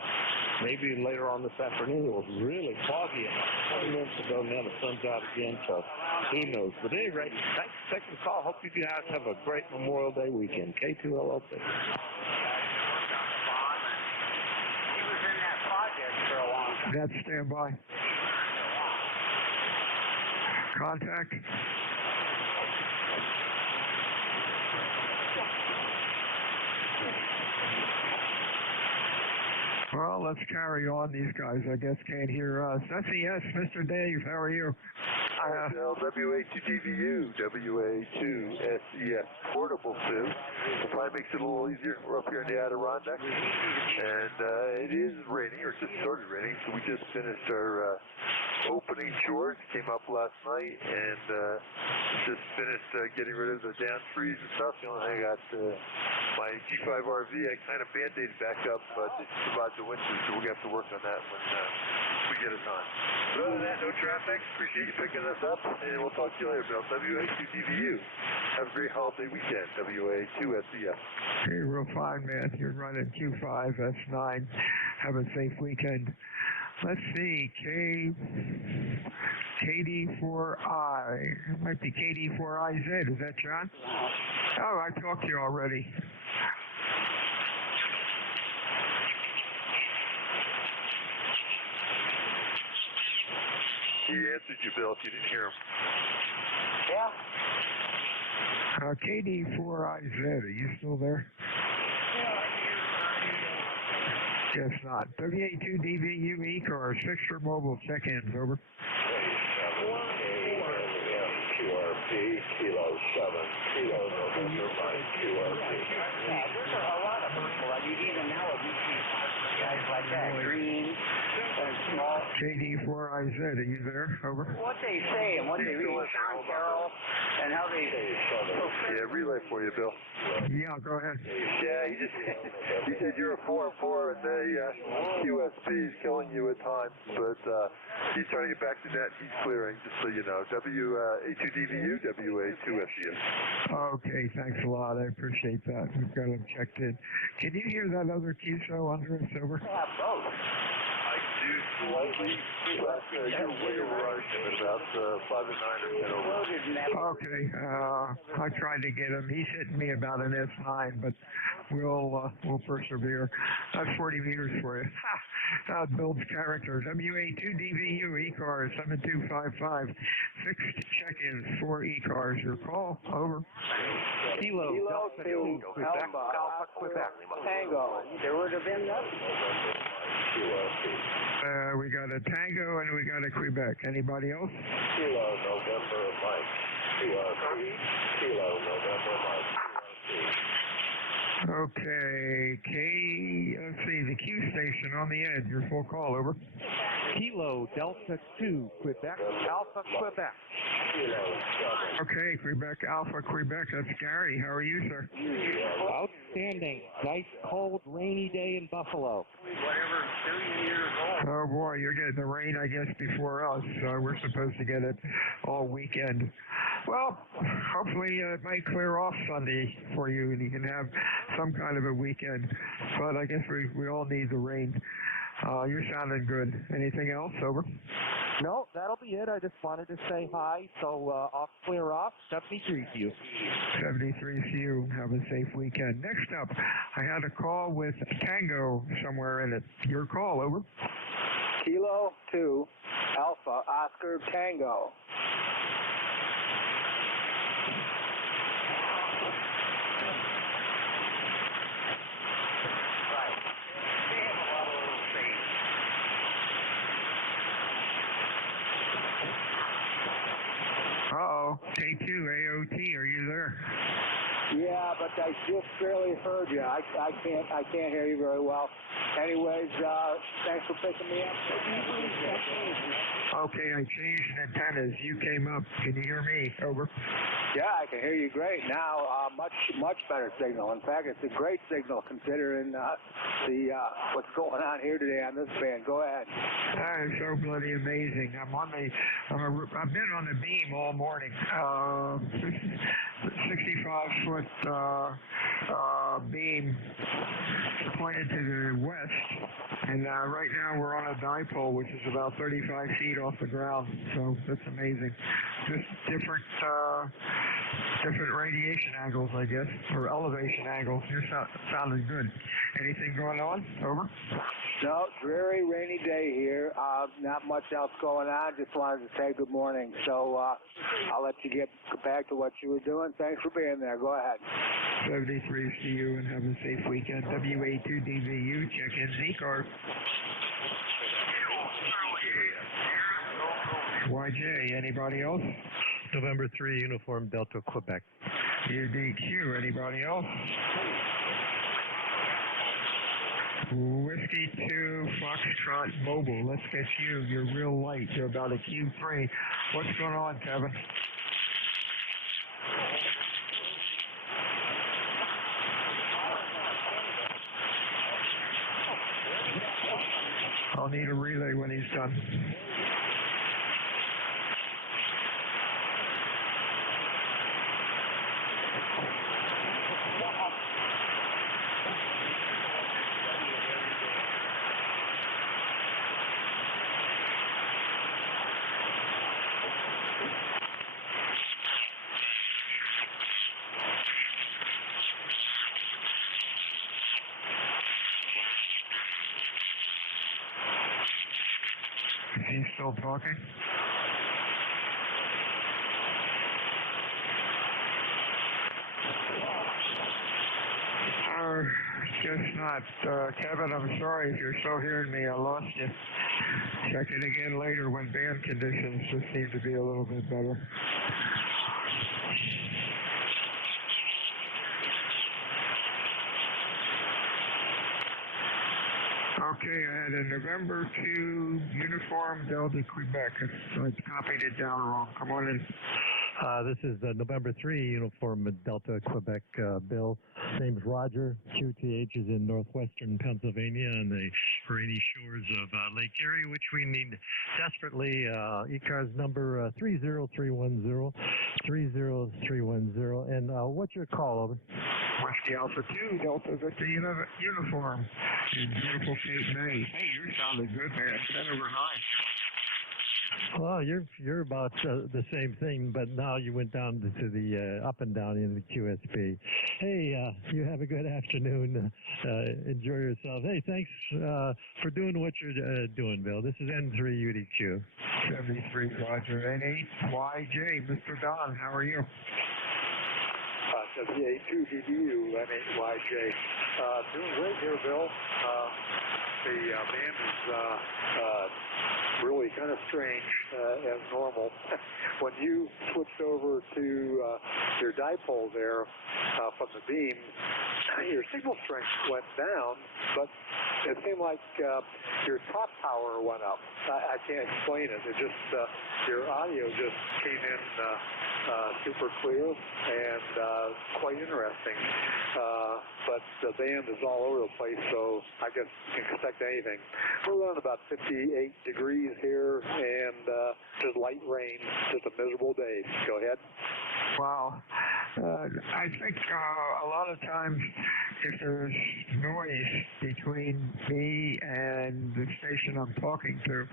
maybe later on this afternoon it was really foggy. And 20 minutes ago, now the sun's out again, so who knows. But at any rate, thanks for taking the call. Hope you guys have a great Memorial Day weekend. K2LLC. That's standby. Contact. Well, let's carry on. These guys, I guess, can't hear us. SES, Mr. Dave, how are you? WA2DVU, WA2SES Portable 2. It probably makes it a little easier. We're up here in the Adirondacks, and it is raining, or just started raining, so we just finished our opening chores. Came up last night, and just finished getting rid of the down trees and stuff. The only thing I got my G5 RV, I kind of band-aided back up just to survive the winter, so we're going to have to work on that when we get it done. But other than that, no traffic. Appreciate you picking us up, and we'll talk to you later, Bill. WA2DVU. Have a great holiday weekend. WA2SES. Hey, real fine, man. You're running Q5, S9. Have a safe weekend. Let's see, KD4I. It might be KD4IZ. Is that John? Oh, I talked to you already. He answered you, Bill, if you didn't hear him. Yeah. KD4IZ, are you still there? Guess not. WA2DVU ECARS, fixture mobile check-ins, over. QRP, Kilo 7, Kilo November, Mike, QRP. Yeah, there's a lot of people. I mean, even now, we see guys like that, green and small. KD4IZ, are you there? Over. What they say and what they read, Sean Carroll, and how they... Yeah, relay for you, Bill. Yeah, go ahead. Yeah, he said you're a 4-4, and the QSP is killing you at times, but he's trying to get back to net. He's clearing, just so you know. WA2DVU, WA2SES. Okay, thanks a lot. I appreciate that. We've got him checked in. Can you hear that other QSO under us, over? Yeah, both. I do slightly, but you're way right at about 5 and 9 or 10 over. Okay, I tried to get him. He's hitting me about an S9, but we'll persevere. That's 40 meters for you. That builds character. WA2DVU ECARS 7255. Fixed check-ins for ECARS. Your call. Over. Kilo 2 Alpha Quebec Tango. There would have been nothing. We got a Tango and we got a Quebec. Anybody else? Kilo November Mike. QRP. Kilo November Mike. Okay, let's see, the Q station on the edge. Your full call, over. Kilo Delta 2, Quebec, Alpha Quebec. Okay, Quebec, Alpha Quebec. That's Gary. How are you, sir? Outstanding. Nice, cold, rainy day in Buffalo. Oh, boy, you're getting the rain, I guess, before us. We're supposed to get it all weekend. Well, hopefully it might clear off Sunday for you and you can have some kind of a weekend. But I guess we all need the rain. You're sounding good. Anything else? Over. No, that'll be it. I just wanted to say hi. So I'll clear off. 73 to you. 73 to you. Have a safe weekend. Next up, I had a call with Tango somewhere in it. Your call. Over. Kilo 2 Alpha Oscar Tango. WIT, are you there? Yeah, but I just barely heard you. I can't hear you very well. Anyways, thanks for picking me up. Okay, I changed antennas. You came up. Can you hear me? Over. Yeah, I can hear you great now. Much better signal. In fact, it's a great signal considering what's going on here today on this band. Go ahead. That is so bloody amazing. I've been on the beam all morning. 65-foot beam pointed to the west, and right now we're on a dipole which is about 35 feet off the ground. So that's amazing. Just different radiation angles, I guess, or elevation angles. You're sounding good. Anything going on? Over. No, dreary, rainy day here. Not much else going on. Just wanted to say good morning. So I'll let you get back to what you were doing. Thanks for being there. Go ahead. 73, see you and have a safe weekend. WA2DVU, check in ECARS. YJ, anybody else? November 3, Uniform Delta, Quebec. UDQ, anybody else? Whiskey 2, Foxtrot Mobile. Let's get you. You're real light. You're about a Q3. What's going on, Kevin? I'll need a relay when he's done. Is he still talking? Guess not. Kevin, I'm sorry if you're still hearing me. I lost you. Check it again later when band conditions just seem to be a little bit better. Okay, I had a November 2 Uniform Delta, Quebec. I copied it down wrong. Come on in. This is November 3, Uniform Delta, Quebec, Bill. Name's Roger. QTH is in northwestern Pennsylvania on the rainy shores of Lake Erie, which we need desperately. ECARS number 30310, 30310. And what's your call, over? Whiskey Alpha 2, Delta Victor Uniform. In beautiful Cape May. Hey, you're sounding good, man. 10 over 9. Well, you're about the same thing, but now you went down to the up and down in the QSP. Hey, you have a good afternoon. Enjoy yourself. Hey, thanks for doing what you're doing, Bill. This is N3UDQ. 73, Roger. N8YJ, Mr. Don, how are you? WA2DVU, N8YJ. Doing great here, Bill. The band is really kind of strange as normal. When you switched over to your dipole there from the beam, your signal strength went down, but it seemed like your top power went up. I can't explain it. It just your audio just came in super clear and quite interesting. But the band is all over the place, so I guess you can expect anything. We're running about 58 degrees here, and just light rain, just a miserable day. Go ahead. Wow. I think a lot of times if there's noise between me and the station I'm talking to,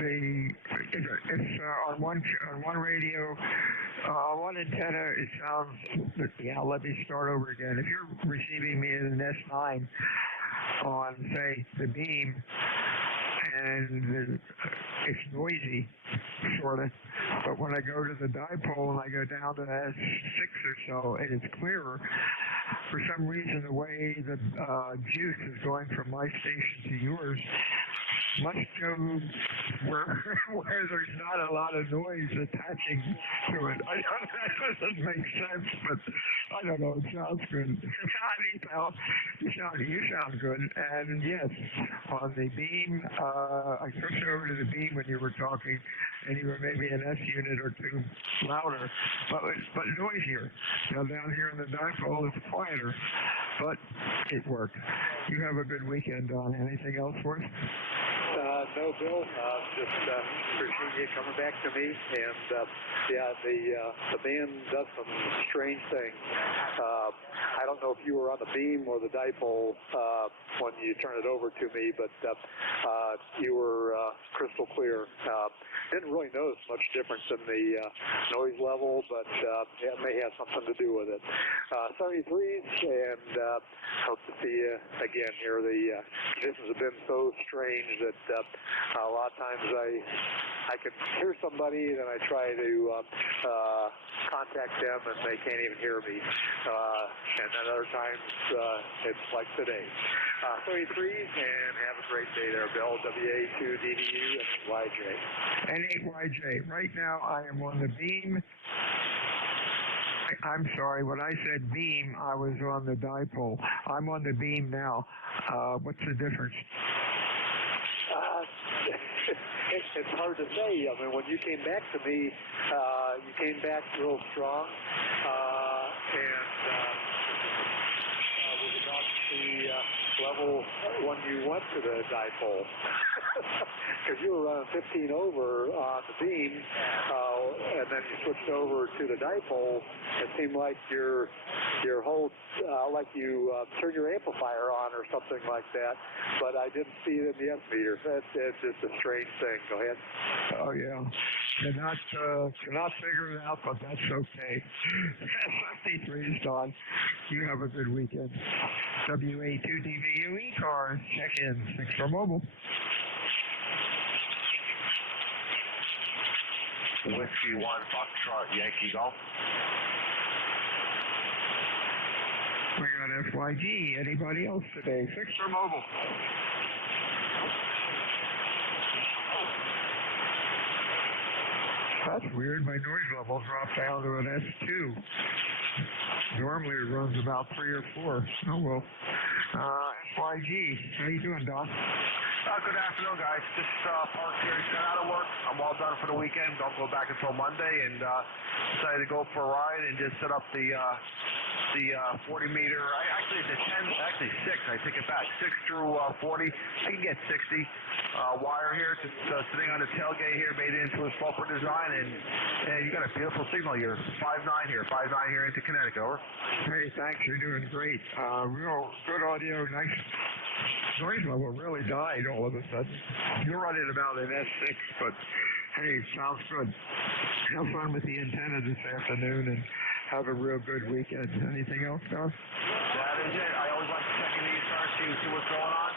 it's on one radio, one antenna, it sounds, let me start over again. If you're receiving me in an S9 on, say, the beam, and it's noisy, sort of, but when I go to the dipole and I go down to S6 or so, and it's clearer, for some reason the way the juice is going from my station to yours must go where there's not a lot of noise attaching to it. That doesn't make sense, but I don't know. It sounds good. I mean, pal, you sound good. And yes, on the beam, I switched over to the beam when you were talking, and you were maybe an S unit or two louder, but noisier. Now down here in the dipole, it's quieter, but it worked. You have a good weekend, Don. Anything else for us? No, Bill. Just appreciate you coming back to me. And the band does some strange things. I don't know if you were on the beam or the dipole when you turned it over to me, but you were crystal clear. Didn't really notice much difference in the noise level, but it may have something to do with it. 73s, and hope to see you again here. The conditions have been so strange that a lot of times I can hear somebody, then I try to contact them, and they can't even hear me. And then other times it's like today. 33s, and have a great day there, Bill. WA2DDU and 8YJ. And 8YJ. Right now I am on the beam. I'm sorry, when I said beam, I was on the dipole. I'm on the beam now. What's the difference? It's hard to say. I mean, when you came back to me, you came back real strong, and was about the level when you went to the dipole. Because you were running 15 over on the beam, and then you switched over to the dipole. It seemed like your whole, like you turned your amplifier on or something like that, but I didn't see it in the S meter. It's just a strange thing. Go ahead. Oh, yeah. Cannot figure it out, but that's okay. 53's Don. You have a good weekend. WA2DVU ECARS, check in. Thanks for mobile. Whiskey 1, Foxtrot, Yankee Golf. We got FYG. Anybody else today? Fix for mobile. That's weird. My noise level dropped down to an S2. Normally it runs about 3 or 4. Oh, well. FYG. How you doing, Don? Good afternoon, guys. Just parked here. Got out of work. I'm all done for the weekend. Don't go back until Monday, and decided to go for a ride and just set up the 40 meter. Actually, it's a 10. Actually, 6. I take it back. 6 through 40. I can get 60 wire here. Just sitting on the tailgate here, made it into a sloper design, and you got a beautiful signal here. 5.9 here. 5.9 here into Connecticut. Over. Hey, thanks. You're doing great. Real good audio. Nice. Noise level really died all of a sudden. You're running about an S6, but hey, sounds good. Have fun with the antenna this afternoon and have a real good weekend. Anything else, Don? That is it. I always like to check in the ECARS, see what's going on.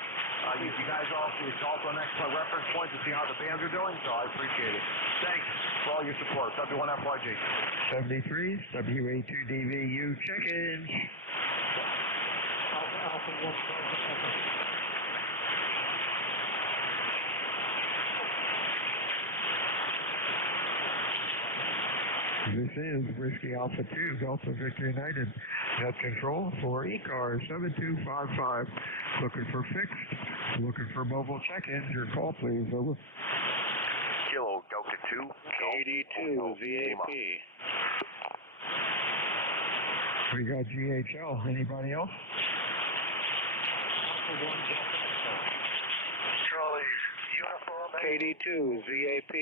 You guys it's also an excellent reference point to see how the bands are doing, so I appreciate it. Thanks for all your support. W1FYG. 73s, WA2DVU check-in. Alpha 1. This is Whiskey Alpha 2, Delta Victor United. Net control for ECARS 7255. Looking for fixed. Looking for mobile check-ins. Your call, please. Over. Kilo Delta 2. KD2 VAP. We got GHL. Anybody else? Charlie's uniform. KD2 VAP.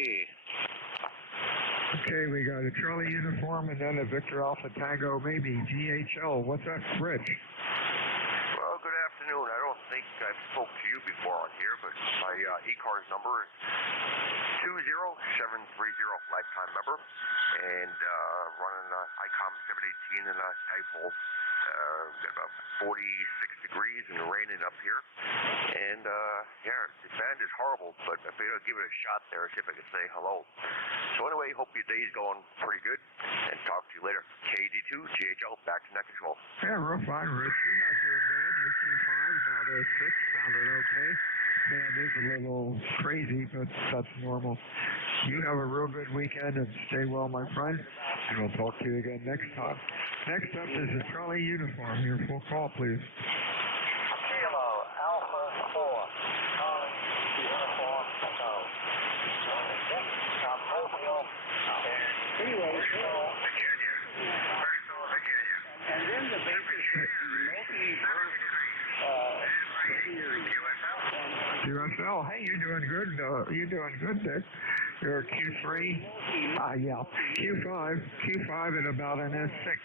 Okay, we got a Charlie uniform and then a Victor Alpha Tango, maybe GHL. What's that, Rich? Well, good afternoon. I don't think I've spoke to you before on here, but my ECARS number is 20730, lifetime member, and running ICOM 718 in a dipole. Got about 46 degrees and raining up here, and yeah, the band is horrible, but I figured I'd give it a shot there, see if I could say hello. So anyway, hope your day's going pretty good, and talk to you later. KD2 GHL, back to net control. Yeah, real fine, Rich. You're not doing bad. You're 2.5, about 6, sounded okay. band is a little crazy, but that's normal. You have a real good weekend and stay well, my friend. And we'll talk to you again next time. Next up is the Charlie uniform. Your full call, please. Kilo Alpha 4, Charlie uniform, Echo. Mobile and Bristol, Virginia. Bristol, Virginia. And then the basic multi-verse USL, hey, you're doing good. You're doing good there. You're Q3. Yeah. Q5 at about an S6.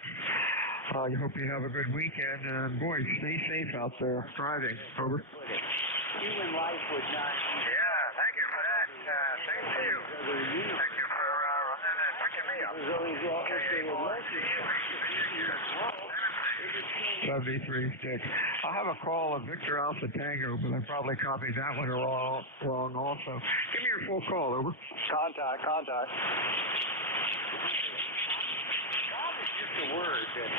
I hope you have a good weekend, and boy, stay safe out there driving. Over. Human life would not. Yeah, thank you for that. Same to you. Thank you for running and picking me up. 73 sticks. I have a call of Victor Alpha Tango, but I probably copied that one wrong also. Give me your full call, over. Contact. Just a word that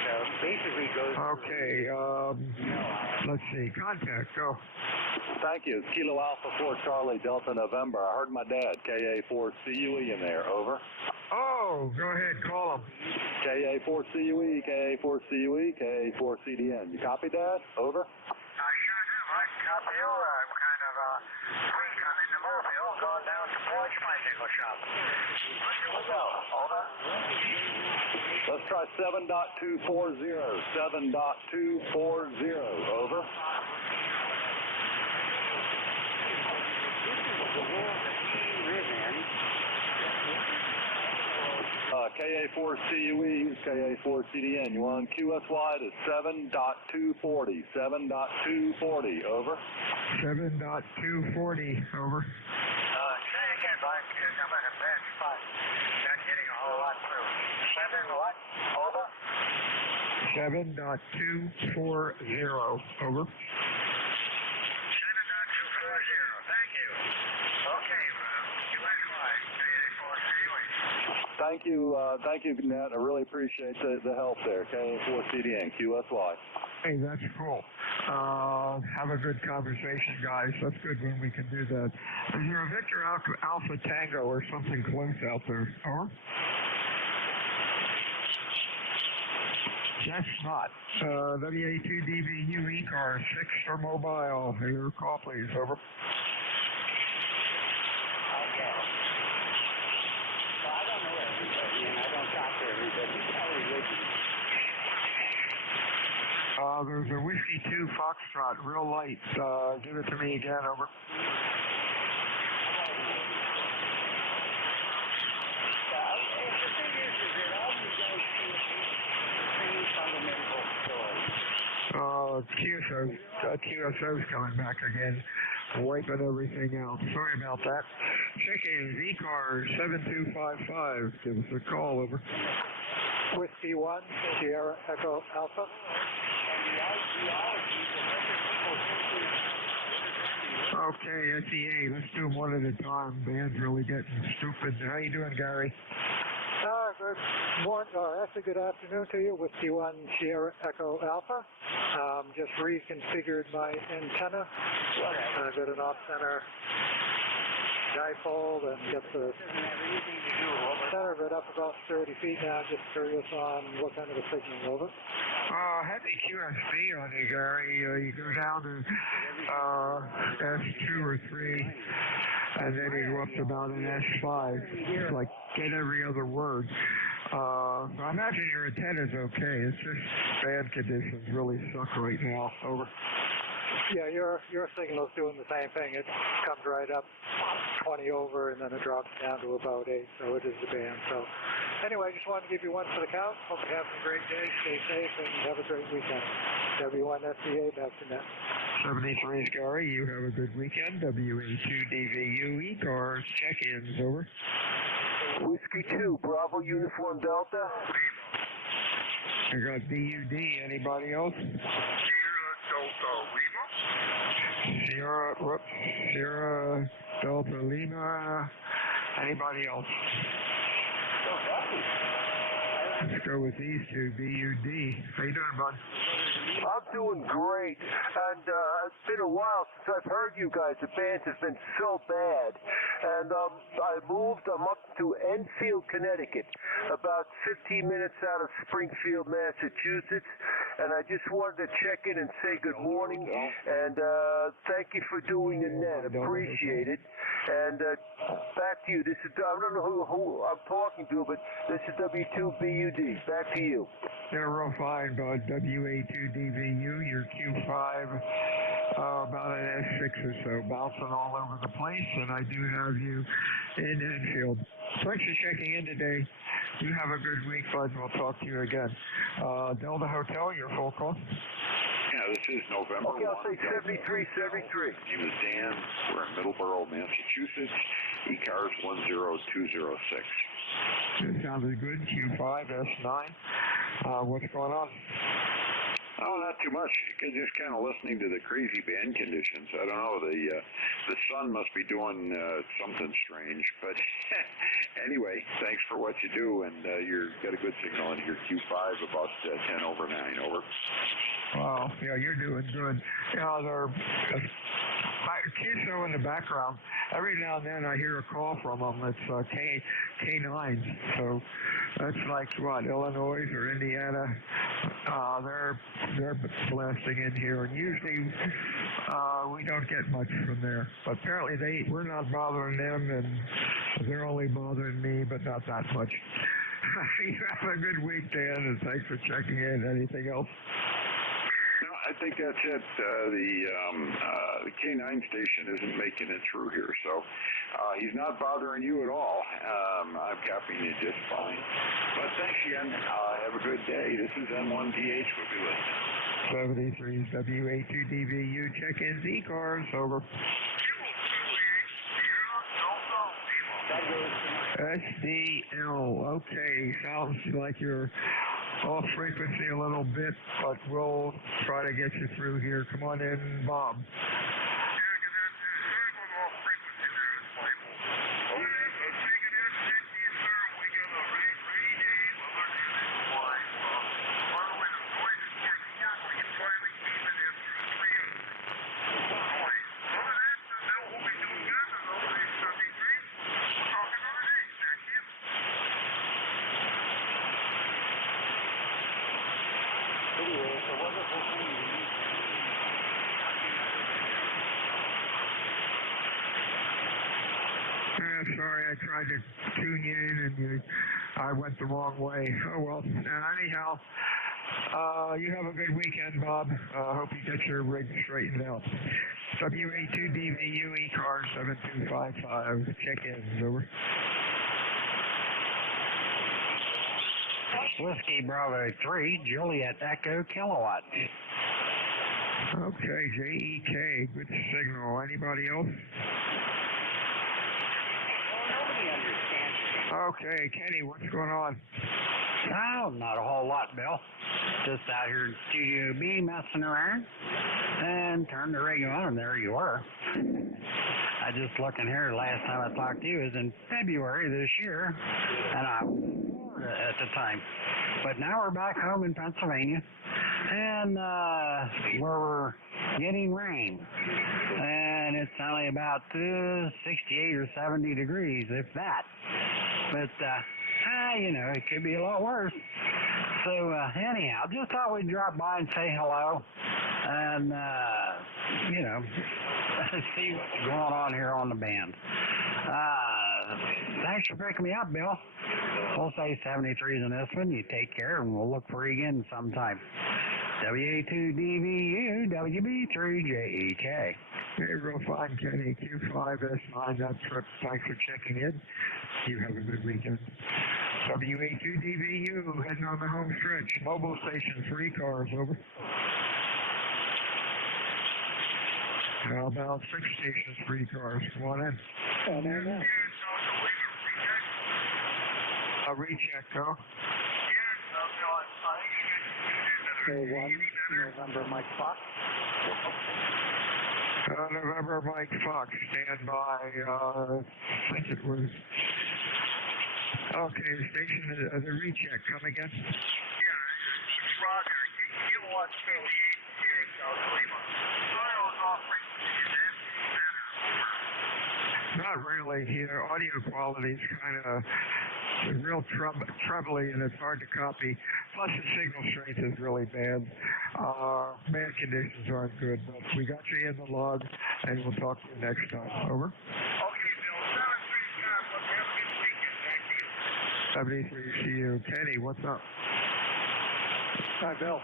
basically goes. Okay, let's see. Contact, go. Thank you. Kilo Alpha 4 Charlie Delta November. I heard my dad, KA4CUE in there. Over. Oh, go ahead. Call him. KA4CUE, KA4CUE, KA4CDN. You copy, Dad? Over. I sure do, Mike. Copy you. I'm kind of weak. I'm in the mobile, going down to Porch Bicycle Shop. Here we go. Over. Let's try 7.240. 7.240. Over. KA4CUE, KA4CDN. You on QSY to 7.240. 7.240. Over. 7.240. Over. Say again, Mike. I'm in a bad spot. Not getting a whole lot through. 7 what? Over. 7.240. Over. 7.240. Thank you. Okay, QSY, KA4CUE. Thank you, Nat. I really appreciate the help there. KA4CDN, QSY. Hey, that's cool. Have a good conversation, guys. That's good when we can do that. Is there a Victor Alpha Tango or something close out there? Over? That's not. WA2DVU ECARS 6 for mobile. Your call, please. Over. Okay. So I don't know everybody, and I don't talk to everybody. Probably would be. There's a Whiskey 2 Foxtrot, real light. Give it to me again. Over. QSO's coming back again, wiping everything out. Sorry about that. Check-in, ECARS 7255. Give us a call, over. Whiskey 1, Sierra Echo Alpha. Okay, SEA, let's do them one at a time. Band's really getting stupid. How you doing, Gary? Good morning, or actually good afternoon to you. Whiskey 1, Sierra Echo Alpha. Just reconfigured my antenna. Got an off-center dipole and get the center of it up about 30 feet now. Just curious on what kind of a signal over. Heavy QSB on you, Gary. You go down to S2 or 3, and then you go up to about an S5. Like, get every other word. I imagine your antenna's okay. It's just band conditions really suck right now. Over. Yeah, your signal's doing the same thing. It comes right up 20 over, and then it drops down to about 8, so it is the band. So anyway, just wanted to give you one for the count. Hope you have a great day. Stay safe, and have a great weekend. W1SCA, back to net. 73 is Gary. You have a good weekend. WA2DVU ECARS check-ins, over. Whiskey 2, Bravo Uniform Delta. I got BUD. Anybody else? Sierra Delta Lima. Anybody else? Let's go with these two, BUD. How you doing, bud? I'm doing great, and it's been a while since I've heard you guys. The band has been so bad, and I'm up to Enfield, Connecticut, about 15 minutes out of Springfield, Massachusetts, and I just wanted to check in and say good morning, and thank you for doing the net. Appreciate it. And back to you. This is, I don't know who I'm talking to, but this is W2BUD. Back to you. They're real fine, bud. WA2DVU, your Q5, about an S6 or so, bouncing all over the place, and I do have you in Enfield. Thanks for checking in today. You have a good week, bud. We'll talk to you again. Delta Hotel, your full call. Yeah, this is November 1. Okay, I'll say 7373. My name is Dan. We're in Middleborough, Massachusetts. ECARS 10206. That sounded good. Q5, S9. What's going on? Oh, not too much. Just kind of listening to the crazy band conditions. I don't know. The sun must be doing something strange. But anyway, thanks for what you do, and you've got a good signal in your Q5, about 10 over 9 over. Wow, yeah, you're doing good. You know, they're QSO in the background. Every now and then I hear a call from them. It's K9. So that's like what, Illinois or Indiana. They're blasting in here, and usually we don't get much from there. But apparently we're not bothering them, and they're only bothering me, but not that much. You have a good week, Dan, and thanks for checking in. Anything else? No, I think that's it. The K9 station isn't making it through here, so he's not bothering you at all. I'm copying you just fine. But thanks again. Have a good day. This is N1DH. We'll be listening. 73's WA2DVU. Check-ins, ECARS, over. SDL. Okay, sounds like you're off frequency a little bit, but we'll try to get you through here. Come on in, Bob. Sorry, I tried to tune you in and I went the wrong way. Oh, well, anyhow, you have a good weekend, Bob. Hope you get your rig straightened out. WA2DVU ECARS 7255. Check-ins, over. Whiskey Bravo 3, Juliet Echo Kilowatt. Okay, JEK, good signal. Anybody else? Okay, Kenny, what's going on? Oh, not a whole lot, Bill. Just out here in Studio B messing around and turned the rig on, and there you are. I just looking here, last time I talked to you was in February this year, and I at the time. But now we're back home in Pennsylvania, and we're getting rain. And it's only about 68 or 70 degrees, if that. But, you know, it could be a lot worse. So, anyhow, just thought we'd drop by and say hello and, you know, see what's going on here on the band. Thanks for picking me up, Bill. We'll say 73's in this one. You take care, and we'll look for you again sometime. WA2DVU, WB3JEK. Hey, real fine, Kenny. Q5S9, that's trip. Thanks for checking in. You have a good weekend. WA2DVU, heading on the home stretch. Mobile station, 3 cars, over. About 6 stations, 3 cars. Come on in. A recheck, huh? November Mike Fox. November Mike Fox, stand by, I think it was Okay, station, the recheck, come again? Yeah, it's Roger. Kilowatt 58 here in South Lima. Sorry I was off frequency. Not really here. Audio quality is kind of real trebly, and it's hard to copy. Plus, the signal strength is really bad. Bad conditions aren't good, but we got you in the log, and we'll talk to you next time. Over. Okay, Bill. 73 Scott. Have a good weekend. Thank you. 73, see you. Kenny, what's up? Hi, Bill.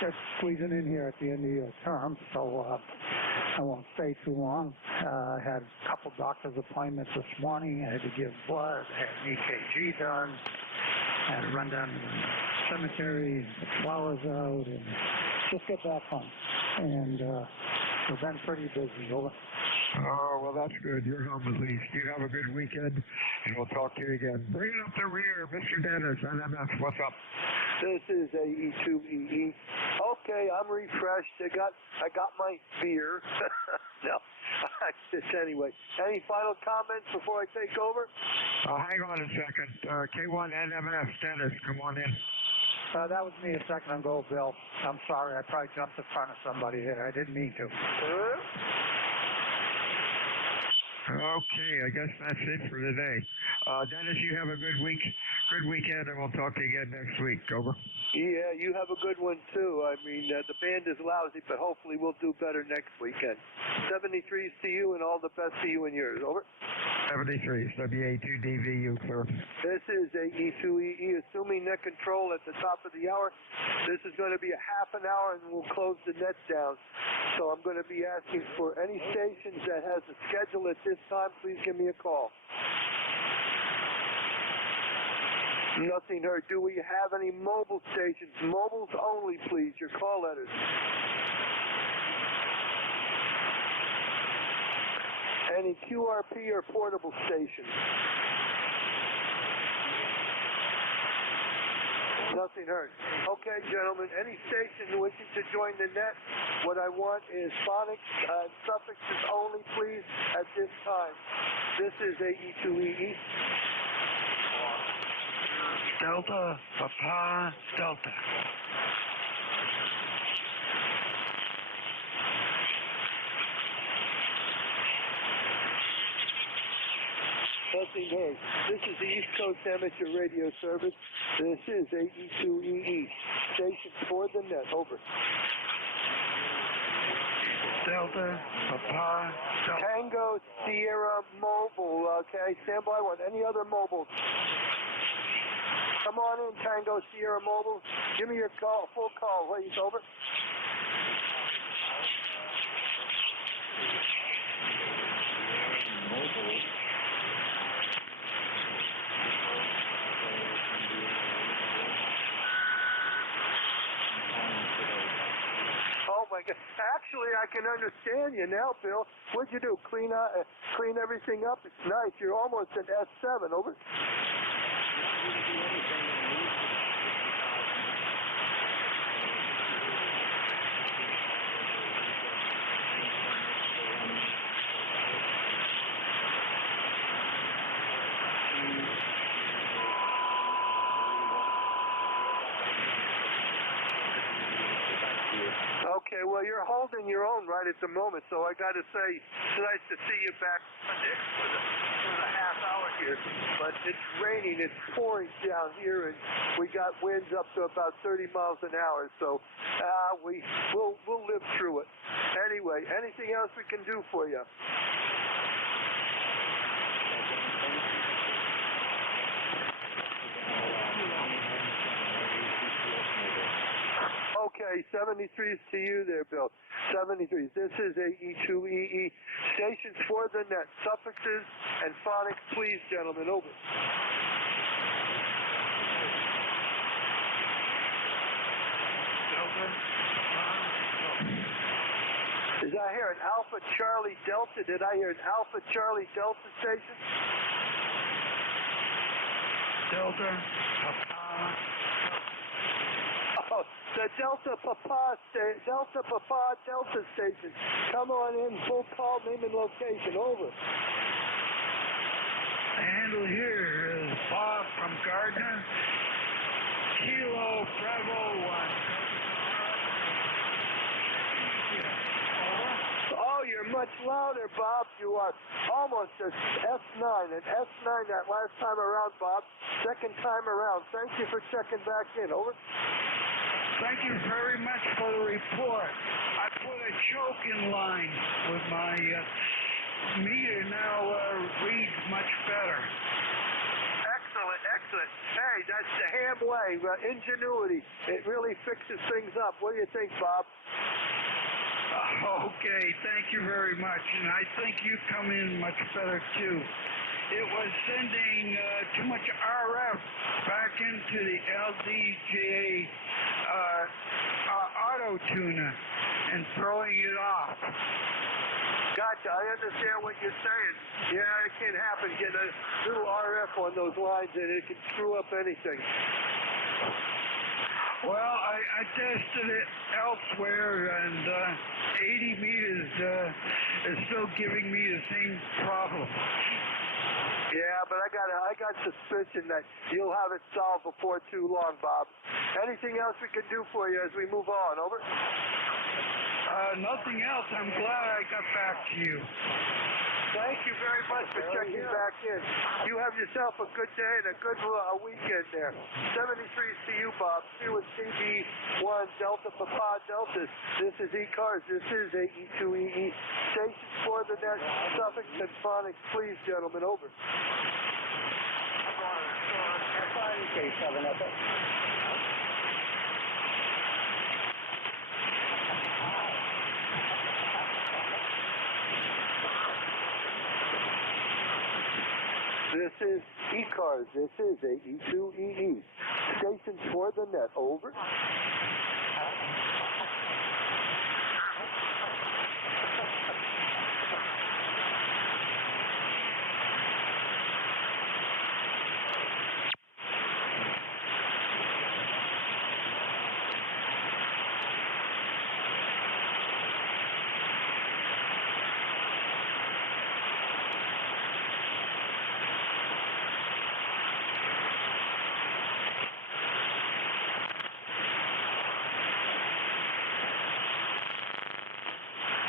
Just squeezing in here at the end of your term, so I won't stay too long. I had a couple doctor's appointments this morning. I had to give blood. I had an EKG done. I had to run down to the cemetery and put flowers out and just get back home. And we've been pretty busy. Over. Oh, well, that's good. You're home at least. You have a good weekend, and we'll talk to you again. Bring it up the rear, Mr. Dennis, NMF. What's up? This is AE2EE. Okay, I'm refreshed. I got my beer. No, just anyway. Any final comments before I take over? Hang on a second. K1 NMF, Dennis, come on in. That was me a second ago, Bill. I'm sorry. I probably jumped in front of somebody there. I didn't mean to. Okay, I guess that's it for today. Dennis, you have a good weekend, and we'll talk to you again next week. Over. Yeah, you have a good one, too. I mean, the band is lousy, but hopefully we'll do better next weekend. 73s to you, and all the best to you and yours. Over. 73s, WA2DVU, clear. This is AE2EE, assuming net control at the top of the hour. This is going to be a half an hour, and we'll close the net down. So I'm going to be asking for any stations that has a schedule at this time, please give me a call. Nothing heard. Do we have any mobile stations? Mobiles only, please. Your call letters. Any QRP or portable stations? Nothing heard. Okay, gentlemen, any station wishing to join the net, what I want is phonics and suffixes only, please, at this time. This is AE2EE. Delta, Papa, Delta. Nothing heard. This is the East Coast Amateur Radio Service. This is AE2EE. Station for the net. Over. Delta, Papa, Delta. Tango, Sierra, Mobile. Okay, stand by one. Any other mobiles? Come on in, Tango, Sierra, Mobile. Give me your call, full call, please. Over. Oh my God! Actually, I can understand you now, Bill. What'd you do? Clean everything up? It's nice. You're almost at S7. Over. Okay, well, you're holding your own right at the moment, so I got to say, it's nice to see you back for the half hour here. But it's raining, it's pouring down here, and we got winds up to about 30 miles an hour, so we'll live through it. Anyway, anything else we can do for you? Okay, 73s to you there, Bill. 73s. This is AE2EE. Stations for the net. Suffixes and phonics, please, gentlemen. Over. Is I hear an Alpha Charlie Delta? Did I hear an Alpha Charlie Delta station? Delta, Oh, the Delta Papa Delta station. Come on in, full call, name and location. Over. And Eagle here is Bob from Gardner. Kilo Bravo 1. Oh, you're much louder, Bob. You are almost a S9. An S9 that last time around, Bob. Second time around. Thank you for checking back in. Over. Thank you very much for the report. I put a choke in line with my meter now reads much better. Excellent, excellent. Hey, that's the ham way. Ingenuity. It really fixes things up. What do you think, Bob? Okay, thank you very much. And I think you come in much better too. It was sending too much RF back into the LDJA auto tuner and throwing it off. Gotcha. I understand what you're saying. Yeah, it can happen. Get a little RF on those lines and it can screw up anything. Well, I tested it elsewhere, and 80 meters is still giving me the same problem. Yeah, but I got suspicion that you'll have it solved before too long, Bob. Anything else we can do for you as we move on? Over. Nothing else. I'm glad I got back to you. Thank you very much for checking back in. You have yourself a good day and a good weekend there. 73 to you, Bob. See you with CB1 Delta Papa Delta. This is ECARS. This is AE2EE. Station for the net. Suffolk and Phonics. Please, gentlemen, over. K7 Echo. This is ECARS. This is AE2EE. Stations for the net. Over.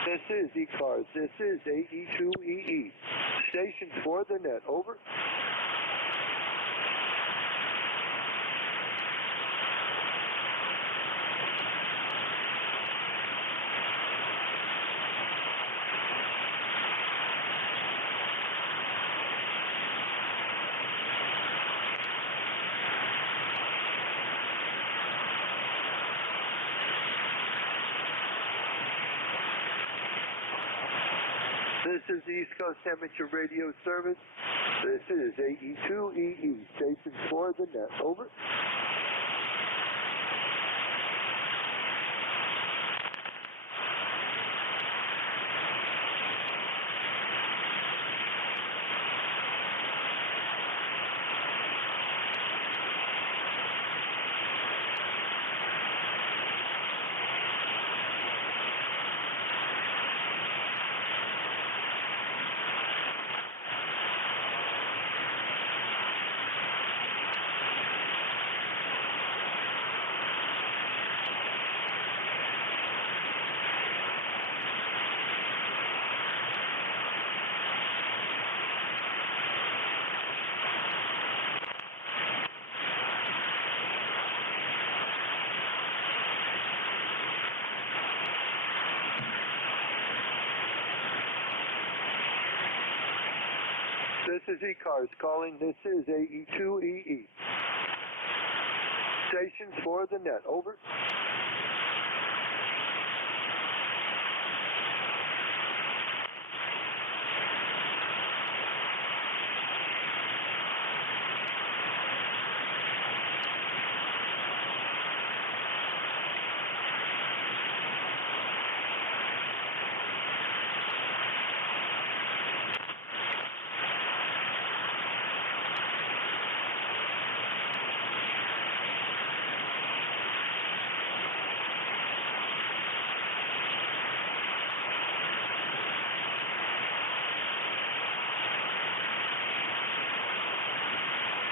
This is ECARS. This is AE2EE. Station for the net. Over. This is the East Coast Amateur Radio Service. This is AE2EE. Station for the net. Over. This is ECARS calling. This is AE2EE. Stations for the net. Over.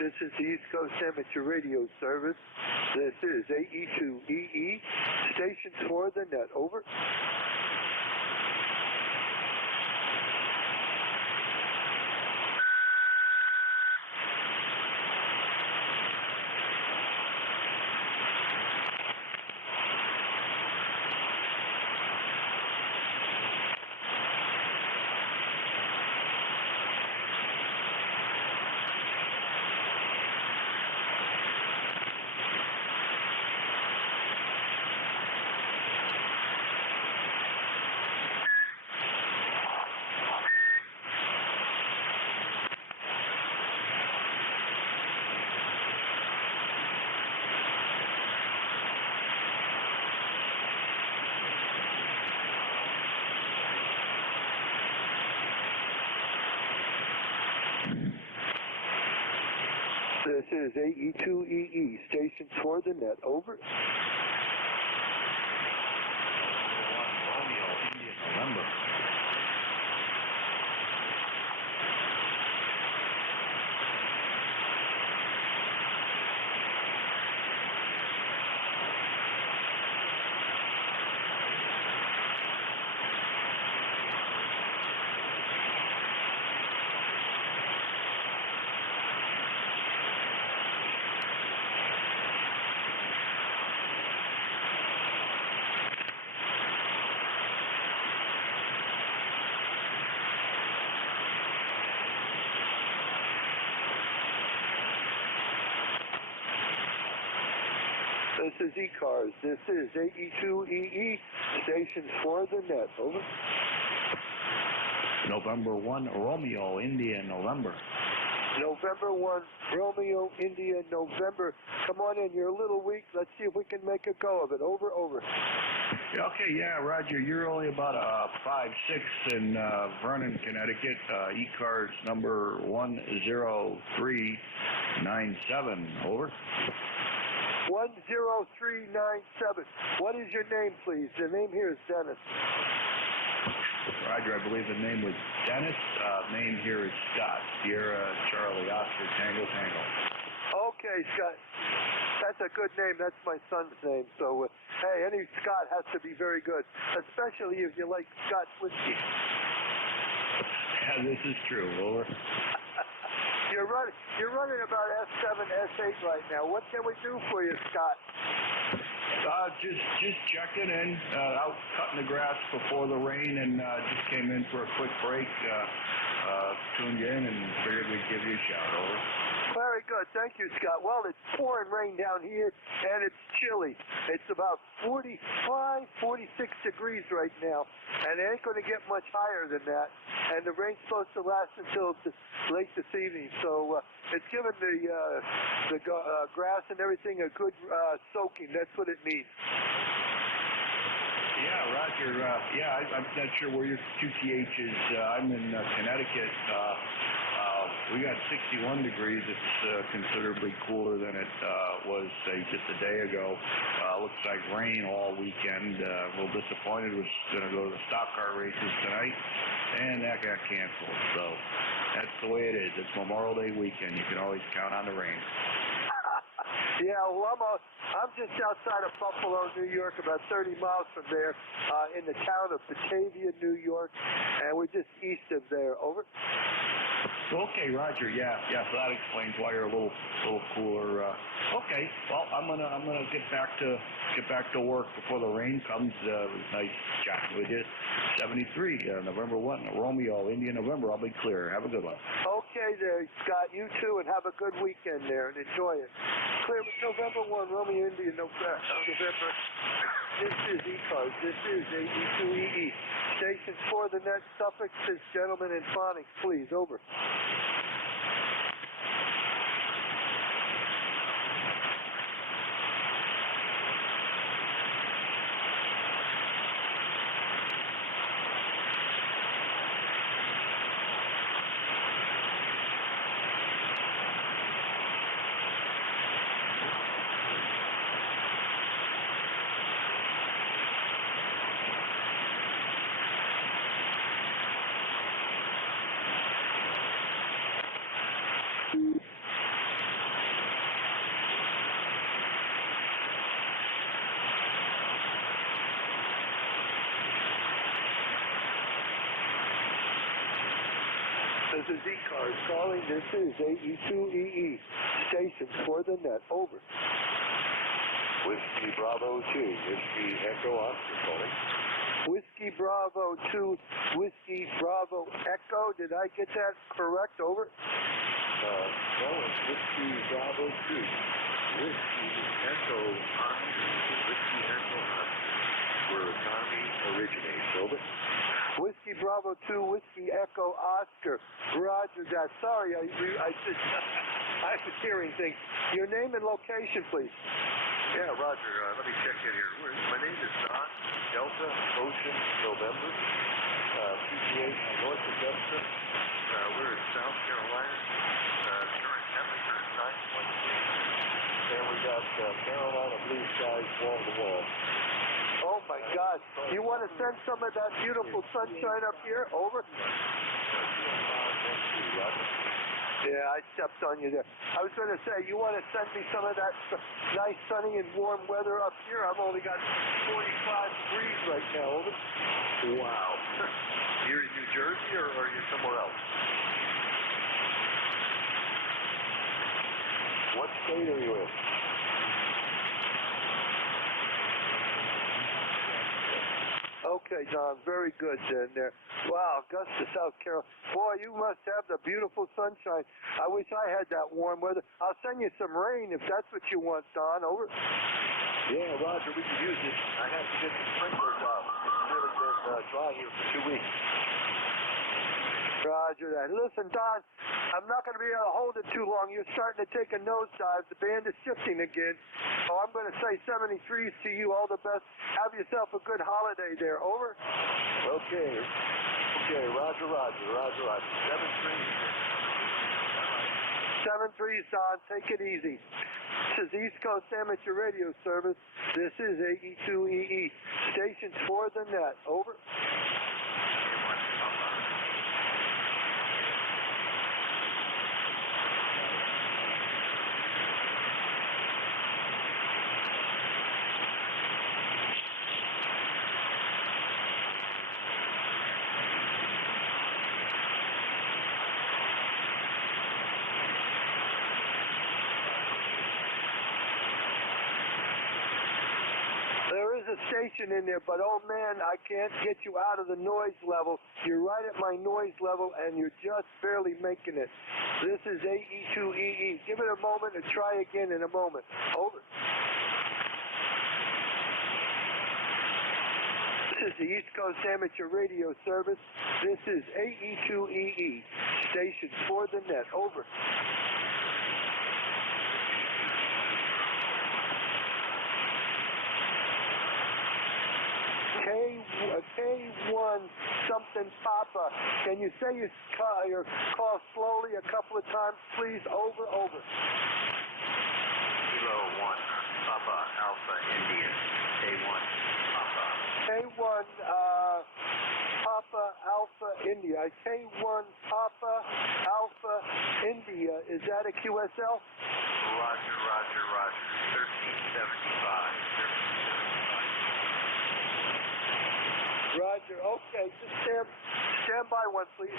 This is the East Coast Amateur Radio Service. This is AE2EE. Stations for the net. Over. This is AE2EE. Stations for the net. Over. Romeo, India, November. This is ECARS. This is AE2EE. Stations for the net. Over. November 1, Romeo, India, November. November 1, Romeo, India, November. Come on in. You're a little weak. Let's see if we can make a go of it. Over, over. Yeah, okay, yeah, Roger. You're only about 5'6" in Vernon, Connecticut. ECARS number 10397. Over. 10397. What is your name, please? The name here is Dennis. Roger, I believe the name was Dennis. Name here is Scott. Sierra, Charlie, Oscar, Tango, Tango. Okay, Scott. That's a good name. That's my son's name. So, hey, any Scott has to be very good, especially if you like Scotch whiskey. Yeah, this is true. Over. You're running about S7, S8 right now. What can we do for you, Scott? Just checking in, out cutting the grass before the rain, and just came in for a quick break. Tuned in and figured we'd give you a shout. Over. Very good. Thank you, Scott. Well, it's pouring rain down here, and it's chilly. It's about 45, 46 degrees right now, and it ain't going to get much higher than that. And the rain's supposed to last until late this evening, so it's giving the grass and everything a good soaking. That's what it needs. Yeah, Roger. I'm not sure where your QTH is. I'm in Connecticut. We got 61 degrees. It's considerably cooler than it was, say, just a day ago. Looks like rain all weekend. A little disappointed. Was going to go to the stock car races tonight, and that got canceled. So that's the way it is. It's Memorial Day weekend. You can always count on the rain. Yeah, well, I'm just outside of Buffalo, New York, about 30 miles from there, in the town of Batavia, New York, and we're just east of there. Over. Okay, Roger. Yeah. So that explains why you're a little cooler. Okay. Well, I'm gonna get back to work before the rain comes. It was nice chatting with you. 73, November 1, Romeo, India, November. I'll be clear. Have a good one. Okay, there, Scott. You too, and have a good weekend there, and enjoy it. Clear with November 1, Romeo, India, November. This is ECARS. This is AE2EE. Stations for the net suffixes, gentlemen, and phonics, please. Over. This is ECARS calling. This is AE2EE. Stations for the net. Over. Whiskey Bravo 2, Whiskey Echo Oscar calling. Whiskey Bravo 2, Whiskey Bravo Echo. Did I get that correct? Over. No, it's Whiskey Bravo 2, Whiskey Echo Oscar, Whiskey Echo Oscar, where economy originates. Over. Whiskey Bravo 2, Whiskey Echo Oscar. Roger that. Sorry, I was hearing things. Your name and location, please. Yeah, Roger. Let me check in here. My name is Don Delta Ocean November, PGH North Augusta. We're in South Carolina. Current temperature is 9.6, and we got Carolina blue skies wall to wall. Oh my God! You want to send some of that beautiful sunshine up here? Over. Yeah, I stepped on you there. I was going to say, you want to send me some of that nice sunny and warm weather up here? I've only got 45 degrees right now. Over. Wow. You're in New Jersey or are you somewhere else? What state are you in? Okay, Don, very good then there. Wow, Augusta, South Carolina. Boy, you must have the beautiful sunshine. I wish I had that warm weather. I'll send you some rain if that's what you want, Don. Over. Yeah, Roger, we can use it. I have to get the sprinklers out. It's really been dry here for 2 weeks. Roger that. Listen, Don, I'm not going to be able to hold it too long. You're starting to take a nosedive. The band is shifting again. So I'm going to say 73s to you. All the best. Have yourself a good holiday there. Over. Okay. Okay, Roger. 7-3s, Don. Take it easy. This is East Coast Amateur Radio Service. This is AE2EE. Stations for the net. Over. There is a station in there, but oh man, I can't get you out of the noise level. You're right at my noise level, and you're just barely making it. This is AE2EE. Give it a moment and try again in a moment. Over. This is the East Coast Amateur Radio Service. This is AE2EE. Station for the net. Over. K1 something Papa. Can you say your call slowly a couple of times, please? Over. Kilo 1 Papa Alpha India. K1 Papa. K1 Papa Alpha India. K1 Papa Alpha India. Is that a QSL? Roger. 1375. Roger. Okay, just stand by one, please.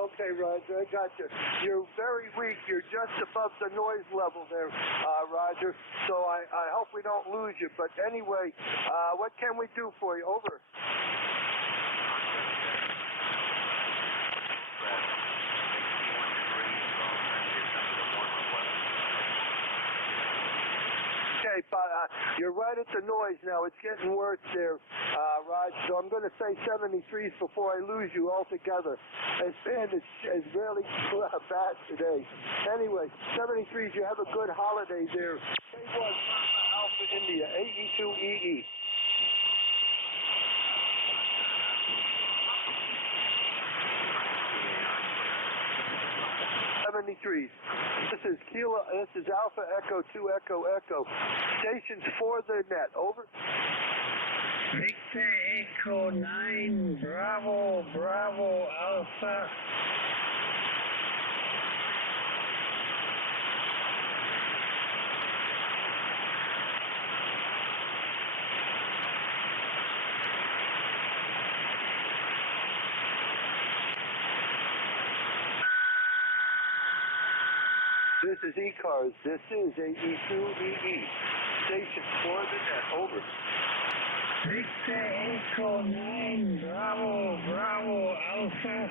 Okay, Roger, I got you. You're very weak. You're just above the noise level there, Roger. So I hope we don't lose you. But anyway, what can we do for you? Over. Okay, but you're right at the noise now. It's getting worse there, Raj. So I'm going to say 73s before I lose you altogether. This band is really bad today. Anyway, 73s, you have a good holiday there. K1 Alpha India, AE2EE. 73s. This is Alpha Echo 2 Echo Echo. Stations for the net. Over. Victor Echo 9 Bravo Alpha. This is ECARS. This is AE2EE. Station for the net. Over. Victor Echo 9, Bravo, Bravo, Alpha.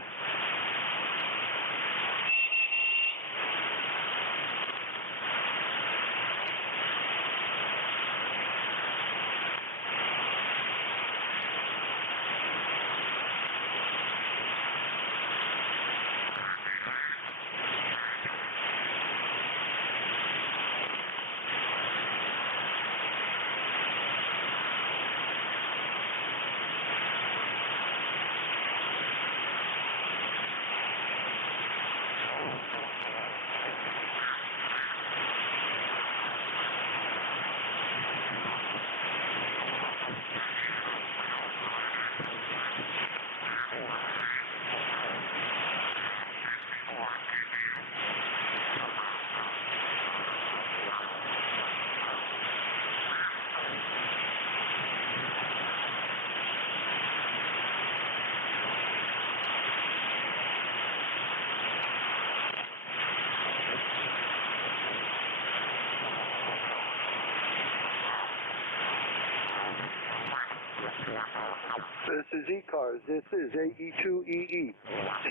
This is ECARS. This is AE2EE.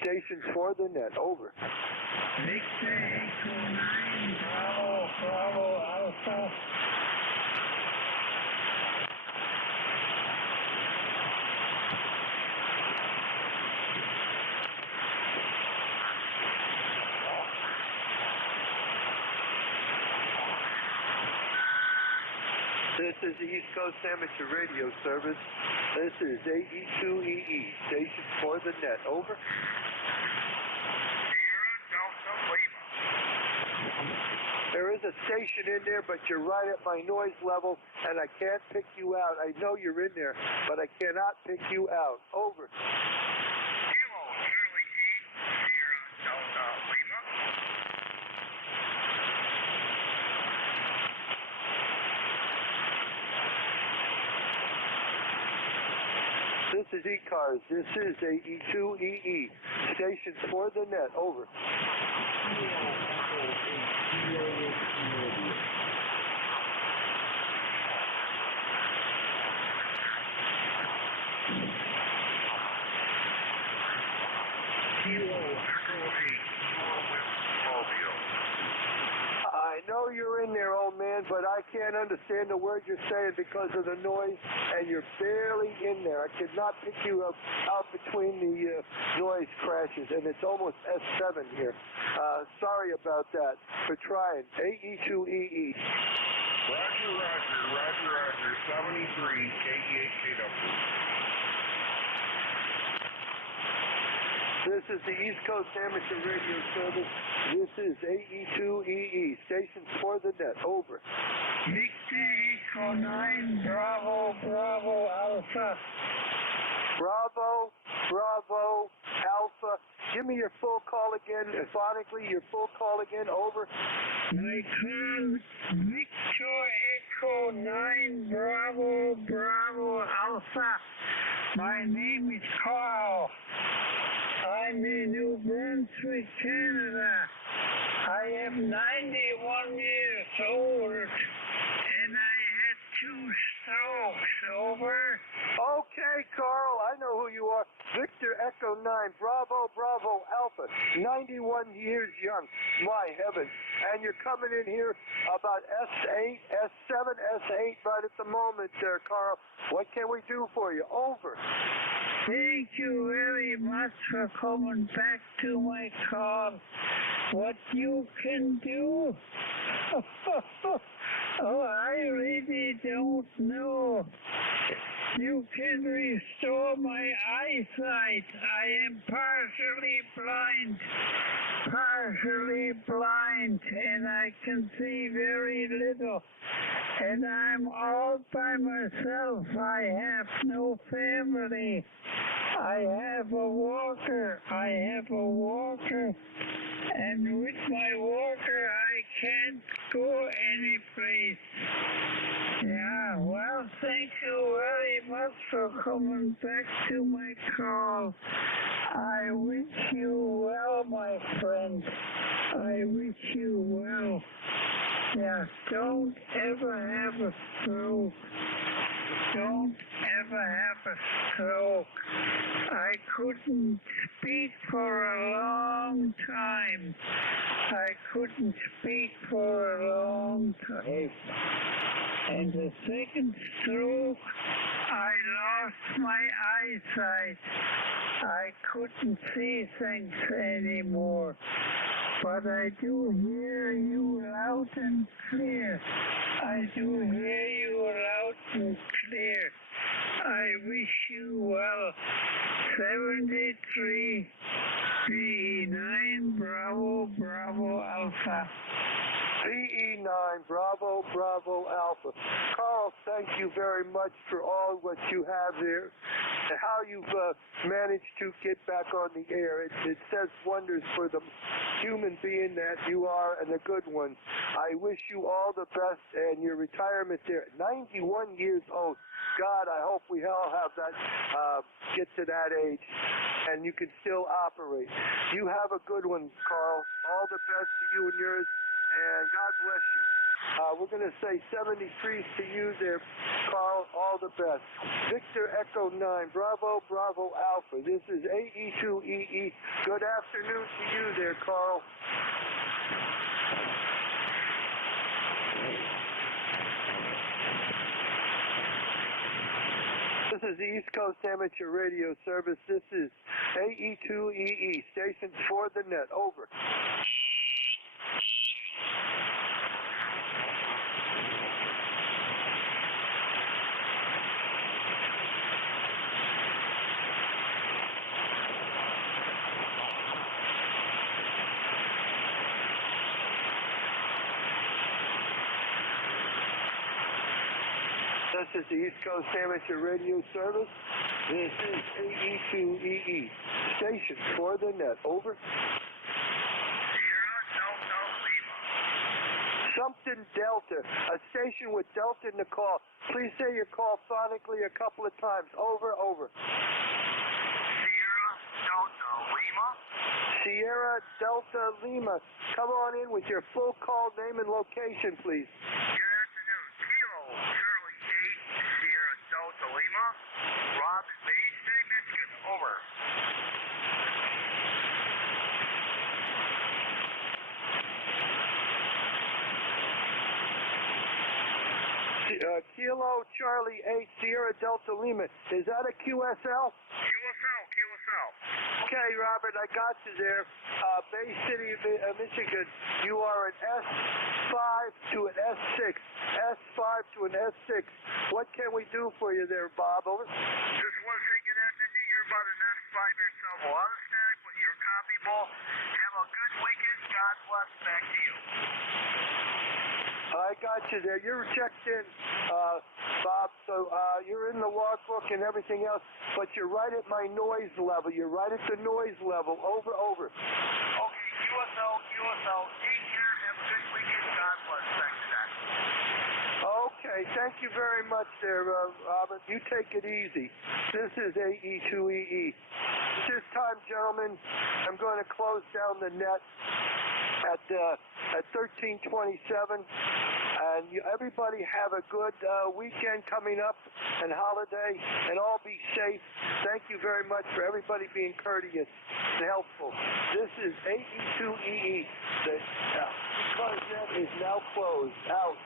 Station for the net. Over. Victor Echo 9, Bravo, Bravo, Alpha. This is the East Coast Amateur Radio Service. This is AE2EE. Station for the net. Over. There is a station in there, but you're right at my noise level, and I can't pick you out. I know you're in there, but I cannot pick you out. Over. This is ECARS. This is AE2EE. Station for the net. Over. I know you're in there, old man, but I can't understand the words you're saying because of the noise, and you're barely in there. I could not pick you up out between the noise crashes, and it's almost S7 here. Sorry about that for trying. AE2EE. Roger, Roger, Roger, Roger, 73, KEHW. This is the East Coast Amateur Radio Service. This is AE2EE. Station for the net. Over. Victor Echo 9, Bravo, Bravo, Alpha. Bravo, Bravo, Alpha. Give me your full call again, phonically, your full call again. Over. My call, Victor Echo 9, Bravo, Bravo, Alpha. My name is Carl. I'm in New Brunswick, Canada. I am 91 years old, and I had 2 strokes. Over. Okay, Carl, I know who you are. Victor Echo 9, Bravo, Bravo, Alpha, 91 years young. My heavens. And you're coming in here about S8, S7, S8 right at the moment there, Carl. What can we do for you? Over. Thank you very much for coming back to my call. What you can do? Oh, I really don't know. You can restore my eyesight. I am partially blind, and I can see very little. And I'm all by myself. I have no family. I have a walker. And with my walker, I can't go any place. Yeah, well, thank you very much for coming back to my call. I wish you well, my friend. I wish you well. Yeah, don't ever have a stroke. Don't ever have a stroke. I couldn't speak for a long time. I couldn't speak for a long time. And the second stroke, I lost my eyesight. I couldn't see things anymore. But I do hear you loud and clear. I do hear you loud and clear. I wish you well. 73 VE9 Bravo Bravo Alpha. VE9 Bravo Bravo Alpha. Carl, thank you very much for all what you have there and how you've managed to get back on the air. It says wonders for the human being that you are and a good one. I wish you all the best and your retirement there. 91 years old. God, I hope we all have that, get to that age and you can still operate. You have a good one, Carl. All the best to you and yours. And God bless you. We're going to say 73 to you there, Carl. All the best. Victor Echo 9, Bravo, Bravo Alpha. This is AE2EE. Good afternoon to you there, Carl. This is the East Coast Amateur Radio Service. This is AE2EE. Station for the net. Over. This is the East Coast Amateur Radio Service. This is AE2EE. Station for the net. Over. Sierra Delta Lima. Something Delta. A station with Delta in the call. Please say your call phonically a couple of times. Over, over. Sierra Delta Lima. Sierra Delta Lima. Come on in with your full call name and location, please. Good afternoon. Kilo Charlie 8, Sierra Delta Lima. Rob in Bay City, Michigan. Over. Kilo Charlie 8, Sierra Delta Lima. Is that a QSL? QSL. Okay, Robert, I got you there. Bay City, Michigan. You are an S5 to an S6. S5 to an S6. What can we do for you there, Bob? Over. Just want to say good afternoon. You're about an S5 yourself. A lot of static, but you're copyable. Have a good weekend. God bless. Back to you. I got you there. You're checked in, Bob, so you're in the logbook and everything else, but you're right at my noise level. You're right at the noise level. Over, over. Okay, QSL. Take care. Have a good weekend. God bless. Back to that. Okay, thank you very much there, Robert. You take it easy. This is AE2EE. This time, gentlemen, I'm going to close down the net at 13:27. And everybody have a good weekend coming up and holiday, and all be safe. Thank you very much for everybody being courteous and helpful. This is AE2EE. The ECARS net is now closed. Out.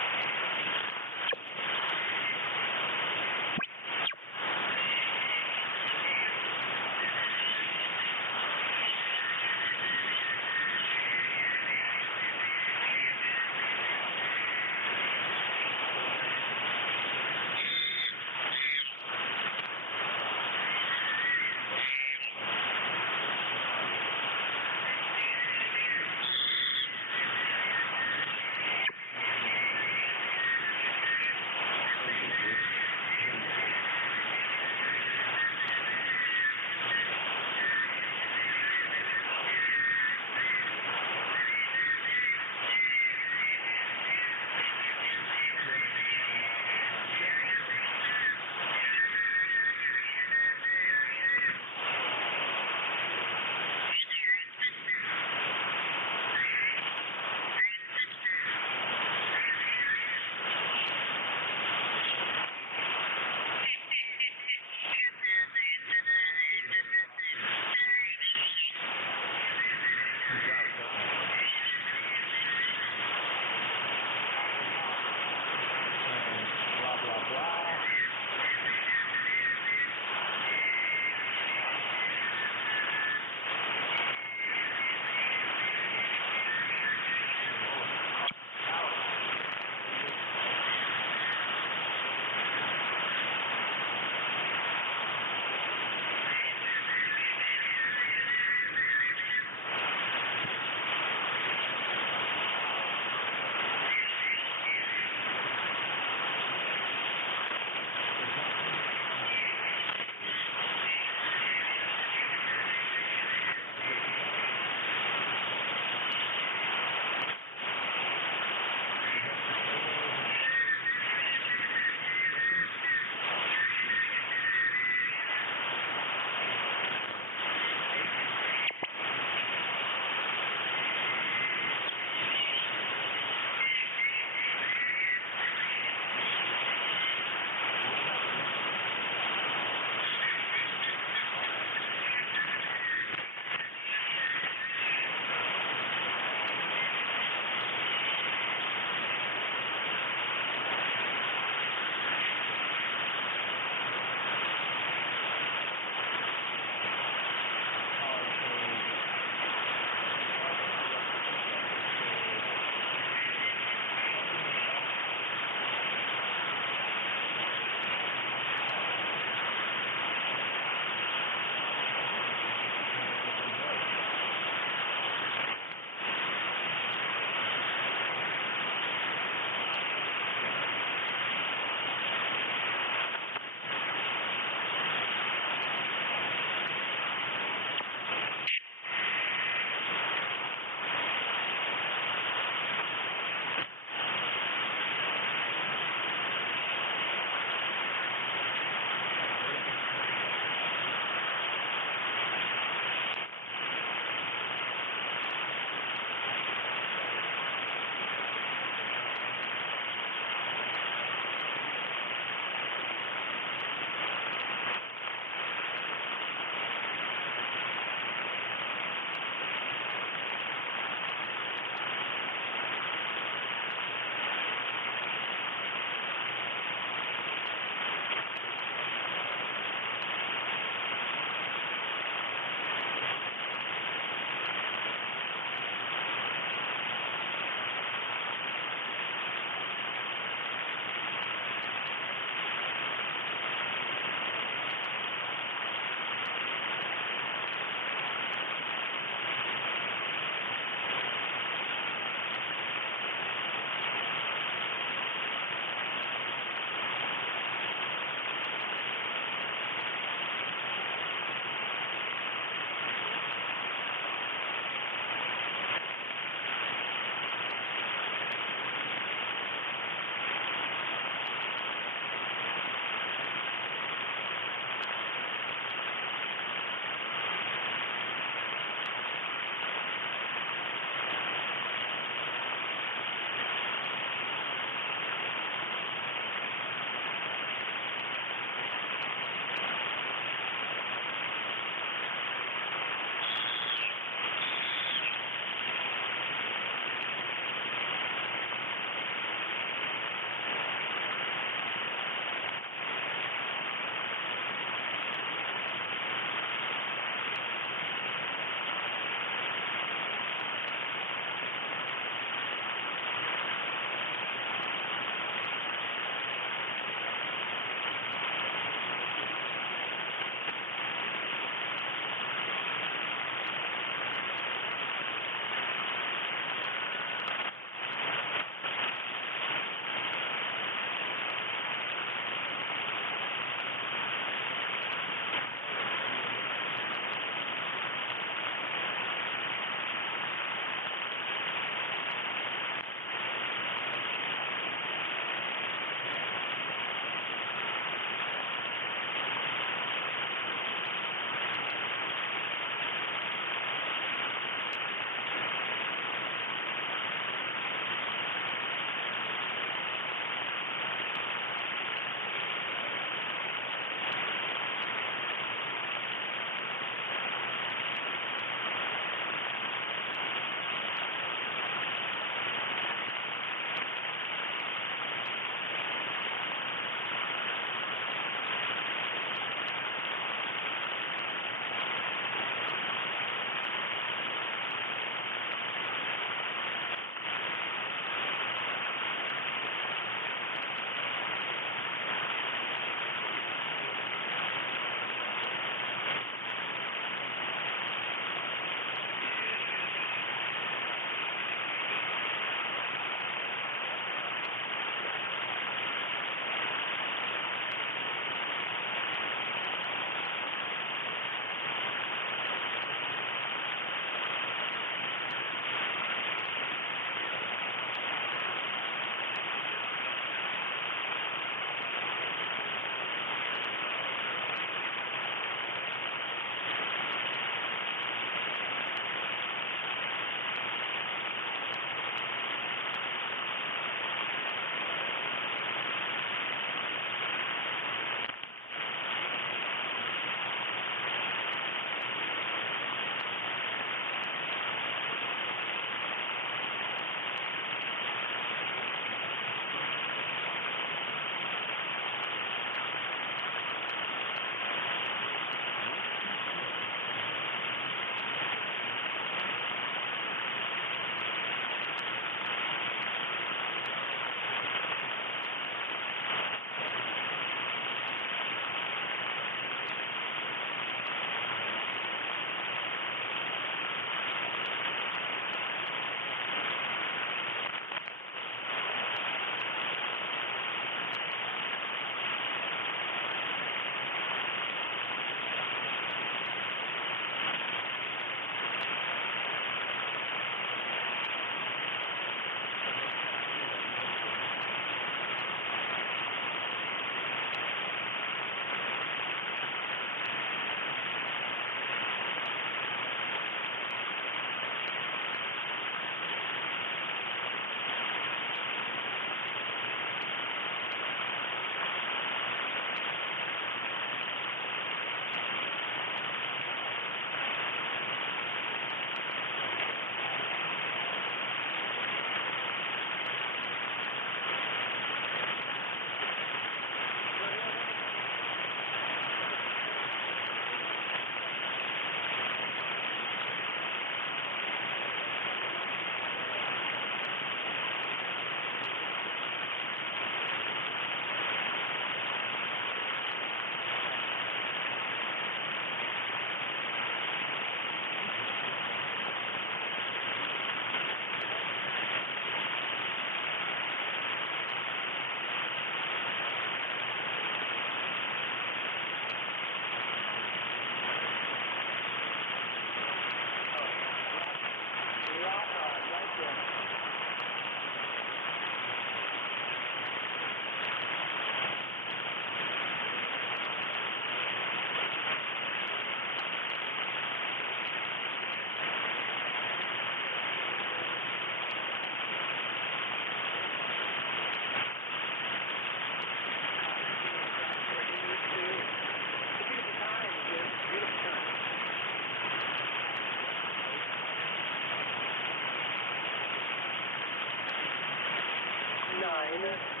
behind us.